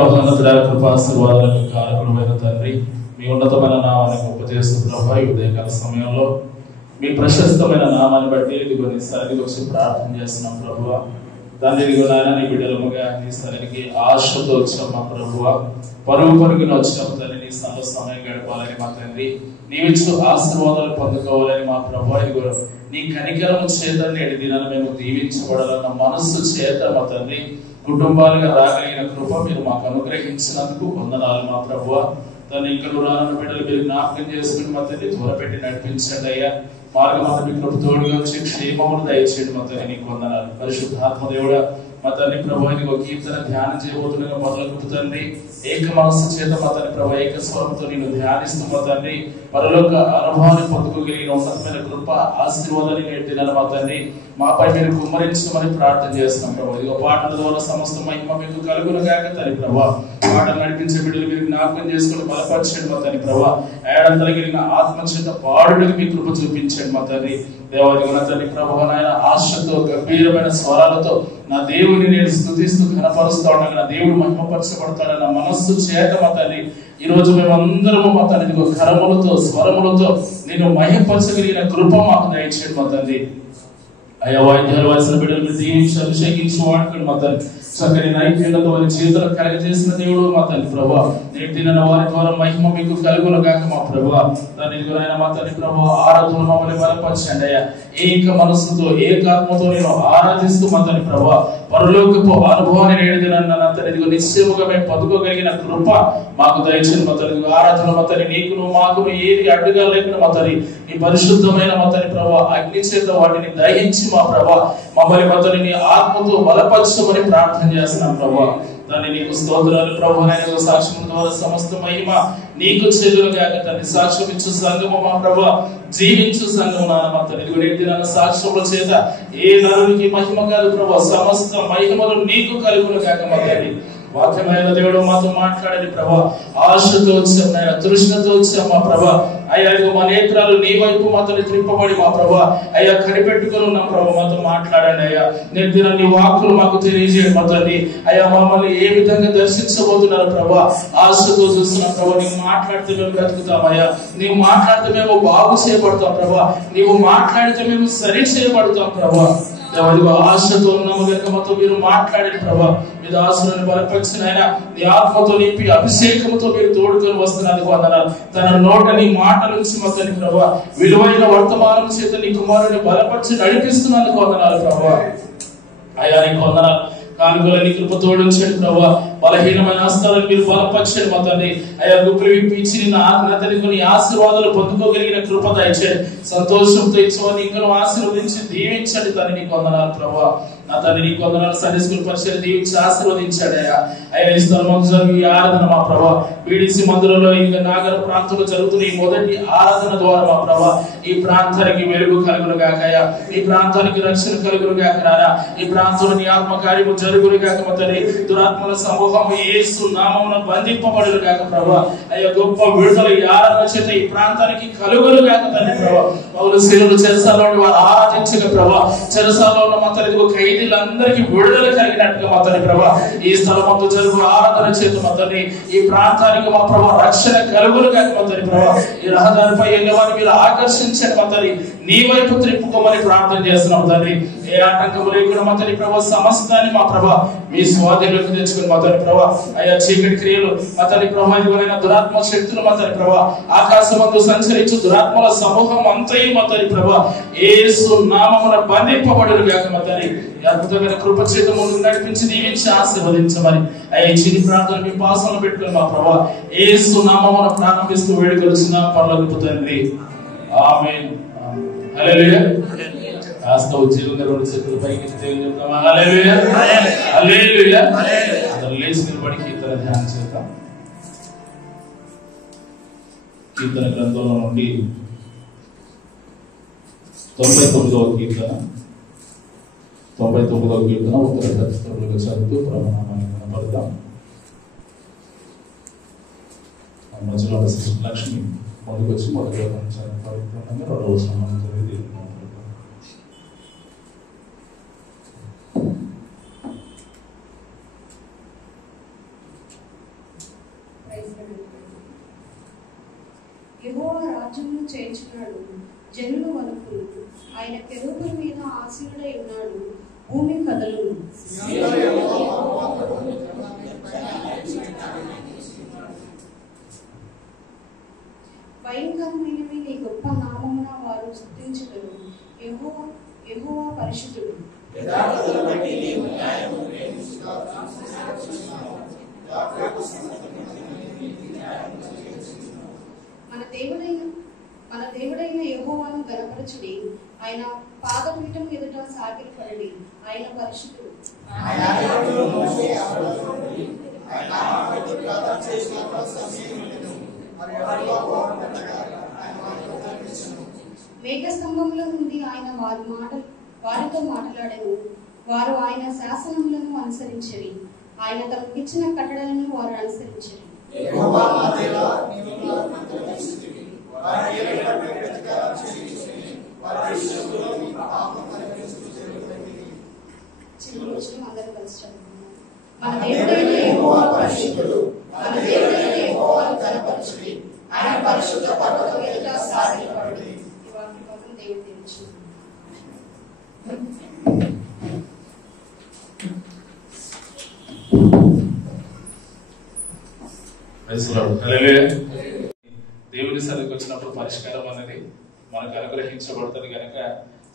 మహోన్నతుడ కృపాశీర్వాదాలకు కారకులమైన తండ్రి, మీ ఉన్నతమైన నామాన్ని గొప్ప చేస్తూ ప్రభా ఈ ఉదయకాల సమయంలో మీ ప్రశస్తమైన నామాన్ని బట్టి ఇదిగో నీ సన్నిధికి వచ్చి ప్రార్థన చేస్తున్నాం ప్రభువా. దాన్ని ఇదిగో నాయన నీ బిడ్డలముగా నీ సన్నిధికి ఆశతో వచ్చాం మా ప్రభువా. పరుగు పరుగున వచ్చినాం తండ్రి, నీ సన్నిధిలో సమయం గడపాలని మా తండ్రి, నీవిచ్చు ఆశీర్వాదాలు పొందుకోవాలని మా ప్రభువా. ఇదిగో నీ కనికరము చేత నేటి దినాన్ని మేము దీవించబడాలన్న మనస్సు చేత మా తండ్రి కుటుంబాలుగా రాగలిగిన కృప మీరు మాకు అనుగ్రహించినందుకు వందనాలు మా ప్రభువా. తను ఇక్కడ రానున్న బిడ్డలు మీరు జ్ఞాపకం చేసుకుని మా తండ్రి త్వరపెట్టి నడిపించండి అయ్యా. మార్గం మీ కృప తోడుగా వచ్చి క్షేమమును దయచేయండి మా తండ్రి, నీకు వందనాలు. పరిశుద్ధాత్మ దేవుడా మా తండ్రి ప్రభు ఒక కీర్తన ధ్యానం చేయబోతుండగా మొదలు తండ్రి ఏక మనస్సు చేత మా తండ్రి ప్రభు ఏక స్వరంతో నేను ధ్యానిస్తూ మా తండ్రి పరలోక అనుభవాన్ని పొందుకోగలిగిన ఉన్నతమైన కృప ఆశీర్వాదాన్ని నేర్పినాను మా తండ్రి మాపై మీరు కుమ్మరించమని ప్రార్థన చేస్తున్నాం ప్రభు. ఇదిగో పాటల ద్వారా సమస్త మహిమ మీకు కలుగును గాక తండ్రి ప్రభు. పాటలు నడిపించే బిడ్డలు మీరు జ్ఞాపకం చేసుకుని బలపరచండి మా తండ్రి ప్రభు. ఏడంతలు కలిగిన ఆత్మ చేత పాడుడికి మీ కృప చూపించండి మా తండ్రి. దేవాదిగో నా తండ్రి ప్రభు నాయన ఆశతో గంభీరమైన స్వరాలతో నా దేవుని నేను స్తుతిస్తూ ఘనపరుస్తూ ఉండగా నా దేవుడు మహిమపరచబడతాడన్న మనస్సు చేత మా తండ్రి ఈ రోజు మేమందరము మా తండ్రి కరములతో స్వరములతో నేను మహిమపరచగలిగిన కృప మాకు దయచేయండి మా తండ్రి. అయ్యా వాయిద్యాలు వాసిన బిడ్డలు మీరు దీవించి అభిషేకించి వాడుకోండి మా తండ్రి. చక్కని నైపుణ్యతతో వారి చేతులు కలగజేసిన దేవుడు మా తండ్రి ప్రభా. నేటి దిన వారి ద్వారా మహిమ మీకు కలుగును గాక మా ప్రభా. దాని మా తండ్రి ప్రభా ఆరాధన మమ్మల్ని బలపరచండి అయ్యా. ఏక మనస్సుతో ఏకాత్మతో నేను ఆరాధిస్తూ మా తండ్రి ప్రభా పరలోకపు అనుభవాన్ని నేటి దినాన్ని నా తండ్రి నిశ్చయముగా మేము పొందుకోగలిగిన కృప మాకు దయచేయండి మా తండ్రి. ఆరాధన మా తండ్రి నీకును మాకును ఏది అడ్డుగా లేకుండా మా తండ్రి నీ పరిశుద్ధమైన మా తండ్రి ప్రభా అగ్ని చేత వాటిని దహించి మా ప్రభా మమ్మల్ని మా తండ్రి నీ ఆత్మతో బలపరచమని ప్రార్థన చేస్తున్నాం ప్రభా. దాన్ని నీకు స్తోత్రాలు ప్రభు. సాక్ష్యం ద్వారా సమస్త మహిమ నీకు చెల్లును గాక తండ్రి. సాక్ష్యం ఇచ్చు సంఘము మా ప్రభు జీవించు సంఘము నాన్న తండ్రి సాక్ష్యముల చేత ఏ నరునికి మహిమ కాదు ప్రభు. సమస్త మహిమలు నీకు కలుగును గాక మా తండ్రి. వాక్యమైన దేవుడు మాతో మాట్లాడండి ప్రభా. ఆశతో వచ్చాం నాయన, తృష్ణతో వచ్చాం మా ప్రభా. అయ్యా మా నేత్రాలు నీ వైపు మాతో త్రిప్పబడి మా ప్రభా అయ్యా కనిపెట్టుకుని ఉన్నాం ప్రభా. మాతో మాట్లాడండి అయ్యా. నేను నీ వాక్కులు మాకు తెలియజేయండి మా తండ్రి. అయ్యా మమ్మల్ని ఏ విధంగా దర్శించబోతున్నారు ప్రభా ఆశతో చూస్తున్నాం ప్రభా. నీవు మాట్లాడితే మేము బ్రతుకుతామయ్యా. నీవు మాట్లాడితే మేము బాగు చేయబడతాం ప్రభా. నీవు మాట్లాడితే మేము సరి చేయబడతాం ప్రభా. ఆశతో ఉన్నాము కనుక మాతో మీరు మాట్లాడిన ప్రభా. మీ దాసులను బలపరిచిన ఆయన నీ ఆత్మతో నింపి అభిషేకంతో మీరు తోడుకొని వస్తున్నందుకు వందనాలు. తన నోట నీ మాట నుంచి మొత్తాన్ని ప్రభా విలువైన వర్తమానం చేత నీ కుమారుని బలపరిచి నడిపిస్తున్నందుకు వందనాలు ప్రభా. అయ్యా నీకు వందనాలు. కానుకల నీ కృప తోడించండి ప్రభా. బలహీనమైన హస్తాలను మీరు బలపరచండి మా తండ్రి. అయ్యా గుప్పిలు విప్పించి నీ ఆశీర్వాదాలు పొందుకోగలిగిన కృప దయచేయండి. సంతోషంతో ఇచ్చవని ఇంకా ఆశీర్వదించి దీవించండి తండ్రి. నీకు వందనాలు ప్రభా. నా తండ్రి నీకు వందనాలు. సండే స్కూల్ పరిచయం దీవించి ఆశీర్వదించాడు అయ్యా. అయ్యా ఈ స్థలం జరిగి ఆరాధన మా ప్రభా బీడీసీ మందిరంలో ఇంకా నాగర ప్రాంతంలో జరుగుతున్న ఈ మొదటి ఆరాధన ద్వారా మా ప్రభా ఈ ప్రాంతానికి వెలుగు కలుగును గాక అయ్యా. ఈ ప్రాంతానికి రక్షణ కలుగును గాక నాయన. ఈ ప్రాంతంలో నీ ఆత్మకార్యము జరుగును గాక మా తండ్రి. దురాత్మల సమూహము యేసు నామమున బంధింపబడును గాక ప్రభా. అయ్యా గొప్ప విడుదల ఈ ఆరాధన చేత ఈ ప్రాంతానికి కలుగును గాక తండ్రి ప్రభా. పౌలు శీలులు చెరసాలలో వారు ఆరాధించక ప్రభా చెరసాలలో ఉన్న మా తండ్రి ఖైదీలందరికీ విడుదల కలిగినట్టుగా మా తండ్రి ప్రభా ఈ స్థలమంతా జరుగు ఆరాధన చేత మా తండ్రి ఈ ప్రాంతానికి మా ప్రభా రక్షణ కలుగును గాక మా తండ్రి ప్రభా. ఈ రహదారిపై వెళ్ళే వారిని మీరు ఆకర్షించండి మా తండ్రి. నీ వైపు త్రిప్పుకోమని ప్రార్థన చేస్తున్నాం తండ్రి. ఏ ఆటంకము లేకుండా మా తండ్రి ప్రభా సమస్తాన్ని మా ప్రభా మీ స్వాధీనంలోకి తెచ్చుకుని మా తండ్రి ప్రభా అయ్యా చీకటి క్రియలు మా తండ్రి ప్రభా ఇదిగోనైనా దురాత్మ శక్తులు మా తండ్రి ప్రభా ఆకాశమందు సంచరించు దురాత్మల సమూహం అంతయు మా తండ్రి ప్రభా యేసు నామమున బంధింపబడును గాక మా తండ్రి. అద్భుతమైన కృప చేత ముందుకు నడిపించి దీవించి ఆశీర్వదించమని అయ్యా చిన్ని ప్రార్థన మీ పాసనలో పెట్టుకుని మా ప్రభా యేసు నామమున ప్రారంభిస్తూ వేడుకొలుచున్నాం పరలోకపు తండ్రి. ఆమేన్. హల్లెలూయా. కాస్త ఉజ్జీలంగా రెండు చేతులు పైకి చెప్తామా? హల్లెలూయా హల్లెలూయా. అందరూ లేచి నిలబడి కీర్తన ధ్యానం చేద్దాం. కీర్తన గ్రంథంలో నుండి 99వ కీర్తన 99వ కీర్తన ఉత్తర ఖచ్చితంగా చదువుతూ ప్రమాణాన్ని కనపడదాం. మధ్యలో లక్ష్మి మొదటికి వచ్చి మొదటి రెండవ సమానం జరిగింది. యెహోవా రాజ్యమును చేర్చున్నాడు, జనులు వణుకును. ఆయన కెరూబుల మీద ఆసీనుడై ఉన్నాడు, భూమి కదలును. భయంకరమైనవి నీ గొప్ప నామమున వారు స్తుతించుదురు. యెహోవా పరిశుద్ధుడు. మన దేవుడైన యెహోవాను గణపరచుడి. ఆయన పాదపీఠం ఎదుట సాగిలపడండి. ఆయన పరిశుద్ధుడు. మేఘస్తంభంలో నుండి ఆయన వారితో మాట్లాడెను. వారు ఆయన శాసనములను అనుసరించిరి. ఆయన తమకిచ్చిన కట్టడలను వారు అనుసరించిరి. అందరూ కలిసి చదువుకున్నాం. మన దేవుడైన యెహోవా పరిశుద్ధుడు. మన దేవుడైన యెహోవాను గణపరచుడి. ఆయన పరిశుద్ధ పర్వతం ఎదుట సాగిలపడుడి. ఈ వాక్య భాగం దేవుడు దీవించును. దేవుని సన్నిధికి వచ్చినప్పుడు పరిష్కారం అనేది మనకు అనుగ్రహించబడుతుంది కనుక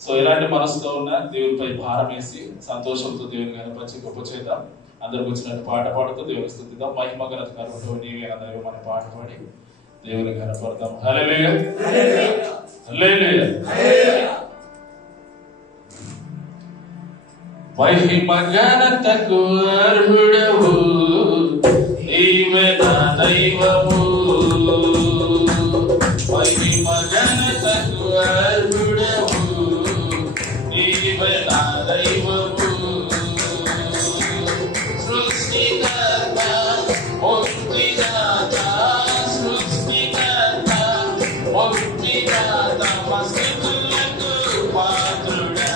సో ఎలాంటి మనసుతో ఉన్నా దేవునిపై భారం వేసి సంతోషంతో దేవుని కనపరిచి గొప్ప చేద్దాం. అందరికి వచ్చినట్టు పాట పాడుతూ దేవుని స్తుతిద్దాం. మహిమ ఘనత కలుగుతూ నీవే అందరూ మన పాట పాడి దేవుని కనపడతాం. హల్లెలూయా హల్లెలూయా. మహిమ ఘనతకు అర్హుడవు నీవే నా దైవము. మహిమ ఘనతకు అర్హుడవు నీవే నా దైవము. సృష్టికర్త ముక్తిదాత సృష్టికర్త ముక్తిదాత మస్తుతులకు పాత్రుడా.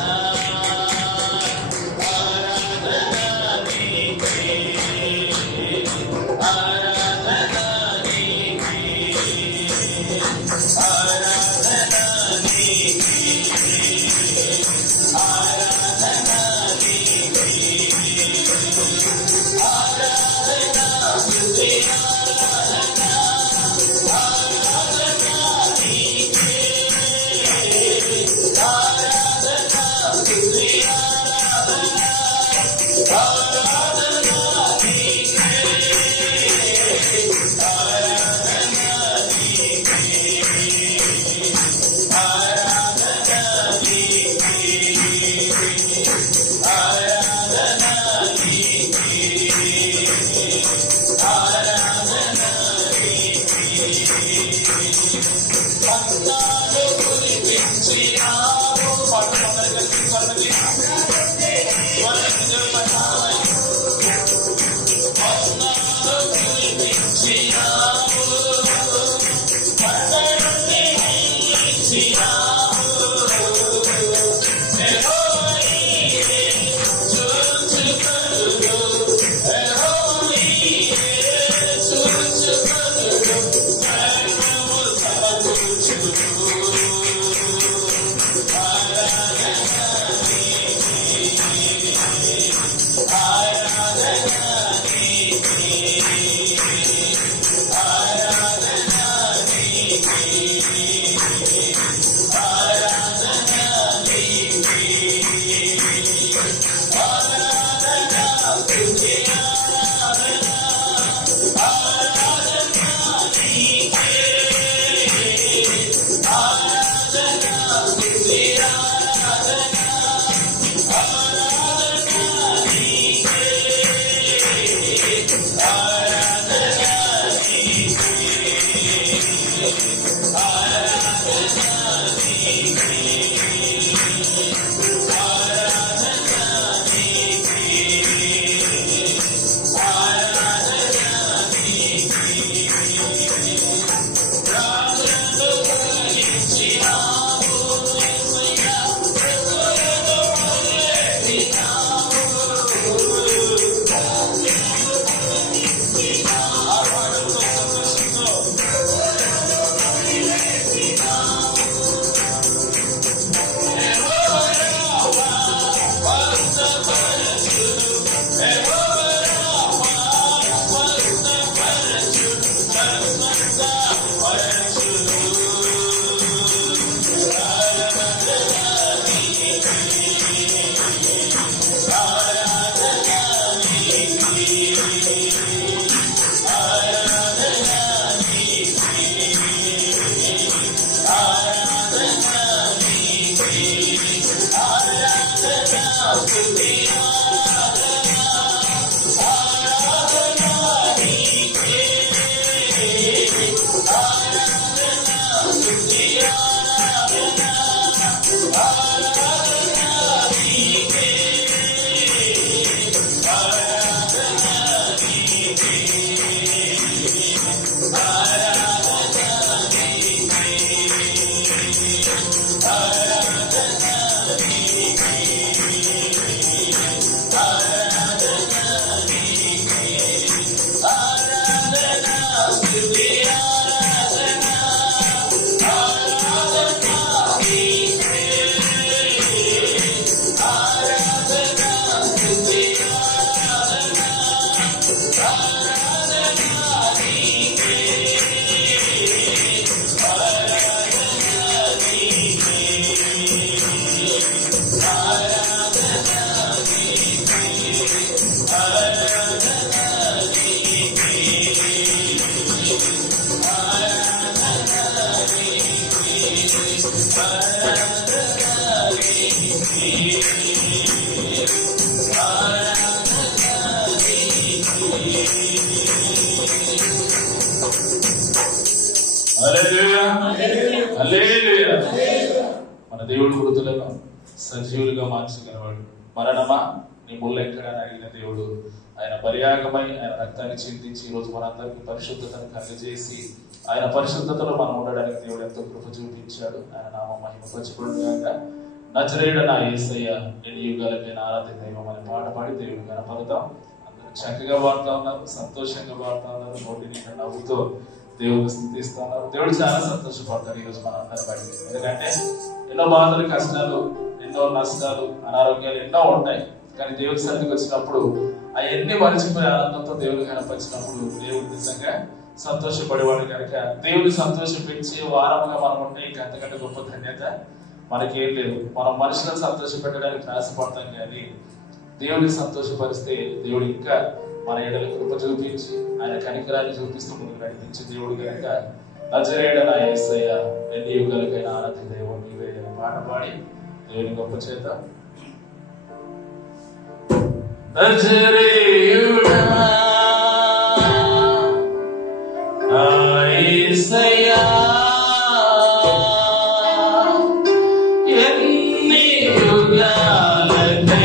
హల్లెలూయా హల్లెలూయా. మన దేవుడు మృతులను సజీవులుగా మార్చగలవాడు. మరణమా నీ ముళ్ళు ఎక్కడ అడిగిన దేవుడు ఆయన బలియాగమై ఆయన రక్తాన్ని చిందించి ఈ రోజు మనందరికీ పరిశుద్ధతను కలుగజేసి ఆయన పరిశుద్ధతలో మనం ఉండడానికి దేవుడు ఎంతో కృప చూపించాడు. ఆయన నామం మహిమపరచబడుగాక. నజరేయుడు నా యేసయ్య ఎన్ని యుగాలకైనా ఆరాధ్య దైవం అని పాట పాడి దేవుని కనపడతాం. అందరూ చక్కగా పాడుతా ఉన్నారు, సంతోషంగా పాడుతా ఉన్నారు, నోటి నిండా నవ్వుతో దేవుని స్థుతిస్తా ఉన్నారు. దేవుడు చాలా సంతోషపడతాడు ఈరోజు మనందరి బట్టి. ఎందుకంటే ఎన్నో బాధలు, కష్టాలు, ఎన్నో నష్టాలు, అనారోగ్యాలు ఎన్నో ఉంటాయి. కానీ దేవుడి సన్నిధికి వచ్చినప్పుడు అవన్నీ మరిచిపోయి ఆనందంతో దేవుని కనపరిచినప్పుడు దేవుడు నిజంగా సంతోషపడేవాడు కనుక దేవుని సంతోషపెట్టే వారముగా మనం ఉంటే ఇంకా అంతకంటే గొప్ప ధన్యత మనకేం లేదు. మనం మనుషులను సంతోషపెట్టడానికి ఆశపడతాం కానీ దేవుడిని సంతోషపరిస్తే దేవుడు ఇంకా మన ఎడల కృప చూపించి ఆయన కనికరాన్ని చూపిస్తూ ముందుకు నడిపించే దేవుడు కనుక నజరేయుడు నా యేసయ్య ఎన్ని యుగాలకైనా ఆరాధ్య దైవం నీవే అని పాట పాడి దేవుని గొప్ప చేత నజరేయుడా నా యేసయ్యా ఎన్ని యుగాలకైనా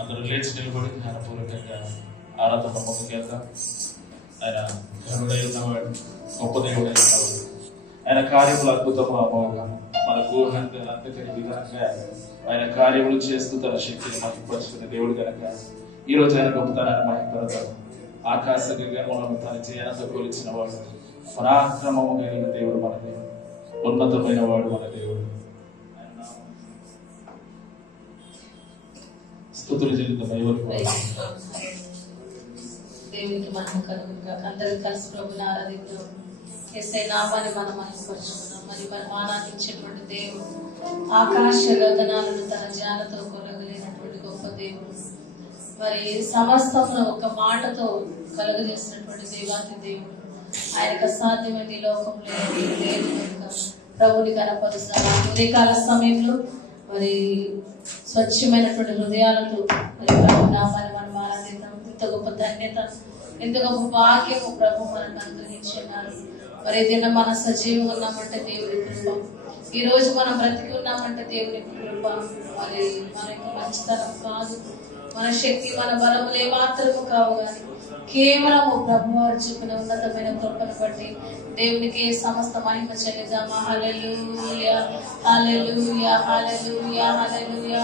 అందరూ లేచి నిలబడి జ్ఞానపూర్వకంగా ఆరాధన మొక్క చేద్దాం. ఆయన కరుడై ఉన్నవాడు, గొప్ప దేవుడై ఉన్నవాడు. ఆయన కార్యములు అద్భుతము అమోఘం. మనకు అంతకని విధానంగా ఆయన కార్యములు చేస్తూ తన శక్తిని మహిమపరుచుకునే దేవుడు కనుక ఈ రోజు ఆయన గొప్పతనాన్ని మహిమపడతాం. ఆకాశ గగనములను తన జయంతో కొలిచిన వాడు, పరాక్రమము కలిగిన దేవుడు మన దేవుడు, ఉన్నతమైన వాడు మన దేవుడు. స్తుతులు చెల్లింది దేవునికి మనం కలుగుగా అందరూ కలిసి ప్రభుని ఆరాధిద్దాం. యేసయ్య నామాన్ని మనం మహిమపరుచుకున్నాం. మరి మనం ఆరాధించేటువంటి దేవుడు ఆకాశ గగనాలను తన జ్ఞానతో కొలగలేనటువంటి గొప్ప దేవుడు. మరి సమస్తమును ఒక మాటతో కలుగజేసినటువంటి దేవాతి దేవుడు. ఆయనకు అసాధ్యమైన ఈ లోకంలో లేదు కనుక ప్రభుని కనపరుస్తాం. ఉదయకాల సమయంలో మరి స్వచ్ఛమైనటువంటి హృదయాలతో మరి ప్రభు నామాన్ని మనం ఆరాధిద్దాం. ఇంత గొప్ప ధన్యత, ఎంత గొప్ప భాగ్యము ప్రభు మనకు అనుగ్రహించున్నారు. మరి ఏదైనా మన సజీవంగా ఉన్నామంటే దేవుని కృప. ఈ రోజు మనం బ్రతికి ఉన్నామంటే దేవుని కృప. మరి మన యొక్క మంచితనం కాదు, మన శక్తి, మన బలములు ఏమాత్రము కావు, కానీ కేవలము ప్రభు వారు చూపిన ఉన్నతమైన కృపను బట్టి దేవునికి సమస్త మహిమ చెల్లిద్దామా. హల్లెలూయా, హల్లెలూయా, హల్లెలూయా, హల్లెలూయా.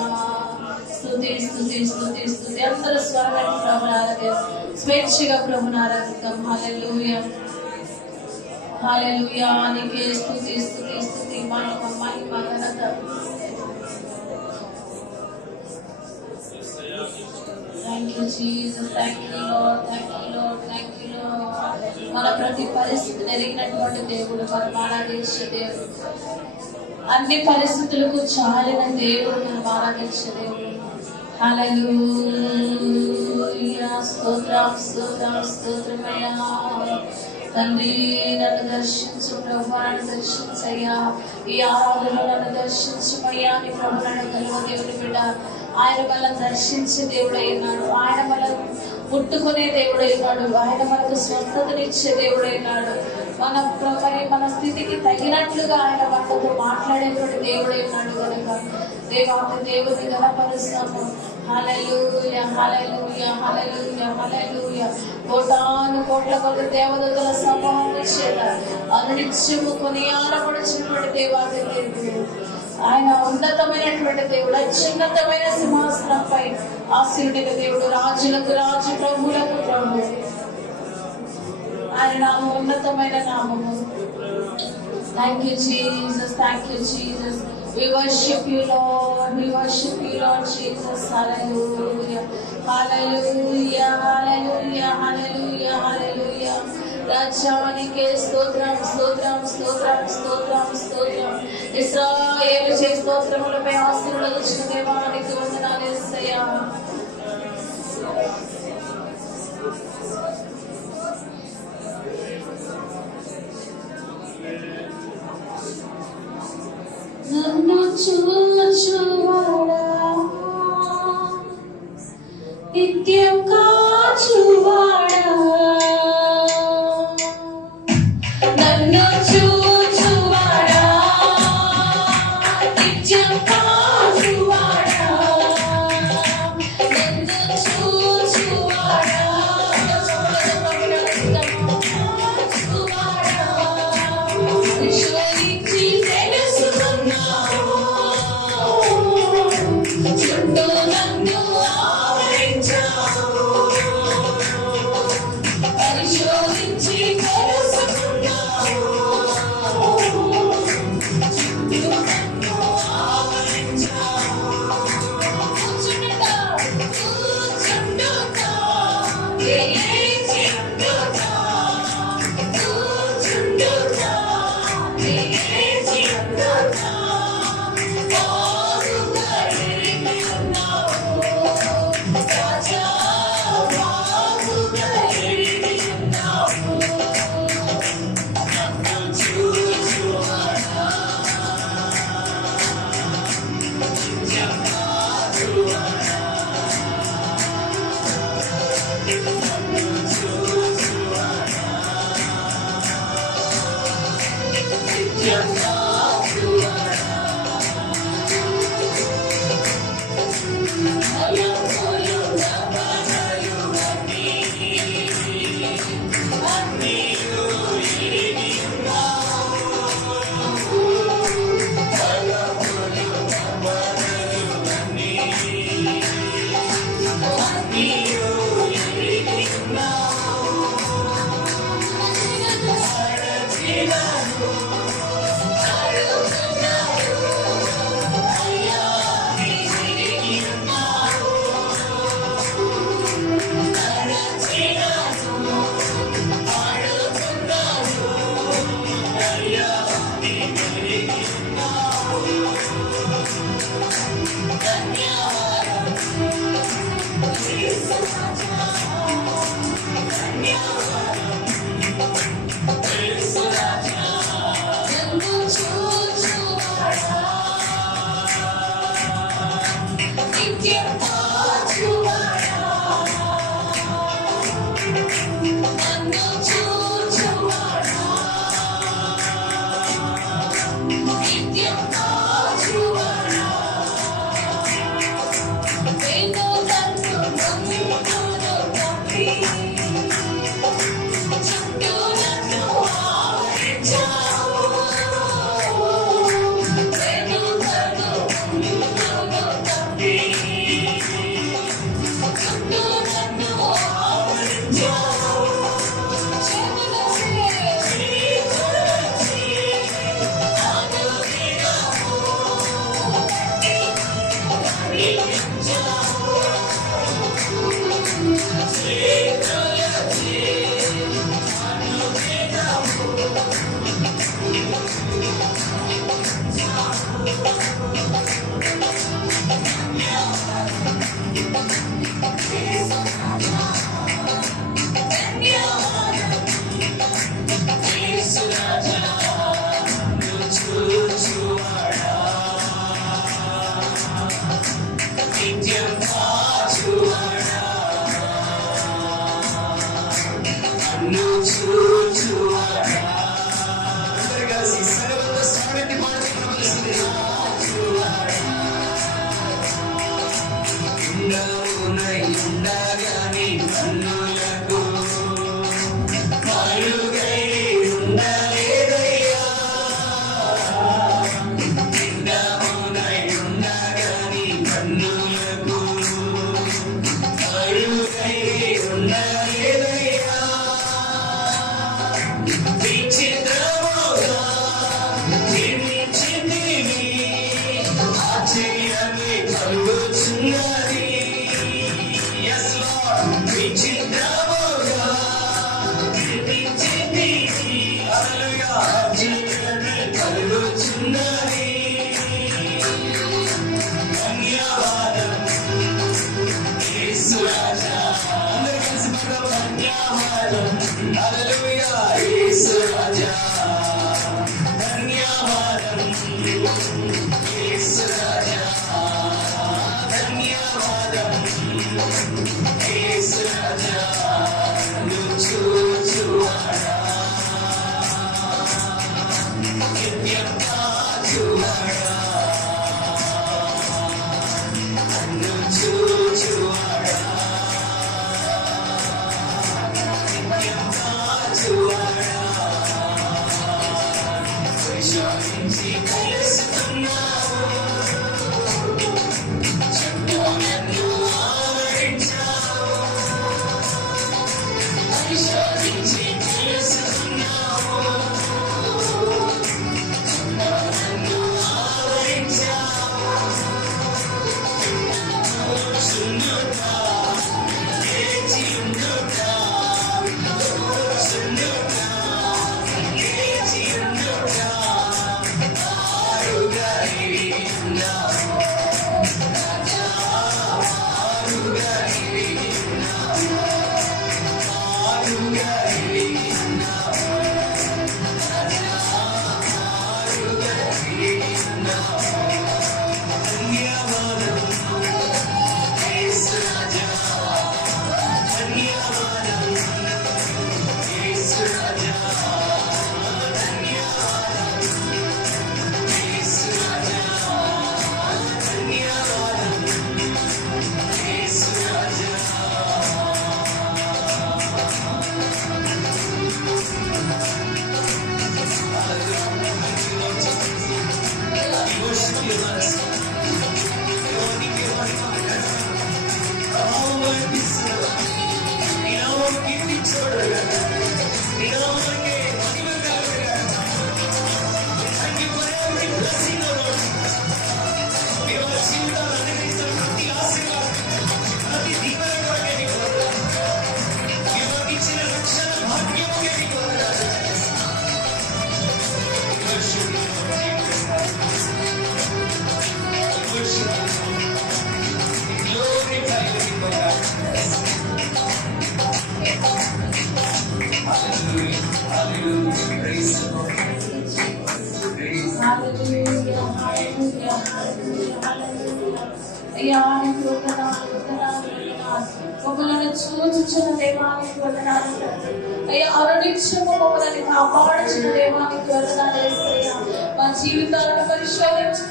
స్తుతి స్తుతి స్తుతి స్తుతి. అందరూ స్వరమైన ప్రభుని ఆరాధిద్దాం. స్వేచ్ఛగా ప్రభుని ఆరాధిద్దాం. హల్లెలూయా, హల్లెలూయా. నీకే స్తుతి స్తుతి స్తుతి, మహిమ మహిమ ఘనత. Thank you Jesus, thank you Lord, thank you Lord, thank you Lord. మన ప్రతి పరిస్థితిని ఎరిగినటువంటి దేవుడు, మనం ఆరాధించే దేవుడు. అన్ని పరిస్థితులకు చాలిన దేవుడు, మనం ఆరాధించే దేవుడు. హల్లెలూయా, స్తోత్రం స్తోత్రం స్తోత్రమయ్యా. తండ్రి నన్ను దర్శించు ప్రభు, నన్ను దర్శించయ్యా. ఈ ఆరాధనలో నన్ను దర్శించమయ్యా. నీ ప్రభు నన్ను కలువ దేవుని బిడ్డ. ఆయన వల్ల దర్శించే దేవుడై ఉన్నాడు. ఆయన వల్ల ముట్టుకునే దేవుడై ఉన్నాడు. ఆయన మనకు స్వస్థతనిచ్చే దేవుడై ఉన్నాడు. మన స్థితికి తగినట్లుగా ఆయన మనతో మాట్లాడేటువంటి దేవుడై ఉన్నాడు కనుక దేవాతి దేవుని గణపరుస్తాము. హల్లెలూయా, హల్లెలూయా, హల్లెలూయా, హల్లెలూయా. కోటాను కోట్ల కొద్ది దేవదూతల సమూహం చేత అనునిత్యము కొనియాడబడుచున్నటువంటి దేవాతి దేవుడు. ఆయన ఉన్నతమైనటువంటి దేవుడు, అత్యున్నతమైన సింహాసనంపై ఆసీనుడైన దేవుడు, రాజులకు రాజు, ప్రభువులకు ప్రభు. ఆయన నామం ఉన్నతమైన నామము. Thank you Jesus, thank you Jesus. We worship you Lord, we worship you Lord Jesus. Hallelujah, hallelujah, hallelujah, hallelujah, hallelujah. రాజ్యానికే స్తోత్రం స్తోత్రం స్తోత్రం స్తోత్రం స్తోత్రం. ఇశ్రాయేలు చే స్తోత్రములపై ఆశీర్వదించిన దేవానికి వందనాలు యేసయ్యా. నన్ను చూచువాడా, నిత్యం కాచువాడా, నన్ను చూచువాడా, నిత్యం కాచువాడా, నన్ను చూచువాడా, విశ్వరించి తెలుసుకున్నావు, చుట్టూ నన్ను ఆవరించావు. Shall అయ్యా నీకు వందనాలు, వందనాలు, వందనాలు. మమ్మల్ని చూచుచున్న దేవానికి వందనాలు తండ్రి. అయ్యా అనునిత్యము మమ్మల్ని కాపాడుచున్న దేవానికి వందనాలు యేసయ్యా. మా జీవితాలను పరిశోధించి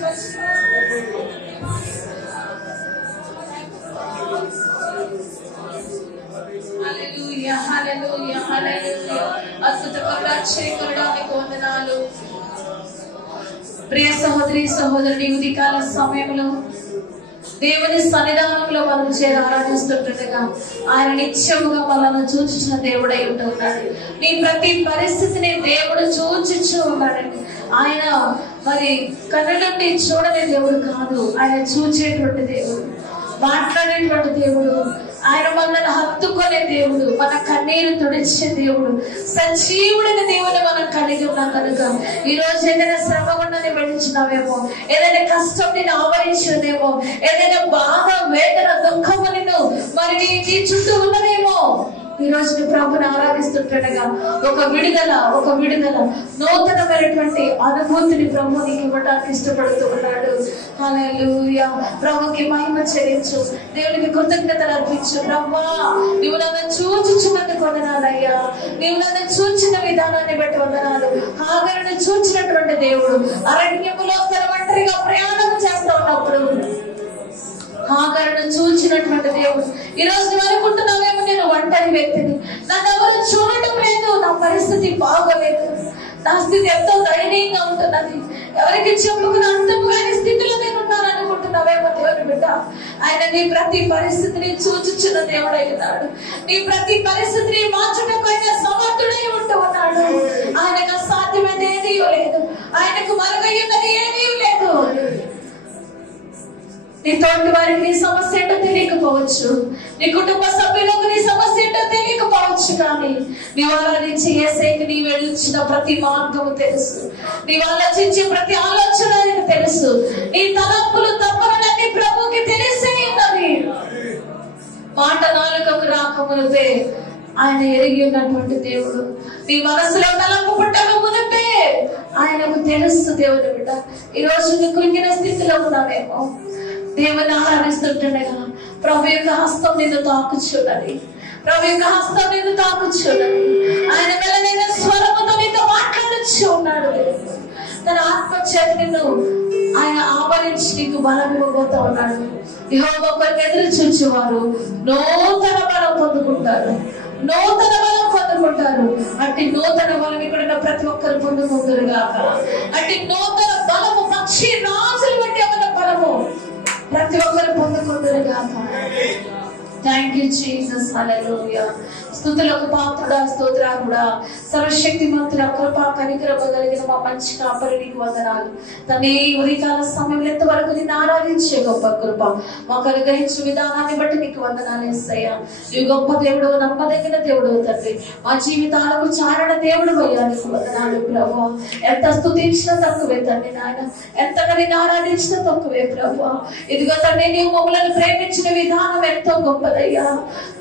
హల్లెలూయా, హల్లెలూయా, హల్లెలూయా. అద్భుతంగా ప్రత్యేకడానికి వందనాలు. ప్రియ సహోదరి సహోదరుని ఉదయకాల సమయంలో దేవుని సన్నిధానంలో మనం చేరి ఆరాధిస్తుండగా ఆయన నిత్యముగా మనల్ని చూచుచున్న దేవుడై ఉంటున్నాడు. నీ ప్రతి పరిస్థితిని దేవుడు చూచుచూ ఉన్నాడండి. ఆయన మరి కన్ను నుండి చూడని దేవుడు కాదు, ఆయన చూచేటువంటి దేవుడు, మాట్లాడేటువంటి దేవుడు, ఆయన మనల్ని హత్తుకునే దేవుడు, మన కన్నీరు తుడిచే దేవుడు, సజీవుడైన దేవుని మనం కలిగి ఉన్నాం కనుక ఈ రోజు ఏదైనా శ్రమ ఉండని వెళ్ళించినావేమో, ఏదైనా కష్టం నేను ఆవరించినదేమో, ఏదైనా బాధ వేదన దుఃఖము నిన్ను మరి నీ చుట్టూ ఉన్నదేమో, ఈ రోజు నీ ప్రభుని ఆరాధిస్తుండగా ఒక విడుదల నూతనమైనటువంటి అనుభూతిని ప్రభు నీకు ఇవ్వడానికి ఇష్టపడుతూ ఉన్నాడు. హల్లెలూయా. ప్రభుకి మహిమ చెల్లించు, దేవునికి కృతజ్ఞతలు అర్పించు. ప్రభా నీవు నన్ను చూచుచున్నందుకు వందనాలయ్యా, నీవు నన్ను చూచిన విధానాన్ని బట్టి వందనాలు. హాగరుని చూచినటువంటి దేవుడు అరణ్యములో తన ఒంటరిగా ప్రయాణం చేస్తూ ఉన్నప్పుడు హాగరును చూచినటువంటి దేవుడు. ఈ రోజు నువ్వు అనుకుంటున్నావేమో నేను ఒంటరి వ్యక్తిని, నన్ను ఎవరు చూడటం లేదు, నా పరిస్థితి బాగోలేదు, నా స్థితి ఎంతో దయనీయంగా ఉంటున్నది, ఎవరికి చెప్పుకుని అర్థముగాని స్థితిలో నేను ఉన్నాను అనుకుంటున్నావేమో దేవుని బిడ్డ. ఆయన నీ ప్రతి పరిస్థితిని చూచుచున్న దేవుడై ఉన్నాడు. నీ ప్రతి పరిస్థితిని మార్చడానికి ఆయన సమర్థుడై ఉంటూ ఉన్నాడు. ఆయనకు అసాధ్యమైనది ఏదీ లేదు, ఆయనకు మరుగయ్యున్నది ఏదీ లేదు. నీ తోటి వారికి నీ సమస్య ఏంటో తెలియకపోవచ్చు, నీ కుటుంబ సభ్యులకు నీ సమస్య ఏంటో తెలియకపోవచ్చు, కానీ నీవు ఆరాధించి యేసయ్యకి నీవు వెళ్ళించిన ప్రతి మార్గము తెలుసు, నీవు ఆలోచించే ప్రతి ఆలోచన నీకు తెలుసు, నీ తలంపులు తప్పనన్నీ ప్రభువుకి తెలిసే ఉన్నవి. మాట నాలుకకు రాకమునిపే ఆయన ఎరిగి ఉన్నటువంటి దేవుడు. నీ మనసులో తలంపు పుట్టక మునిపే ఆయనకు తెలుసు. దేవుని బిడ్డ ఈ రోజు నీ కృంగిన స్థితిలో ఉన్నావేమో, దేవుని ఆరాధిస్తుండగా ప్రభు యొక్క హస్తం నిన్ను తాకుచున్నది, ప్రభు యొక్క హస్తం నిన్ను తాకుచున్నది. ఆయన మెల్లనైన స్వరముతో నీతో మాట్లాడుచు ఉన్నాడు. తన ఆత్మ చేత నిన్ను ఆయన ఆవరించి నీకు బలం ఇవ్వబోతూ ఉన్నాడు. యెహోవా కొరకు ఎదురు చూచేవారు నూతన బలం పొందుకుంటారు, నూతన బలం పొందుకుంటారు. అట్టి నూతన బలం ఇక్కడ ప్రతి ఒక్కరు పొందుకుంటారుగాక. అట్టి నూతన బలము పక్షి రాజులు వంటి ఏమన్నా బలము ప్రతి ఒక్కరు పొందుకుంటారుగాక. Thank you Jesus. హల్లెలూయా. స్తుతులకు పాత్రుడా, స్తోత్రాకుడా, సర్వశక్తి మంతుడా, కృపా కనికరమ కలిగిన మా మంచి కాపరి నీకు వందనాలు తండ్రి. ఉదయకాల సమయంలో ఎంతవరకు నిన్ను ఆరాధించే గొప్ప కృప మాకు అనుగ్రహించే విధానాన్ని బట్టి నీకు వందనాలు యేసయ్యా. నీవు గొప్ప దేవుడు, నమ్మదగిన దేవుడు తండ్రి. మా జీవితాలకు చారణ దేవుడు అయ్యా, నీకు వందనాలు ప్రభువా. ఎంత స్తుతించినా తక్కువే తండ్రి నాయన, ఎంతగా నిన్ను ఆరాధించినా తక్కువే ప్రభువా. ఇదిగో తండ్రి నీవు మమ్మల్ని ప్రేమించిన విధానం ఎంతో గొప్పదయ్యా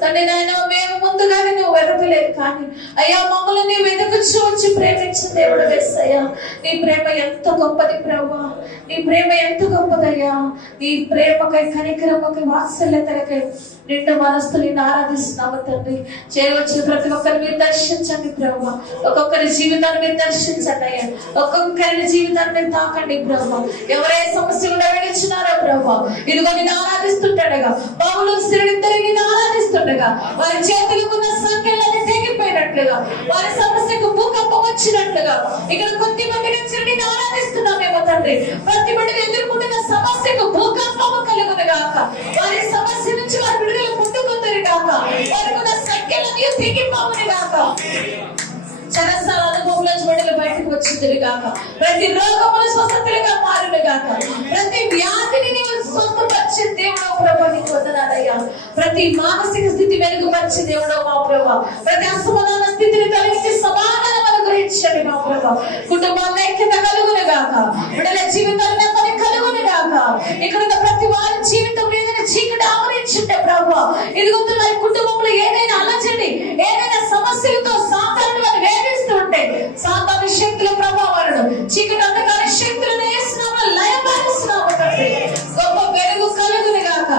తండ్రి నాయన. మేము ముందుగానే నువ్వు వెతకలేదు, కానీ అయ్యా మమ్మల్ని నీవు వెతుకుచూ వచ్చి ప్రేమించిన దేవుడు యేసయ్యా. నీ ప్రేమ ఎంత గొప్పది ప్రభువా, నీ ప్రేమ ఎంత గొప్పదయ్యా. నీ ప్రేమకై, కనికరమకై, వాత్సల్యతకై నిండు మనస్సు నిన్ను ఆరాధిస్తున్నాము తండ్రి. చేయవచ్చిన ప్రతి ఒక్కరిని మీరు దర్శించండి ప్రభువా. ఒక్కొక్కరి జీవితాన్ని మీరు దర్శించండి అయ్యా, ఒక్కొక్కరి జీవితాన్ని మీరు తాకండి ప్రభువా. ఎవరే సమస్య కూడా వెళ్ళిచ్చినారో ప్రభువా, ఇదిగో నిన్ను ఆరాధిస్తుండగా పౌలు శిరుడిద్దరు నిన్ను ఆరాధిస్తుండగా వారి చేతులకు ఉన్న సంఖ్యలన్నీ తెగిపోయినట్లుగా, వారి సమస్యకు భూకంపం వచ్చినట్లుగా ఇక్కడ కొద్ది మందిగా నిన్ను ఆరాధిస్తున్నామేమో తండ్రి. ప్రతి మంది ఎదుర్కొంటున్న సమస్యకు భూకంపము కలుగునుగాక, వారి సమస్య నుంచి వారి విడుదల పొందుకుందరు గాక, వారికి ఉన్న సంఖ్యలన్నీ తెగిపోవును గాక, చరస్థల అనుభవంలో విడుదల బయటకు వచ్చింది గాక, ప్రతి రోగములు స్వస్థతలుగా మారును గాక, ప్రతి వ్యాధిని నీవు స్వస్థపరిచే దేవుడు ప్రభు నీకు వందనాలయ్యా. ప్రతి మానసిక స్థితి మెరుగుపరిచే దేవుడు మా ప్రభు, ప్రతి అసమాధాన స్థితిని కలిగించి సమాధానం అనుగ్రహించండి మా ప్రభు. కుటుంబాల ఐక్యత కలుగును గాక, విడుదల జీవితాలు నెమ్మది కలుగును గాక. ఇక్కడ ప్రతి వారి జీవితం ఏదైనా చీకటి ఆవరించుంటే ప్రభు, ఇదిగొద్దు వారి కుటుంబంలో ఏదైనా అలజడి, ఏదైనా సమస్యలతో సాతాను వారు వేధిస్తుంటే సాతాను శక్తుల ప్రభావాలను, చీకటి అంధకార శక్తులను వేస్తున్నాము, లయపరుస్తున్నాము తండ్రి. గొప్ప వెలుగు కలుగును గాక,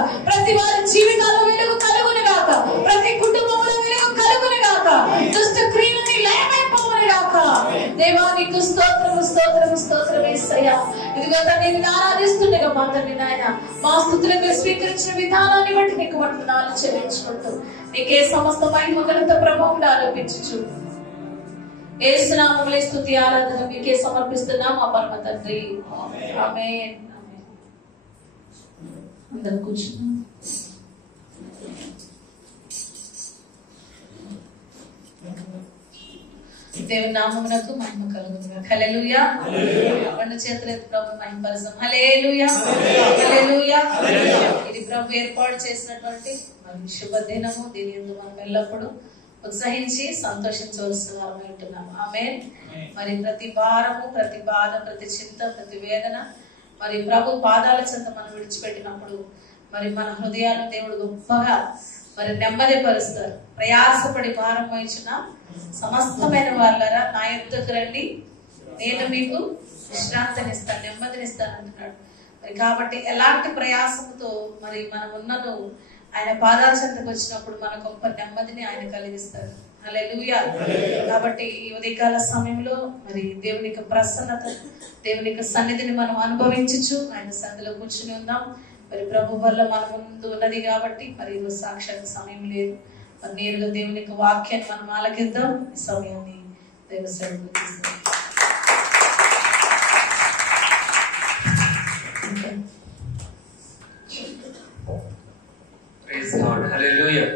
స్తోత్రము స్తోత్రం యేసయ్యా. ఇదిగో తండ్రి నిన్ను ఆరాధిస్తుండగా మా తండ్రి నాయన మా స్తుతులు మీరు స్వీకరించిన విధానాన్ని బట్టి నీకు వందనాలు చెల్లించుకుంటూ నీకే సమస్త మహిమ ఘనత ప్రభావం ఆరోపించు యేసు నామములో స్తుతి ఆరాధన మీకే సమర్పిస్తున్నాం మా పరమ తండ్రి. ఆమేన్. అందరం కూర్చున్నాం. దేవుని నామమునకు మహిమ కలుగునుగా. హల్లెలూయా. రెండు చేతులు ఎత్తి ప్రభు మహిమపరచం. హల్లెలూయా హల్లెలూయా. ఇది ప్రభు ఏర్పాటు చేసినటువంటి శుభదినము. దీని యందు మనం ఎల్లప్పుడూ ఉత్సహించి సంతోషించవలసిన ఉంటున్నాము. ఆమేన్. మరి ప్రతి భారము, ప్రతి బాధ, ప్రతి చింత, ప్రతి వేదన మరి ప్రభు పాదాల చెంత మనం విడిచిపెట్టినప్పుడు మరి మన హృదయాన్ని దేవుడు గొప్పగా మరి నెమ్మది పరుస్తారు. ప్రయాసపడి భారం వహించిన సమస్తమైన వాళ్ళరా నా యొద్దకు రండి, నేను మీకు విశ్రాంతినిస్తాను, నెమ్మదినిస్తాను అంటున్నాడు. మరి కాబట్టి ఎలాంటి ప్రయాసంతో మరి మనం ఉన్నను ఆయన పాదాల చెంతకు వచ్చినప్పుడు మన గొప్ప నెమ్మదిని ఆయన కలిగిస్తాడు. హల్లెలూయా. కాబట్టి ఈ ఉదయకాల సమయంలో మరి దేవుని యొక్క ప్రసన్నత, దేవుని యొక్క సన్నిధిని మనం అనుభవించచ్చు ఆయన సన్నిధిలో కూర్చుని ఉందాం. మరి ప్రభు వల్ల మన ముందు ఉన్నది కాబట్టి మరి ఈరోజు సాక్షాత్ సమయం లేదు. మరి నేరుగా దేవుని యొక్క వాక్యాన్ని మనం ఆలకిద్దాం. ఈ సమయాన్ని దైవ సేవకులు తీసుకుందాం. Praise God. Hallelujah.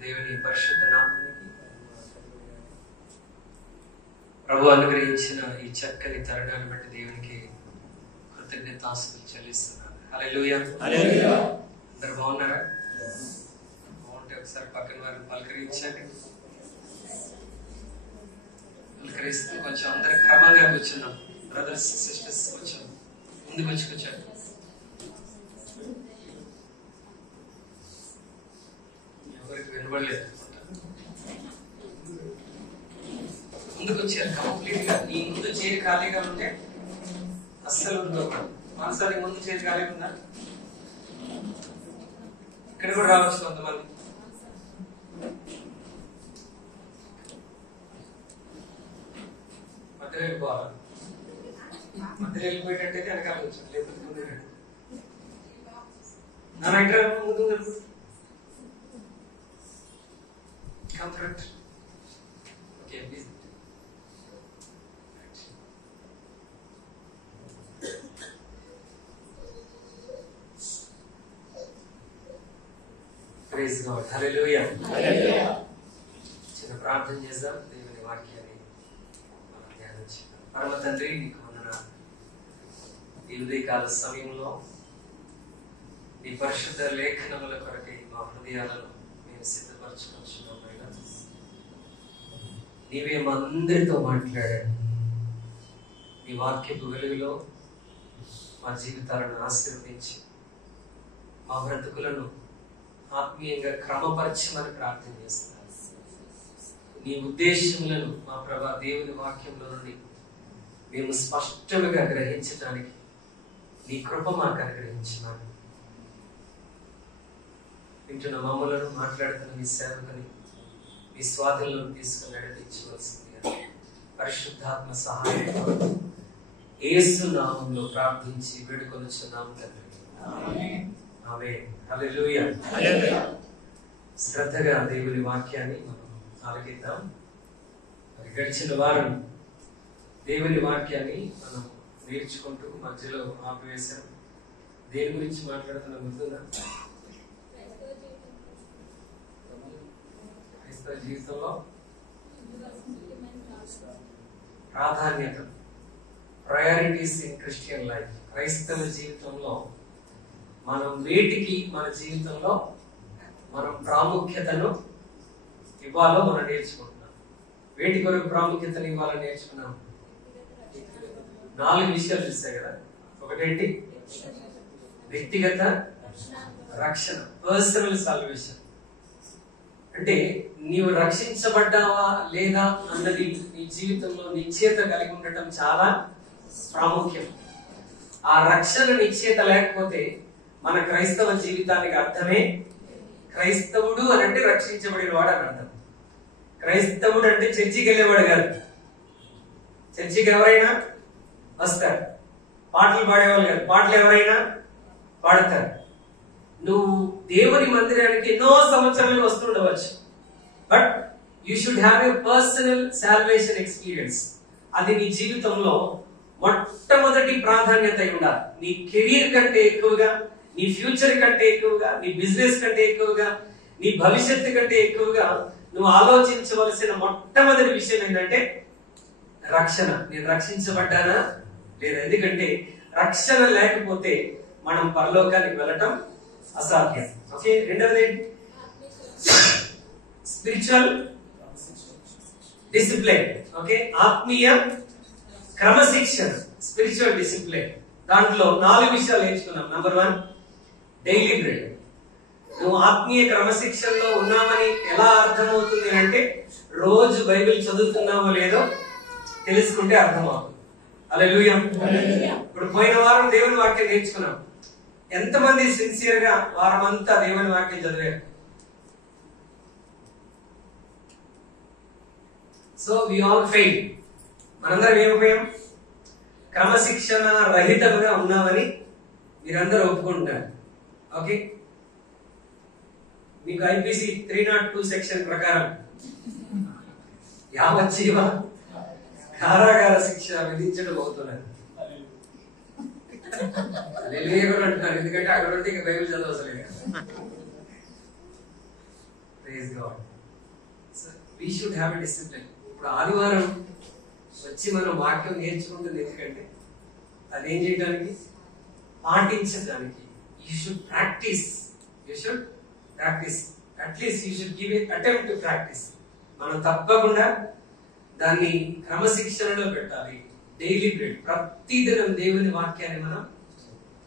దేవుని పరిశుద్ధ నామానికి ప్రభు అనుగ్రహించిన ఈ చక్కని తరుణాన్ని బట్టి దేవునికి కృతజ్ఞతాస్తుతులు చెల్లిస్తున్నాను. హల్లెలూయా. అందరు బాగున్నారా? బాగుంటే ఒకసారి పక్కన వారిని పలకరించండి. పలకరిస్తూ కొంచెం అందరు క్రమంగా కూర్చున్నాం. బ్రదర్స్ సిస్టర్స్ కొంచెం ముందుకు వచ్చి కూర్చోండి. ఎవరికి వినబడలేదు ముందుకు వచ్చారు. కంప్లీట్ గా నీ ముందు చేరి ఖాళీగా ఉంటే అస్సలు ఉండకూడదు. మనసారి ముందు చేరి ఖాళీగా ఉందా? ఇక్కడ కూడా రావచ్చు కొంతమంది. మధ్యలో వెళ్ళిపోవాలి. మధ్యలో వెళ్ళిపోయేటట్టయితే వెనకాల వచ్చాను, లేకపోతే ముందు నా ఇక్కడ ముందు comfort. Okay please. Praise God. Hallelujah. చిన్న ప్రార్థన చేద్దాం. దేవుని వాక్యాన్ని మనం ధ్యానించుదాం. పరమ తండ్రి నీకు వందనాలు. ఈ ఉదయకాల సమయంలో నీ పరిశుద్ధ లేఖనముల కొరకై మా హృదయాలను మేము సిద్ధపరచుకొచ్చున్నాం. నీవే మా అందరితో మాట్లాడాడు. నీ వాక్యపు వెలుగులో మా జీవితాలను ఆశీర్వదించి మా బ్రతుకులను ఆత్మీయంగా క్రమపరచమని ప్రార్థన చేస్తున్నాను. నీ ఉద్దేశములను మా ప్రభా దేవుని వాక్యంలో నుండి మేము స్పష్టంగా గ్రహించడానికి నీ కృప మాకు అనుగ్రహించమని వింటున్న మమ్మలను మాట్లాడుతున్న మీ సేవకుని మీ స్వాధీనంలో తీసుకుని నడిపించవలసింది పరిశుద్ధాత్మ సహాయంతో యేసు నామములో ప్రార్థించి వేడుకొనుచున్నాము తండ్రి. ఆమేన్. హల్లెలూయా. శ్రద్ధగా దేవుని వాక్యాన్ని మనం ఆలకిద్దాం. మరి గడిచిన వారం దేవుని వాక్యాన్ని మనం నేర్చుకుంటూ మధ్యలో ఆపివేశాం. దేని గురించి మాట్లాడుతున్నా గుర్తుందా? క్రైస్తవ జీవితంలో ప్రాధాన్యత, ప్రయారిటీస్ ఇన్ క్రిస్టియన్ లైఫ్. క్రైస్తవ జీవితంలో మనం వేటికి మన జీవితంలో మనం ప్రాముఖ్యతను ఇవ్వాలో మనం నేర్చుకుంటున్నాం. వేటి కొరకు ప్రాముఖ్యతను ఇవ్వాలో నేర్చుకున్నాం. 4 విషయాలు చూస్తాయి కదా. ఒకటేంటి? వ్యక్తిగత రక్షణ, పర్సనల్ సాల్వేషన్. అంటే నీవు రక్షించబడ్డావా లేదా అన్నది నీ జీవితంలో నిశ్చయత కలిగి ఉండటం చాలా ప్రాముఖ్యం. ఆ రక్షణ నిశ్చయత లేకపోతే మన క్రైస్తవ జీవితానికి అర్థమే క్రైస్తవుడు అని అంటే రక్షించబడిన వాడు అని అర్థం. క్రైస్తవుడు అంటే చర్చికి వెళ్ళేవాడు కాదు. చర్చికి ఎవరైనా వస్తారు, పాటలు పాడేవాళ్ళు కాదు, పాటలు ఎవరైనా పాడతారు. నువ్వు దేవుని మందిరానికి ఎన్నో సంవత్సరాలు వస్తుండవచ్చు, but you should have a personal salvation experience. అది నీ జీవితంలో మొట్టమొదటి ప్రాధాన్యత ఉండాలి. నీ కెరీర్ కంటే ఎక్కువగా, నీ ఫ్యూచర్ కంటే ఎక్కువగా, నీ బిజినెస్ కంటే ఎక్కువగా, నీ భవిష్యత్తు కంటే ఎక్కువగా నువ్వు ఆలోచించవలసిన మొట్టమొదటి విషయం ఏంటంటే రక్షణ. నేను రక్షించబడ్డానా లేదా? ఎందుకంటే రక్షణ లేకపోతే మనం పరలోకానికి వెళ్ళటం అసాధ్యం. ఓకే, రెండవది స్పిరిచువల్ డిసిప్లిన్. ఓకే, ఆత్మీయ క్రమశిక్షణ, స్పిరిచువల్ డిసిప్లిన్. దాంట్లో 4 విషయాలు నేర్చుకున్నాం. Number 1, daily bread. నువ్వు ఆత్మీయ క్రమశిక్షణలో ఉన్నామని ఎలా అర్థమవుతుంది అంటే రోజు బైబిల్ చదువుతున్నావో లేదో తెలుసుకుంటే అర్థమవుతుంది. హల్లెలూయా. ఇప్పుడు పోయిన వారం దేవుని వాక్యం నేర్చుకున్నాం. ఎంతమంది సిన్సియర్ గా వారం అంతా దేవుని వాక్యం చదివారు? So we all fail. మనందరం ఏమైపోయాం? క్రమశిక్షణ రహితంగా ఉన్నామని మీరందరూ ఒప్పుకుంటున్నారు. ఓకే, మీకు ఐపీసీ 302 సెక్షన్ ప్రకారం యావజ్జీవ కారాగార శిక్ష విధించడం అవుతున్నది. కూడా అంటున్నారు, ఎందుకంటే అక్కడ ఉంటే ఇంకా బైబిల్ చదవసలేదు. Praise God. So we should have a discipline. ఇప్పుడు ఆదివారం వచ్చి మనం వాక్యం నేర్చుకుంటుంది ఎందుకంటే అదేం చేయడానికి? పాటించడానికి. You should practice. You should practice. At least you should give a attempt to practice. మనం తప్పకుండా దాన్ని క్రమశిక్షణలో పెట్టాలి. డైలీ బ్రెడ్, ప్రతిదినం దేవుని వాక్యాన్ని మనం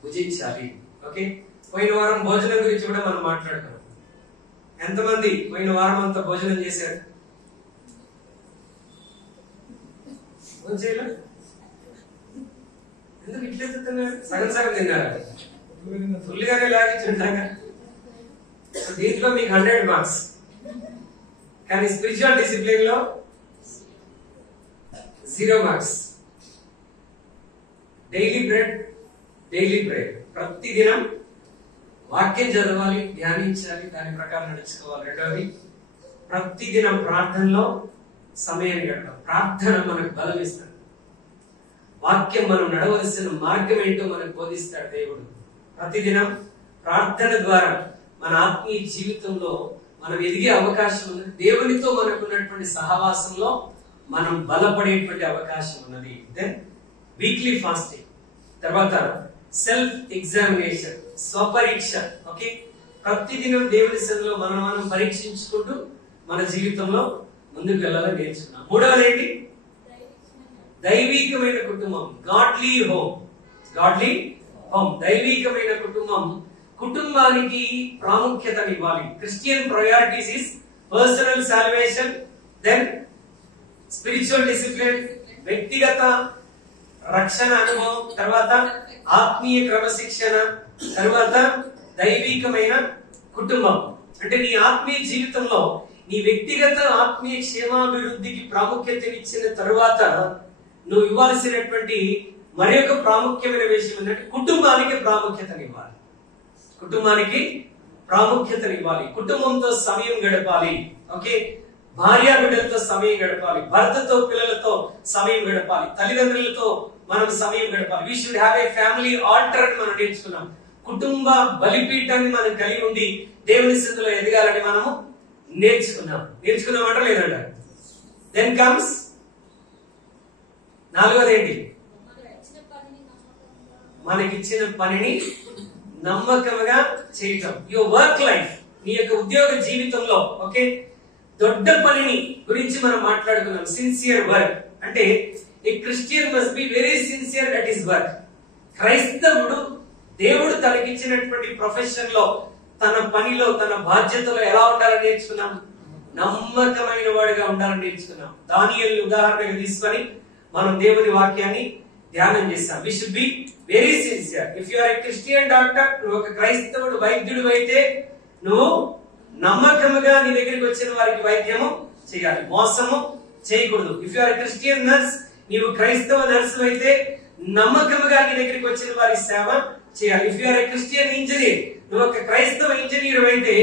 భుజించాలి. ఓకే, పోయిన వారం భోజనం గురించి కూడా మనం మాట్లాడుకున్నాం. ఎంతమంది పోయిన వారం అంతా భోజనం చేశారు? ఎందుకు ఇట్లే తిన్నారు? సగం సగం తిన్నారా? ఫుల్గానే లాగించుంటాగా. దీంట్లో మీకు 100 మార్క్స్. కానీ స్పిరిచువల్ డిసిప్లిన్ లో 0 marks. Daily bread, daily bread. ప్రతిదినం వాక్యం చదవాలి, ధ్యానించాలి, దాని ప్రకారం నడుచుకోవాలి. రెండవది, ప్రతిదినం ప్రార్థనలో సమయాన్ని గడపాలి. ప్రార్థన మనకు బలం ఇస్తాడు. వాక్యం మనం నడవలసిన మార్గం ఏంటో మనకు బోధిస్తాడు దేవుడు. ప్రతిదినం ప్రార్థన ద్వారా మన ఆత్మీయ జీవితంలో మనం ఎదిగే అవకాశం ఉన్నది. దేవునితో మనకున్నటువంటి సహవాసంలో మనం బలపడేటువంటి అవకాశం ఉన్నది. Then weekly fasting. తర్వాత సెల్ఫ్ ఎగ్జామినేషన్, స్వపరీక్ష. ఓకే, ప్రతిదినం దేవుని సన్నిధిలో మనం పరీక్షించుకుంటూ మన జీవితంలో ముందుకు వెళ్ళాలని నేర్చుకున్నాం. మూడవది ఏంటి? దైవికమైన కుటుంబం, గాడ్లీ హోమ్. గాడ్లీ హోమ్, దైవికమైన కుటుంబం. కుటుంబానికి ప్రాముఖ్యతనివ్వాలి. Christian priorities is personal salvation, then spiritual discipline, వ్యక్తిగత రక్షణ అనుభవం, తర్వాత ఆత్మీయ క్రమశిక్షణ, తర్వాత దైవికమైన కుటుంబం. అంటే నీ ఆత్మీయ జీవితంలో నీ వ్యక్తిగత ఆత్మీయ క్షేమాభివృద్ధికి ప్రాముఖ్యతనిచ్చిన తరువాత నువ్వు ఇవ్వాల్సినటువంటి మరి ఒక ప్రాముఖ్యమైన విషయం ఏంటంటే కుటుంబానికి ప్రాముఖ్యతనివ్వాలి. కుటుంబానికి ప్రాముఖ్యతనివ్వాలి. కుటుంబంతో సమయం గడపాలి. ఓకే, భార్య బిడ్డలతో సమయం గడపాలి, భర్తతో పిల్లలతో సమయం గడపాలి, తల్లిదండ్రులతో మనం సమయం గడపాలి. We should have a family altar అని మనం నేర్చుకున్నాం. కుటుంబ బలిపీఠాన్ని మనం కలిగి ఉండి దేవుని స్థితిలో ఎదగాలని మనము నేర్చుకున్నామంట లేదంట. దెన్ కమ్స్ నాలుగోది ఏంటి? మనకిచ్చిన పనిని నమ్మకంగా చేయటం. యువర్ వర్క్ లైఫ్, నీ యొక్క ఉద్యోగ జీవితంలో. ఓకే, దొడ్డ పనిని గురించి మనం మాట్లాడుకున్నాం. సిన్సియర్ వర్క్ అంటే a Christian must be very sincere at his work. క్రైస్తవుడు దేవుడు తనకిచ్చినటువంటి ప్రొఫెషన్ లో, తన పనిలో, తన బాధ్యతలో ఎలా ఉండాలని నేర్చుకున్నాం? నమ్మకమైన వాడిగా ఉండాలని నేర్చుకున్నాం. దానియేలు ఉదాహరణగా తీసుకొని మనం దేవుని వాక్యాన్ని ధ్యానం చేస్తాం. We should be very sincere. If you are a Christian doctor, నువ్వు ఒక క్రైస్తవుడు వైద్యుడు అయితే నువ్వు నమ్మకముగా నీ దగ్గరికి వచ్చిన వారికి వైద్యము చేయాలి, మోసము చేయకూడదు. If you are Christian nurse, నీవు క్రైస్తవ నర్సు అయితే నమ్మకముగా నీ దగ్గరికి వచ్చిన వారి సేవ చేయాలి. If you are Christian engineer, నువ్వు ఒక క్రైస్తవ ఇంజనీర్ అయితే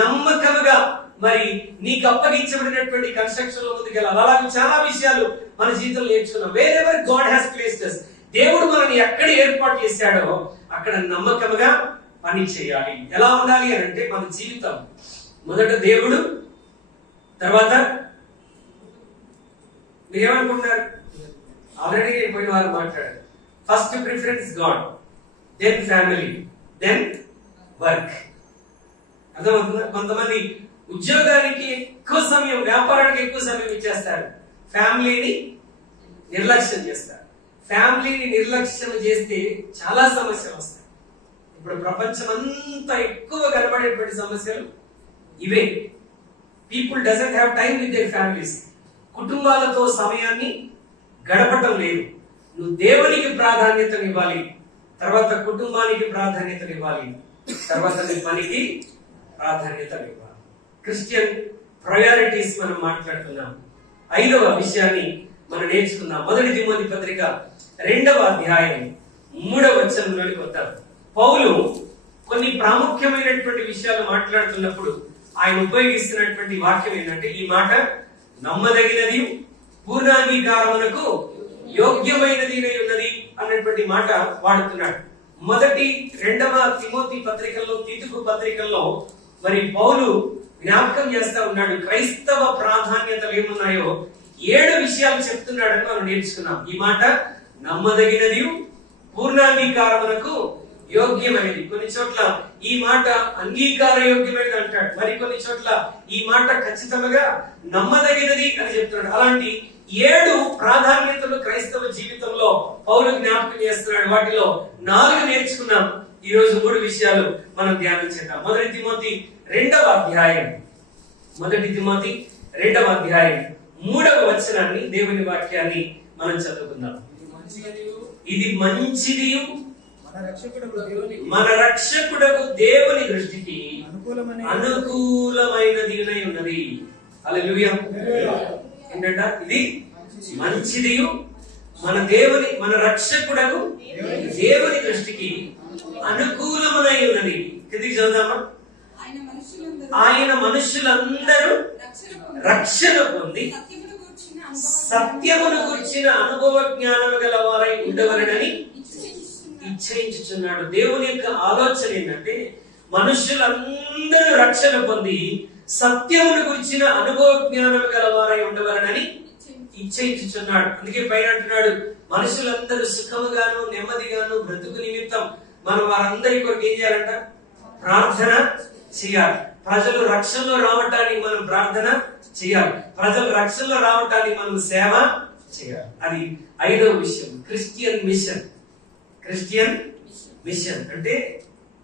నమ్మకముగా మరి నీకు అప్పగించబడినటువంటి కన్స్ట్రక్షన్ లో ముందుకెళ్ళాలి. అలాగే చాలా విషయాలు మన జీవితంలో నేర్చుకున్నాం. Wear ever God has placed us, దేవుడు మనల్ని ఎక్కడ ఏర్పాటు చేశాడో అక్కడ నమ్మకముగా పని చేయాలి. ఎలా ఉండాలి అని అంటే మన జీవితం మొదట దేవుడు, తర్వాత మీరేమనుకుంటున్నారు? ఆల్రెడీ నేను పోయిన వారు మాట్లాడారు. First preference God, then family, then work. అర్థమవుతుందా? కొంతమంది ఉద్యోగానికి ఎక్కువ సమయం, వ్యాపారానికి ఎక్కువ సమయం ఇచ్చేస్తారు, ఫ్యామిలీని నిర్లక్ష్యం చేస్తారు. ఫ్యామిలీని నిర్లక్ష్యం చేస్తే చాలా సమస్యలు వస్తాయి. ఇప్పుడు ప్రపంచం అంతా ఎక్కువ కనబడేటువంటి సమస్యలు ఇవే. People doesn't have time with their families. కుటుంబాలతో సమయాన్ని గడపటం లేదు. నువ్వు దేవునికి ప్రాధాన్యతనివ్వాలి, తర్వాత కుటుంబానికి ప్రాధాన్యతనివ్వాలి, తర్వాత నీ పనికి ప్రాధాన్యతనివ్వాలి. క్రిస్టియన్ ప్రయారిటీస్ మనం మాట్లాడుతున్నాం. 5వ విషయాన్ని మనం నేర్చుకుందాం. 1 తిమోతి పత్రిక 2వ అధ్యాయం 3వ వచనంలోకి వద్దాం. పౌలు కొన్ని ప్రాముఖ్యమైనటువంటి విషయాలు మాట్లాడుతున్నప్పుడు ఆయన ఉపయోగిస్తున్నటువంటి వాక్యం ఏంటంటే, ఈ మాట నమ్మదగినది, పూర్ణాంగీకారమునకు యోగ్యమైనది ఉన్నది అన్నటువంటి మాట వాడుతున్నాడు. 1-2 తిమోతి పత్రికల్లో, తీతుకు పత్రికల్లో మరి పౌలు జ్ఞాపకం చేస్తా ఉన్నాడు. క్రైస్తవ ప్రాధాన్యతలు ఏమున్నాయో 7 విషయాలు చెప్తున్నాడని మనం నేర్చుకున్నాం. ఈ మాట నమ్మదగినది, పూర్ణాంగీకారమునకు యోగ్యమైనది. కొన్ని చోట్ల ఈ మాట అంగీకార యోగ్యమైనది అంటాడు, మరి కొన్ని చోట్ల ఈ మాట ఖచ్చితంగా నమ్మదగినది అని చెప్తున్నాడు. అలాంటి 7 ప్రాధాన్యతలు క్రైస్తవ జీవితంలో పౌలు జ్ఞాపకం చేస్తున్నాడు. వాటిలో 4 నేర్చుకున్నాం. ఈ రోజు 3 విషయాలు మనం ధ్యానం చేద్దాం. 1 తిమోతి 2వ అధ్యాయం 3వ వచనాన్ని, దేవుని వాక్యాన్ని మనం చదువుకుందాం. ఇది మంచిది, మన రక్షకుడకు దేవుని దృష్టికి అనుకూలమైనది ఉన్నది. హల్లెలూయా. ఏంటంట? ఇది మంచిది, మన రక్షకుడకు దేవుని దృష్టికి అనుకూలమునై ఉన్నది. కిందికి చదువుదామా? ఆయన మనుషులందరూ రక్షణ పొంది సత్యమును గూర్చిన అనుభవ జ్ఞానము గల వారై ఉండవలెనని ఇచ్ఛయించుచున్నాడు. దేవుని యొక్క ఆలోచన ఏంటంటే, మనుషులందరూ రక్షణ పొంది సత్యమును గురించిన అనుభవ జ్ఞానము గల వారై ఉండవలెనని ఇచ్ఛయించుచున్నాడు. అందుకే పైన అంటున్నాడు, మనుషులందరూ సుఖముగాను నెమ్మదిగాను బ్రతుకు నిమిత్తం మనం వారందరి కొరకు ఏం చేయాలంట? ప్రార్థన చేయాలి. ప్రజలు రక్షణలో రావటానికి మనం ప్రార్థన చేయాలి. ప్రజలు రక్షణలో రావటానికి మనం సేవ చేయాలి. అది 5వ విషయం, క్రిస్టియన్ మిషన్. క్రిస్టియన్ మిషన్ అంటే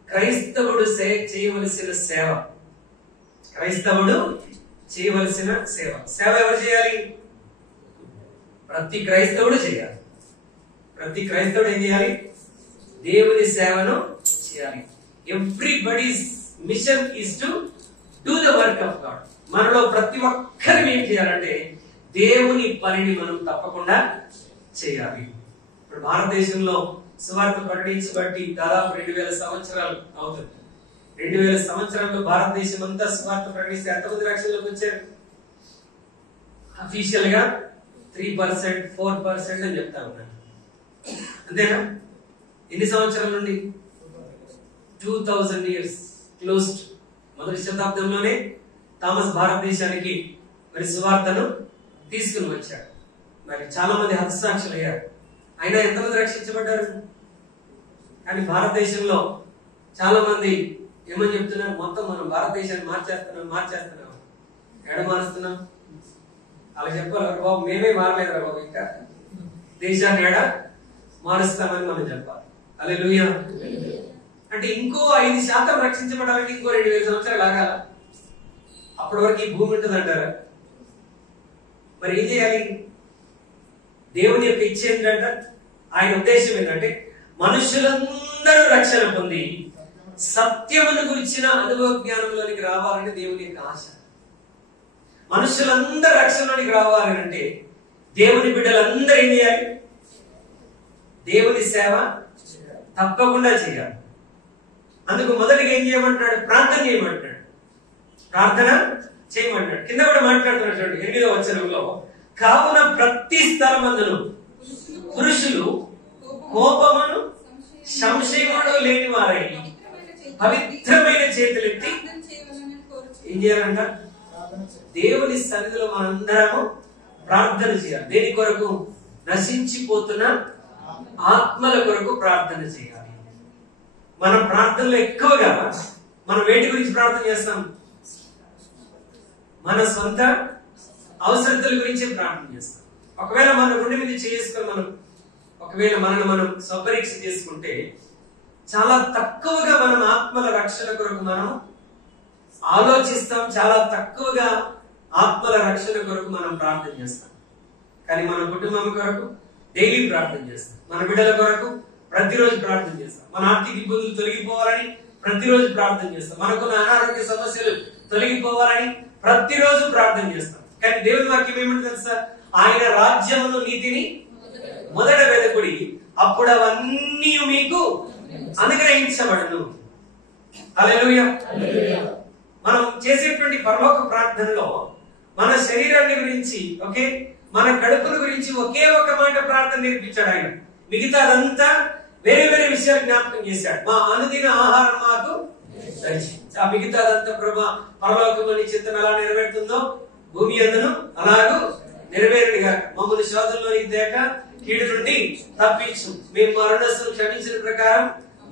క్రైస్తవుడు చేయవలసిన సేవ. క్రైస్తవుడు చేయవలసిన సేవ. సేవ ఎవరు చేయాలి? ప్రతి క్రైస్తవుడు చేయాలి. ప్రతి క్రైస్తవుడు ఏం చేయాలి? దేవుని సేవను చేయాలి. Everybody's mission is to do the work of God. మనలో ప్రతి ఒక్కరు ఏం చేయాలంటే దేవుని పనిని మనం తప్పకుండా చేయాలి. ఇప్పుడు భారతదేశంలో సువార్త ప్రకటించబట్టి దాదాపు 2000 సంవత్సరాలు అవుతుంది. 2000 సంవత్సరాల్లో భారతదేశం అంతా సువార్త ప్రకటిస్తే ఎంతమంది రక్షణలోకి వచ్చారు? అఫీషియల్ గా 3%, 4% అని చెప్తా ఉన్నారు. అంతేనా? ఎన్ని సంవత్సరాల నుండి? 2000 years క్లోజ్డ్. 1వ శతాబ్దంలోనే థామస్ భారతదేశానికి మరి సువార్తను తీసుకుని వచ్చాడు. మరి చాలా మంది హతసాక్షులు అయ్యారు. అయినా ఎంతమంది రక్షించబడ్డారు? కానీ భారతదేశంలో చాలా మంది ఏమని చెప్తున్నారు? మొత్తం మనం భారతదేశాన్ని మార్చేస్తున్నాం, ఎడమారుస్తున్నాం. అలా చెప్పాలి బాబు, మేమే మారలేదురా బాబు, ఇంకా దేశాన్ని ఎడ మారుస్తామని మనం చెప్పాలి. హల్లెలూయా. అంటే ఇంకో 5% రక్షించబడాలంటే ఇంకో 2000 సంవత్సరాలు ఆగాల. అప్పటి వరకు ఈ భూమి ఉంటుంది అంటారా? మరి ఏం చేయాలి? దేవుని యొక్క ఇచ్చ ఏంటంట? ఆయన ఉద్దేశం ఏంటంటే మనుషులందరూ రక్షణ పొంది సత్యమును గురించిన అనుభవ జ్ఞానంలోనికి రావాలని దేవుని యొక్క ఆశ. మనుషులందరూ రక్షణలోనికి రావాలి అంటే దేవుని బిడ్డలందరూ ఏం చేయాలి? దేవుని సేవ తప్పకుండా చేయాలి. అందుకు మొదటిగా ఏం చేయమంటున్నాడు? ప్రార్థన చేయమంటున్నాడు. ప్రార్థన చేయమంటాడు. కింద కూడా మాట్లాడుతున్నాడు చూడండి 8వ వచనంలో, కావున ప్రతి స్థలమందును పురుషులు కోపమును సంశయమును లేని వారై పవిత్రమైన చేతులెత్తి ఏం చేయాలంట? దేవుని సన్నిధిలో మనందరము ప్రార్థన చేయాలి. దేని కొరకు? నశించిపోతున్న ఆత్మల కొరకు ప్రార్థన చేయాలి. మన ప్రార్థనలో ఎక్కువగా మనం వేటి గురించి ప్రార్థన చేస్తాం? మన సొంత అవసరతల గురించి ప్రార్థన చేస్తాం. ఒకవేళ మన గుండె మీద చేసుకొని ఒకవేళ మనం స్వపరీక్ష చేసుకుంటే చాలా తక్కువగా మనం ఆత్మల రక్షణ కొరకు మనం ఆలోచిస్తాం. చాలా తక్కువగా ఆత్మల రక్షణ కొరకు మనం ప్రార్థన చేస్తాం. కానీ మన కుటుంబం కొరకు డైలీ ప్రార్థన చేస్తాం. మన బిడ్డల కొరకు ప్రతిరోజు ప్రార్థన చేస్తాం. మన ఆర్థిక ఇబ్బందులు తొలగిపోవాలని ప్రతిరోజు ప్రార్థన చేస్తాం. మనకున్న అనారోగ్య సమస్యలు తొలగిపోవాలని ప్రతిరోజు ప్రార్థన చేస్తాం. కానీ దేవుని వాక్యం ఏమంటే తెలుసా? ఆయన రాజ్యమును నీతిని మొదట వెదకుడి, అప్పుడు అవన్నీ మీకు అనుగ్రహించబడును. హల్లెలూయా. మనం చేసేటువంటి పరలోక ప్రార్థనలో మన శరీరాన్ని గురించి, ఓకే, మన కడుపుల గురించి ఒకే ఒక మాట ప్రార్థన నేర్పించాడు ఆయన. మిగతాదంతా వేరే వేరే విషయాలు జ్ఞాపకం చేశాడు. మా అనుదిన ఆహారం మాకు ఆ మిగతాదంతా ప్రభా పరలోకంలోని చిత్తం ఎలా నెరవేరుతుందో భూమి అందును అలాగూ నెరవేరుడుగా మమ్మల్ని శోధనలోనికి తేక కీడు నుండి తప్పించు. మేము మరణస్సును క్షమించిన ప్రకారం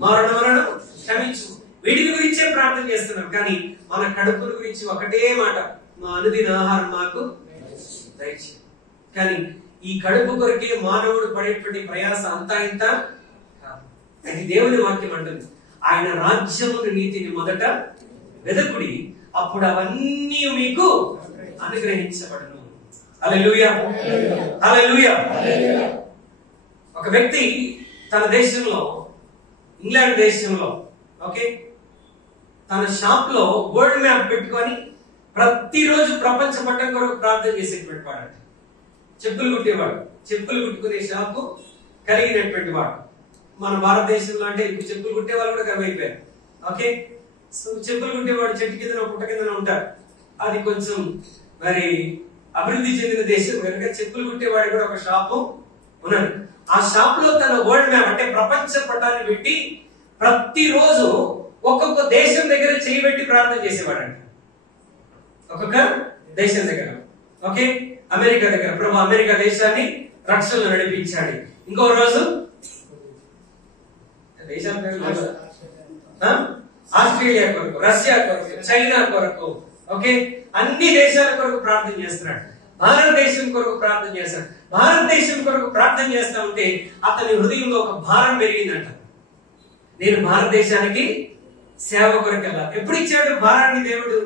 మరణములను క్షమించు. వీటి గురించే ప్రార్థన చేస్తున్నాం. కానీ మన కడుపుల గురించి ఒకటే మాట, మా అనుదిన ఆహారం మాకు దయచేయి. కానీ ఈ కడుపు కొరకే మానవుడు పడేటువంటి ప్రయాస అంతా ఇంత కాదు. అది దేవుని వాక్యం అంటుంది, ఆయన రాజ్యమును నీతిని మొదట వెదకుడి, అప్పుడు అవన్నీ మీకు అనుగ్రహించబడును. హల్లెలూయా, హల్లెలూయా. ఒక వ్యక్తి తన దేశంలో, ఇంగ్లాండ్ దేశంలో, ఓకే, తన షాప్ లో వరల్డ్ మ్యాప్ పెట్టుకొని ప్రతిరోజు ప్రపంచ పట్టం కొరకు ప్రార్థన చేసేటువంటి వాడు. చెప్పులు కుట్టేవాడు. చెప్పులు కుట్టుకునే షాపు కలిగినటువంటి వాడు. మన భారతదేశంలో అంటే ఇప్పుడు చెప్పులు కుట్టే వాళ్ళు కూడా కరువైపోయారు. ఓకే, సో చెప్పులు కుట్టేవాడు చెట్టు కింద పుట్ట కింద ఉంటారు. అది కొంచెం మరి అభివృద్ధి చెందిన దేశం కనుక చెప్పులు కుట్టేవాడు కూడా ఒక షాపు ఉన్నాడు. ఆ షాప్ లో తన వరల్డ్ మ్యాప్ అంటే ప్రపంచ పటాన్ని పెట్టి ప్రతిరోజు ఒక్కొక్క దేశం దగ్గర చేయబెట్టి ప్రార్థన చేసేవాడంట. ఒక్కొక్క దేశం దగ్గర, ఓకే, అమెరికా దగ్గర ప్రభు అమెరికా దేశాన్ని రక్షణలో నడిపించాడు. ఇంకో రోజు దేశాల పేరు ఆస్ట్రేలియా కొరకు, రష్యా కొరకు, చైనా కొరకు, ఓకే, అన్ని దేశాల కొరకు ప్రార్థన చేస్తున్నాడు. భారతదేశం కొరకు ప్రార్థన చేస్తాడు. భారతదేశం కొరకు ప్రార్థన చేస్తా ఉంటే అతని హృదయంలో ఒక భారం పెరిగిందంట. నేను భారతదేశానికి సేవ కొరకు వెళ్ళాలి. ఎప్పుడు ఇచ్చాడు భారాన్ని దేవుడు?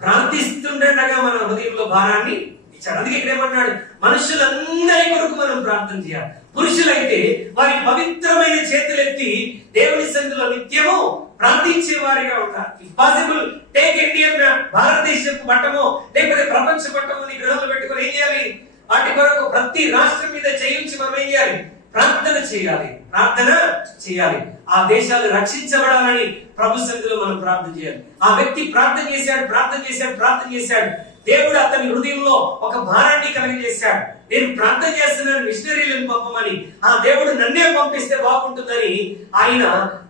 ప్రార్థిస్తుండగా మన హృదయంలో భారాన్ని ఇచ్చాడు. అందుకే ఇక్కడ ఏమన్నాడు? మనుషులందరి కొరకు మనం ప్రార్థన చేయాలి. పురుషులైతే వారి పవిత్రమైన చేతులెత్తి దేవుని సన్నిధిలో నిత్యము ప్రార్థించే వారిగా ఉంటారు. ఇఫ్ పాసిబుల్ టేక్ ఇండియన్ భారతదేశపు పట్టమో లేకపోతే ప్రపంచ పట్టమో నీ గృహంలో పెట్టుకొని ఏం చేయాలి? వాటి కొరకు ప్రతి రాష్ట్రం మీద చేయించి మనం ఏం చేయాలి? ప్రార్థన చేయాలి, ప్రార్థన చేయాలి. ఆ దేశాలు రక్షించబడాలని ప్రభు సన్నిధిలో మనం ప్రార్థన చేయాలి. ఆ వ్యక్తి ప్రార్థన చేశాడు, ప్రార్థన చేశాడు, ప్రార్థన చేశాడు. దేవుడు అతని హృదయంలో ఒక భారాన్ని కలిగజేశాడు. నేను ప్రార్థన చేస్తున్నాను మిషనరీలను పంపమని. ఆ దేవుడు నన్నే పంపిస్తే బాగుంటుందని ఆయన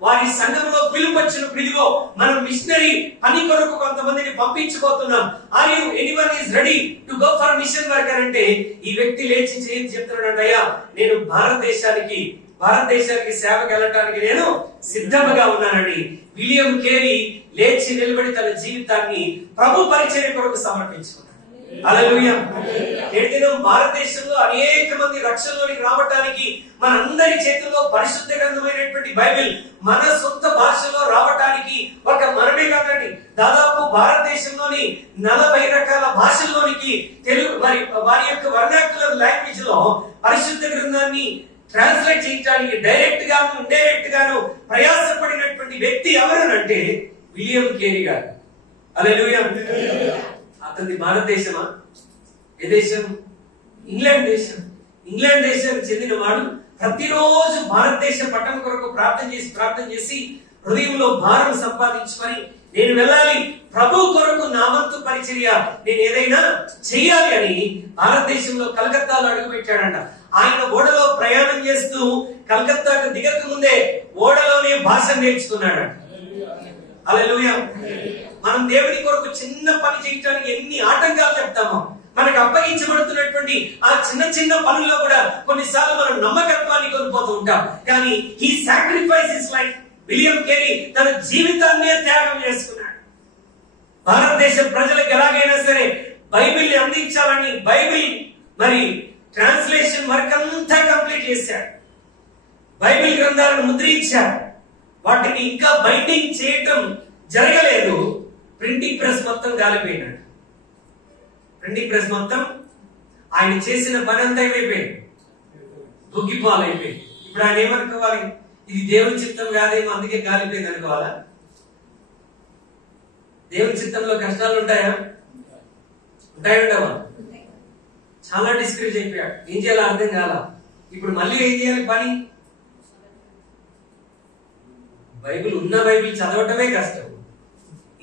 వారి సంఘంలో పిలుపొచ్చిన పిలువో మనం మిషనరీ పని కొరకు కొంతమందిని పంపించబోతున్నాం. Are you anyone is ready to go for mission work అంటే ఈ వ్యక్తి లేచి చేసి చెప్తున్నాడు, అయ్యా నేను భారతదేశానికి సేవకు వెళ్ళటానికి నేను సిద్ధంగా ఉన్నానని విలియం కేరీ లేచి నిలబడి తన జీవితాన్ని ప్రభు పరిచర్య కొరకు సమర్పించుకున్నాడు. హల్లెలూయా. నేడు భారతదేశంలో అనేక మంది రక్షణలోనికి రావటానికి మనందరి చేతుల్లో పరిశుద్ధ గ్రంథమైనటువంటి బైబిల్ మన సొంత భాషలో రావటానికి ఒక మనమే కాదండి, దాదాపు భారతదేశంలోని 40 రకాల భాషల్లోనికి తెలుగు మరి వారి యొక్క వర్నాక్యులర్ లాంగ్వేజ్ లో పరిశుద్ధ గ్రంథాన్ని ట్రాన్స్లేట్ చేయడానికి డైరెక్ట్ గాను ఇండైరెక్ట్ గాను ప్రయాసపడినటువంటి చేసినటువంటి వ్యక్తి ఎవరనంటే విలియం కేరీ గారు. హల్లెలూయా. అతని భారతదేశమా? ఏ దేశం? ఇంగ్లాండ్ దేశం. ఇంగ్లాండ్ దేశానికి చెందిన వాడు ప్రతిరోజు భారతదేశ పట్టణం కొరకు ప్రార్థన చేసి హృదయంలో భారం సంపాదించుకొని నేను వెళ్ళాలి, ప్రభు కొరకు నా వంతు పరిచర్య నేను ఏదైనా చెయ్యాలి అని భారతదేశంలో కలకత్తాలో అడుగుపెట్టాడంట. ఆయన ఓడలో ప్రయాణం చేస్తూ కలకత్తాకు దిగక ముందే ఓడలోనే భాష నేర్చుకున్నాడంట. హల్లెలూయా. మనం దేవుని కొరకు చిన్న పని చేయడానికి ఎన్ని ఆటంకాలు చెప్తామో, మనకు అప్పగించబడుతున్నటువంటి ఆ చిన్న చిన్న పనుల్లో కూడా కొన్నిసార్లు మనం నమ్మకత్వాన్ని కోల్పోతూ ఉంటాం. కానీ ఈ sacrifice is like William Carey తన జీవితాన్నే త్యాగం చేసుకున్నాడు. భారతదేశ ప్రజలకు ఎలాగైనా సరే బైబిల్ని అందించాలని బైబిల్ మరి ట్రాన్స్లేషన్ వర్క్ అంతా కంప్లీట్ చేశాడు. బైబిల్ గ్రంథాలను ముద్రించాడు. వాటిని ఇంకా బైండింగ్ చేయటం జరగలేదు. ప్రింటింగ్ ప్రెస్ మొత్తం గాలిపోయినాడు. ప్రింటింగ్ ప్రెస్ మొత్తం ఆయన చేసిన పని అంతా ఏమైపోయింది? దుగ్గిపాలైపోయింది. ఇప్పుడు ఆయన ఏమనుకోవాలి? ఇది దేవుని చిత్తం కాదేమో అందుకే గాలిపోయింది అనుకోవాలా? దేవుని చిత్తంలో కష్టాలు ఉంటాయా? ఉంటాయండవా? చాలా డిస్కరేజ్ అయిపోయాడు. ఏం చేయాలో అర్థం కాల. ఇప్పుడు మళ్ళీ ఏం చేయాలి పని? బైబిల్ ఉన్న బైబిల్ చదవటమే కష్టం.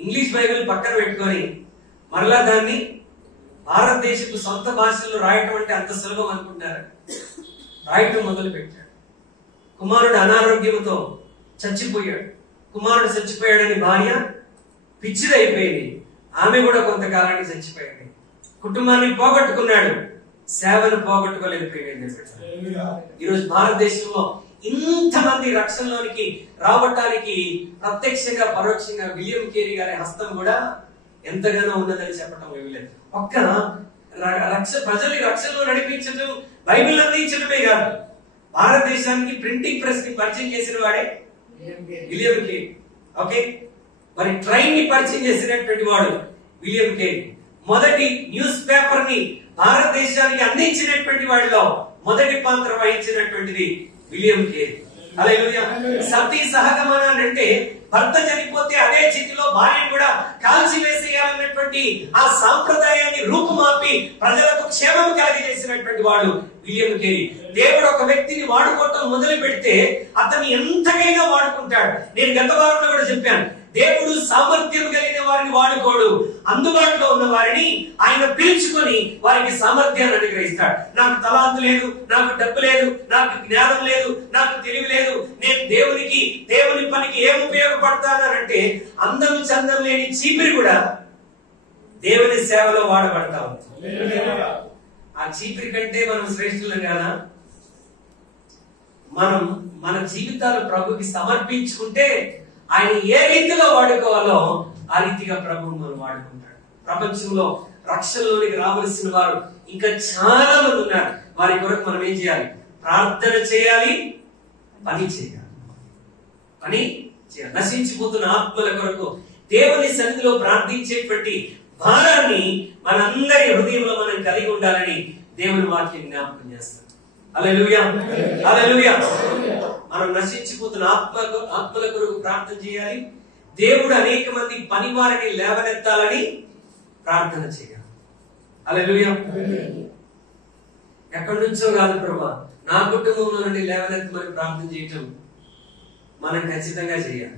ఇంగ్లీష్ బైబిల్ పక్కన పెట్టుకొని మరలా దాన్ని భారతదేశపు సొంత భాషల్లో రాయటం అంటే అంత సులభం అనుకుంటారు. రాయటం మొదలు పెట్టాడు. కుమారుడు అనారోగ్యంతో చచ్చిపోయాడు. కుమారుడు చచ్చిపోయాడని భార్య పిచ్చిదైపోయింది. ఆమె కూడా కొంతకాలానికి చచ్చిపోయింది. కుటుంబాన్ని పోగొట్టుకున్నాడు, సేవను పోగొట్టుకోలేకపోయింది. ఈరోజు భారతదేశంలో ఇంతమంది రక్షణలోనికి రావటానికి ప్రత్యక్షంగా పరోక్షంగా విలియం కేరీ గారి హస్తం కూడా ఎంతగానో ఉన్నదని చెప్పడం ఏమీ లేదు. ఒక్క ప్రజల్ని రక్షణలో నడిపించడం, బైబిల్ అందించడమే కాదు, భారతదేశానికి ప్రింటింగ్ ప్రెస్ ని పరిచయం చేసిన వాడే విలియం కేరీ. ఓకే, మరి ట్రైన్ ని పరిచయం చేసినటువంటి వాడు విలియం కేరీ. మొదటి న్యూస్ పేపర్ ని భారతదేశానికి అందించినటువంటి వాడిలో మొదటి పాత్ర వహించినటువంటిది విలియం కేరీ. హల్లెలూయా. సతీ సహగమనం అంటే భర్త చనిపోతే అదే స్థితిలో భార్యను కూడా కాల్చి వేసేయాలన్నటువంటి ఆ సాంప్రదాయాన్ని రూపుమాపి ప్రజలకు క్షేమం కలిగజేసినటువంటి వాడు విలియం కేరీ. దేవుడు ఒక వ్యక్తిని వాడుకోవటం మొదలు పెడితే అతన్ని ఎంతకైనా వాడుకుంటాడు. నేను గత వారంలో కూడా చెప్పాను, దేవుడు సామర్థ్యం కలిగిన వారిని వాడుకోడు, అందుబాటులో ఉన్న వారిని ఆయన పిలుచుకొని వారికి సామర్థ్యాన్ని అనుగ్రహిస్తాడు. నాకు తలాంతు లేదు, నాకు డబ్బు లేదు, నాకు జ్ఞానం లేదు, నాకు తెలివి లేదు, నేను దేవుని పనికి ఏం ఉపయోగపడతానంటే అందం చందం లేని చీపిరి కూడా దేవుని సేవలో వాడబడతా ఉంది. ఆ చీపిరి కంటే మనం శ్రేష్ఠులం కాదా? మనం మన జీవితాలు ప్రభుకి సమర్పించుకుంటే ఆయన ఏ రీతిలో వాడుకోవాలో ఆ రీతిగా ప్రభువు మనం వాడుకుంటాడు. ప్రపంచంలో రక్షణలోనికి రావలసిన వారు ఇంకా చాలా మంది ఉన్నారు. వారి కొరకు మనం ఏం చేయాలి? ప్రార్థన చేయాలి, పని చేయాలి. నశించిపోతున్న ఆత్మల కొరకు దేవుని సన్నిధిలో ప్రార్థించేటువంటి భారాన్ని మనందరి హృదయంలో మనం కలిగి ఉండాలని దేవుని వాక్యం జ్ఞాపకం చేస్తాం. హల్లెలూయా, హల్లెలూయా. మనం నశించిపోతున్న ఆత్మల కొరకు ప్రార్థన చేయాలి. దేవుడు అనేక మంది పని వారిని లేవనెత్తాలని ప్రార్థన చేయాలి. హల్లెలూయా. ఎక్కడి నుంచో కాదు ప్రభువా, నా కుటుంబంలో నుండి లేవనెత్తమని ప్రార్థన చేయటం మనం ఖచ్చితంగా చేయాలి.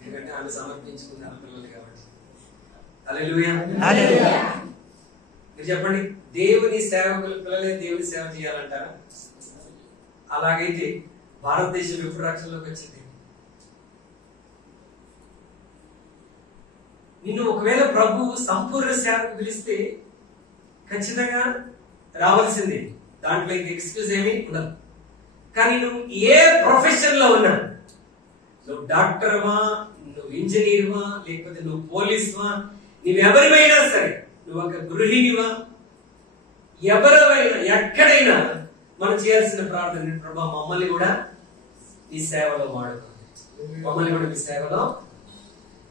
ఎందుకంటే ఆమె సమర్పించుకున్నారు పిల్లలు కాబట్టి. హల్లెలూయా. మీరు చెప్పండి, దేవుని సేవకులు పిల్లలే దేవుని సేవ చేయాలంటారా? అలాగైతే భారతదేశం ఎప్పుడు రక్షణలోకి వచ్చింది? నిన్ను ఒకవేళ ప్రభువు సంపూర్ణ సేవకు పిలిస్తే ఖచ్చితంగా రావాల్సిందే. దాంట్లో ఇంక ఎక్స్క్యూజ్ ఏమీ ఉండదు. కానీ నువ్వు ఏ ప్రొఫెషన్ లో ఉన్నా, నువ్వు డాక్టర్వా, నువ్వు ఇంజనీర్వా, లేకపోతే నువ్వు పోలీసువా, నువ్వెవరివైనా సరే, నువ్వు ఒక గృహిణివా, ఎవరైనా ఎక్కడైనా మనం చేయాల్సిన ప్రార్థన, ప్రభా మమ్మల్ని కూడా నీ సేవలో వాడుకో, మమ్మల్ని కూడా నీ సేవలో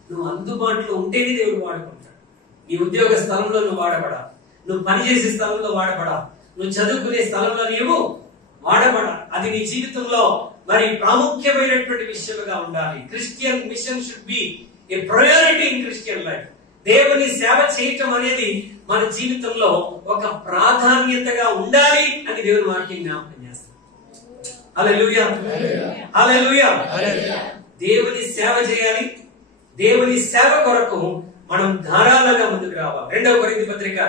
నువ్వు అందుబాటులో ఉంటేనే దేవుడు వాడుకుంటాడు. నీ ఉద్యోగ స్థలంలో నువ్వు వాడబడా, నువ్వు పనిచేసే స్థలంలో వాడబడా, నువ్వు చదువుకునే స్థలంలో నీవు వాడబడాలి. అది నీ జీవితంలో మరి ప్రాముఖ్యమైనటువంటి విషయముగా ఉండాలి. Christian mission should be a priority in Christian life. దేవుని సేవ చేయటం అనేది మన జీవితంలో ఒక ప్రాధాన్యతగా ఉండాలి అని దేవుని వాక్యం జ్ఞాపకం చేస్తాం. హల్లెలూయా, హల్లెలూయా. దేవుని సేవ చేయాలి. దేవుని సేవ కొరకు మనం ధారాళంగా ముందుకు రావాలి. 2వ కొరింథీ పత్రిక